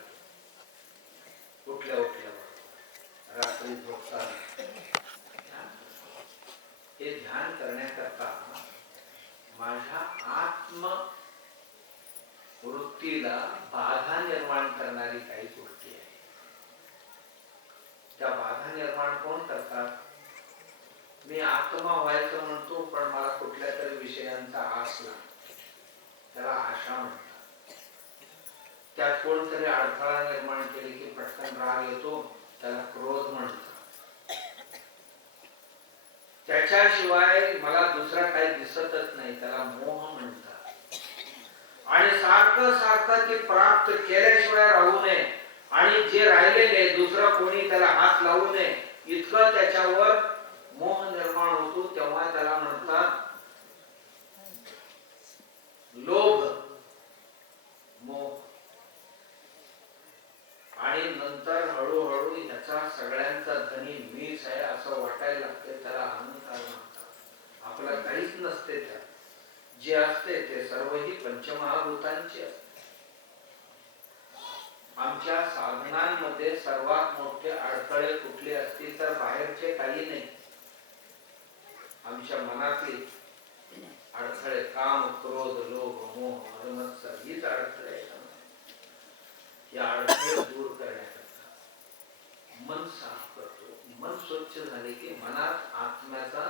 उठल्या उठल्यावर, रात्री झोपताना हे ध्यान करण्याकरता माझ्या आत्म वृत्तीला बाधा निर्माण करणारी काही गोष्टी आहे. त्या बाधा निर्माण कोण करतात. मी आत्मा व्हायचं म्हणतो पण मला कुठल्या तरी विषयांचा आस लागतो. काहीतरी अडथळा निर्माण केली की पटकन राग येतो, त्याला क्रोध म्हणतात. त्याच्याशिवाय मला दुसरा काही दिसतच नाही, त्याला मोह म्हणतात. आणि सारखं सारखं ते प्राप्त केल्याशिवाय राहू नये आणि जे राहिलेले दुसरं कोणी त्याला हात लावू नये इतकं त्याच्यावर मोह निर्माण होतो, तेव्हा त्याला म्हणतात लोभ मोह. आणि नंतर हळूहळू ह्याचा सगळ्यांचा धनी मीच आहे असं वाटायला लागते, त्याला अहंकार म्हणतात. आपलं काहीच नसते त्यात, जे असते ते सर्व ही पंचमहाभूतांचे असते. आमच्या साधनांमध्ये सर्वात मोठे अडथळे कुठले असतील तर बाहेरचे काही नाही, आमच्या मनातले अडथळे काम, क्रोध, लोभ, मोह, मदमत्सर हीच अडथळे आहेत. या अडथळे दूर करण्याकरता मन साफ करतो. मन स्वच्छ झाले की मनात आत्म्याचा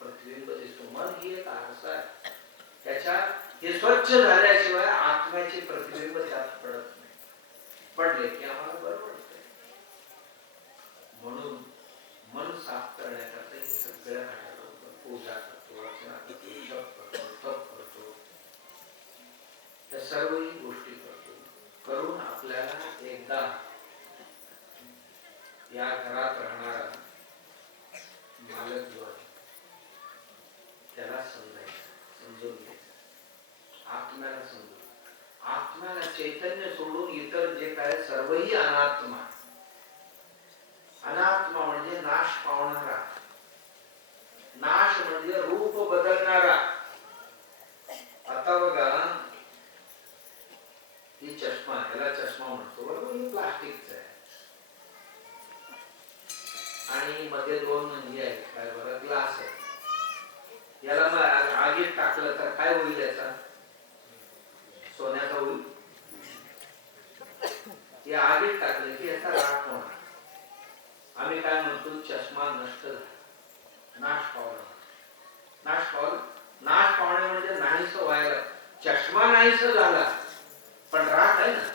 प्रतिबिंब दिसतो. मन ही एक आरसा आहे, त्याच्यात हे स्वच्छ झाल्याशिवाय आत्म्याचे प्रतिबिंब त्यात पडत नाही. पडले की आम्हाला बरं वाटतंय. म्हणून मन साफ करण्याकरता हे सगळं करायला पूजा करतो, अर्चना करतो, जप करतो, तप करतो, त्या सर्वही गोष्टी करतो. करून आपल्याला एकदा या घरात राहणारा मालक जो आहे त्याला समजून घ्यायचं, आत्म्याला समजून. आत्म्याला चैतन्य सोडून इतर जे काय सर्वही अनात्मा. अनात्मा म्हणजे नाश पावणारा, नाश म्हणजे रूप बदलणारा. आता बघा ही चष्मा, याला चष्मा म्हणतो बरोबर, ही प्लास्टिकचा आहे आणि मध्ये दोन हे आहेत काय बरं, ग्लास आहे. याला मग आगीत टाकलं तर काय होईल, याचा सोन्याचा होईल. हे आगीत टाकलं की याचा राख होणार. आम्ही काय म्हणतो, चष्मा नष्ट झाला, नाश पावला. नाश पावला, नाश पावणे म्हणजे नाहीस व्हायला. चष्मा नाहीस झाला पण राख आहे ना.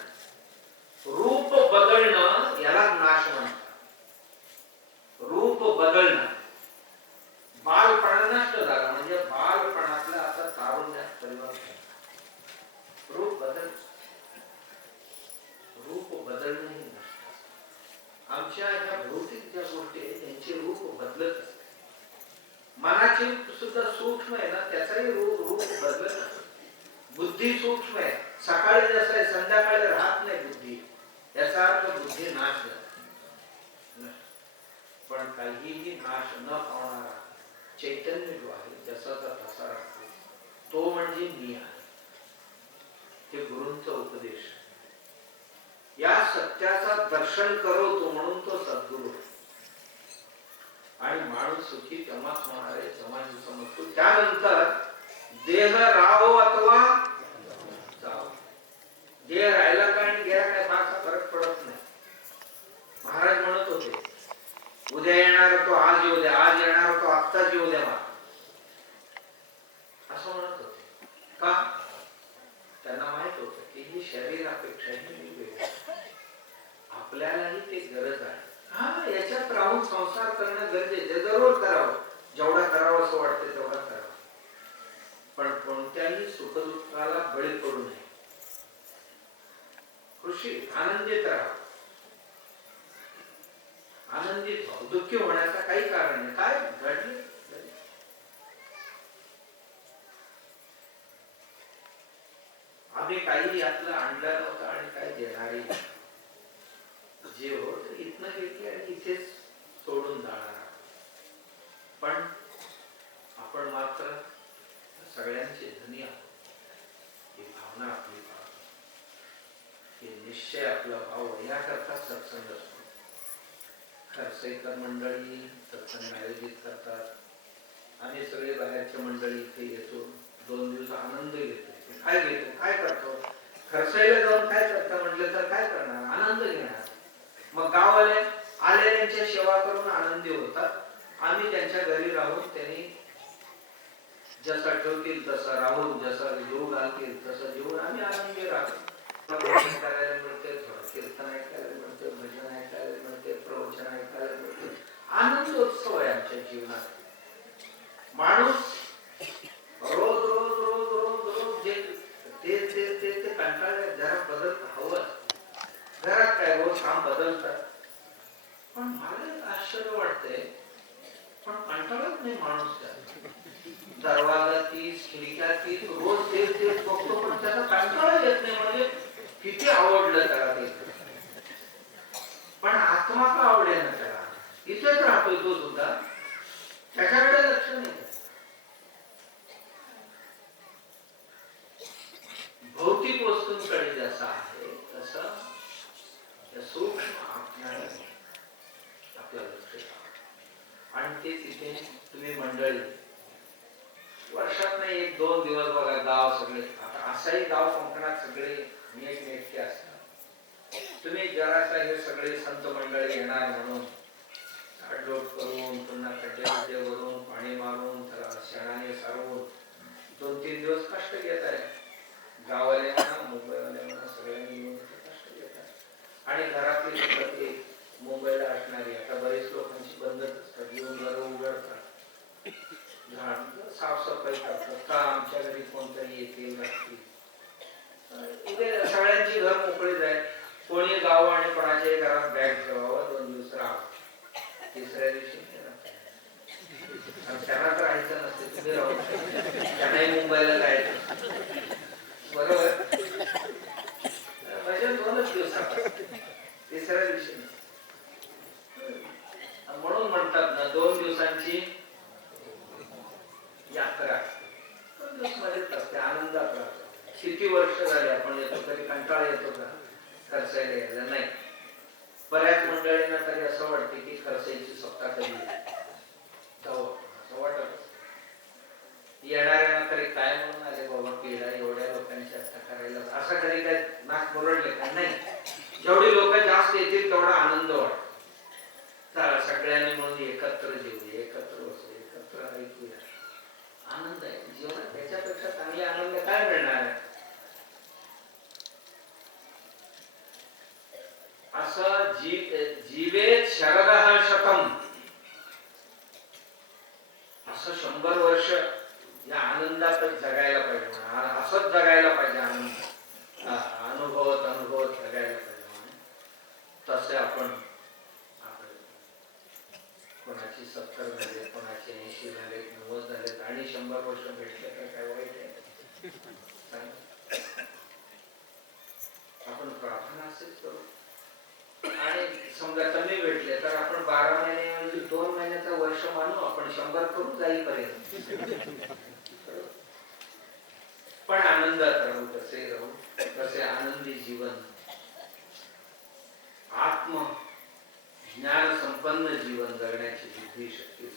रूप बदलणं याला नाश म्हणतात. रूप बदलणं, बालपणा नष्ट झाला म्हणजे बालपणातला आता तारुण्यात परिवर्तन. रूप बदल, रूप बदलणं ही नष्ट. आमच्या ह्या भौतिक ज्या गोष्टी आहेत त्यांचे रूप बदलत असते. मनाची सुद्धा सूक्ष्म आहे ना, त्याचाही रूप बदलत असते. बुद्धी सूक्ष्म आहे, सकाळी जसं आहे संध्याकाळी राहत नाही बुद्धी, याचा अर्थ बुद्धी नाश झाला. पण काहीही नाश न पावणारा चैतन्य जो आहे जसाचा तसा राहतो, तो म्हणजे मी आहे. हे गुरूंचा उपदेश. या सत्याचा दर्शन करवतो म्हणून तो सद्गुरू. आणि माणूस सुखी तेव्हाच होणार आहे जेव्हा समजतो. त्यानंतर देह राहो अथवा जाओ, देह राहिला का आणि गेला काय फारसा फरक पडत नाही. महाराज म्हणत होते उद्या येणार तो आज येऊ द्या, आज येणार तो आत्ताच येऊ द्या मला, असं म्हणत होते. का? त्यांना माहित होतं की ही शरीरापेक्षाही मी वेगळी, आपल्यालाही ते गरज आहे. हा, याच्यात राहून संसार करणं गरजेचं, जरूर करावं, जेवढा करावं असं वाटतं तेवढा करावं, पण कोणत्याही सुखदुःखाला बळी पडू नये. खुशी आनंदित राहावं, आनंदित व्हावं, दुःखी होण्याचं काही कारण नाही. काय घडले आम्ही काही यातलं आणलं नव्हतं आणि काही देणारही, जे होत इथनं घेतले आणि इथेच सोडून जाणार. पण आपण मात्र सगळ्यांचे धनी आहोत, ही भावना आपली पाहिजे, हे निश्चय आपला भाव. याकरता सत्संग असतो. खरसेकर मंडळी सत्संग आयोजित करतात, आम्ही सगळे बाहेरच्या मंडळी इथे येतो, 2 दिवस आनंद घेतो. काय घेतो, काय करतो? खरसाईला जाऊन काय करता म्हटलं तर काय करणार, आनंद घेणार. मग गाववाले आलेल्यांच्या सेवा करून आनंदी होतात. आम्ही त्यांच्या घरी राहून त्यांनी जसा ठेवतील तसं राहून, जसा जीव घालतील तसं जीवन आम्ही आनंदी राहतो. करायला मिळते, थोडं कीर्तन ऐकायला मिळते, भजन ऐकायला मिळते, प्रवचन ऐकायला मिळते. आनंदोत्सव आहे आमच्या जीवनात. माणूस रोज रोज रोज रोज रोज जे ते ते ते ते कंटाळले, जरा बदल हवं. घरात काय रोज काम बदलतात, पण मला आश्चर्य वाटतंय, पण कंटाळत नाही माणूस. दरवाजा तीच, खिडक्या तीच, रोज तेच तेच बघतो, पण त्याला कंटाळा येत नाही. म्हणजे किती आवडलं त्याला ते. पण आत्मा का आवडेल ना त्याला? इथेच राहतोय तो सुद्धा, त्याच्याकडे लक्ष नाही. भौतिक वस्तूंकडे जसा आहे तसं सूक्ष्म आत्म्याला आपलं लक्ष. आणि ते तिथे तुम्ही मंडळी वर्षात नाही 1-2 दिवस बघा, गाव सगळे, आता असाही गाव कोकणात सगळे नेटके असतात. तुम्ही जरासा हे सगळे संत मंडळी येणार म्हणून आडलोट करून, पुन्हा खड्डे भरून, पाणी मारून, त्याला शेणाने सारवून 2-3 दिवस कष्ट घेत आहे. गावाले म्हणा, मुंबईवाले म्हणा, सगळ्यांनी येऊन कष्ट घेत आहे. आणि घरातली लोक ते मुंबईला असणारी, आता बरेच लोकांची बंदच असतात, येऊन घरं उघडतात, साफसफाई करतात. का आमच्या घरी कोणतरी येतील राहतील, सगळ्यांची घर मोकळी जाईल. कोणी गाव आणि कोणाच्याही घरात बॅग ठेवावं, 2 दिवस राहावं, तिसऱ्या दिवशी त्यांना तर राहायचं नसते, तुम्ही राहू, त्यांनाही मुंबईला जायचं बरोबर. म्हणजे 2च दिवसात, तिसऱ्या दिवशी. म्हणून म्हणतात ना, 2 दिवसांची यात्रा 2 दिवस मजेत असते, आनंदात राहतो. किती वर्ष झाले आपण येतो, कधी कंटाळा येतो का खर्चायला यायला? नाही. बऱ्याच मंडळींना तरी असं वाटते की खर्चायची सत्ता कधी असं वाटत. येणाऱ्यांना तरी काय म्हणून आले बाबा पिढा, एवढ्या लोकांची आता करायला, असं कधी काय नाक मुरडले का? नाही. जेवढी लोक जास्त येतील तेवढा आनंद वाटतो. चला सगळ्यांनी म्हणून एकत्र जेवूया, एकत्र बसूया, एकत्र ऐकूया, आनंद आहे जीवनात. त्याच्यापेक्षा चांगले आनंद काय मिळणार आहे? असं जीवेत शरदः शतम, असं 100 वर्ष या आनंदातच जगायला पाहिजे. असंच जगायला पाहिजे, आनंद अनुभवत जगायला पाहिजे. तसे आपण कोणाची 70 झाले, कोणाचे 80 झाले, 90 झाले, आणि 100 वर्ष भेटले तर काय वाईट आहे? आपण प्रार्थना असेच करू. आणि समजा कमी भेटले तर आपण 12 महिने 2 महिन्याचा वर्ष मानू, आपण 100 करू जाईपर्यंत. पण आनंदात राहू, कसे राहू, कसे आनंदी जीवन, आत्म ज्ञान संपन्न जीवन जगण्याची बुद्धी शक्ती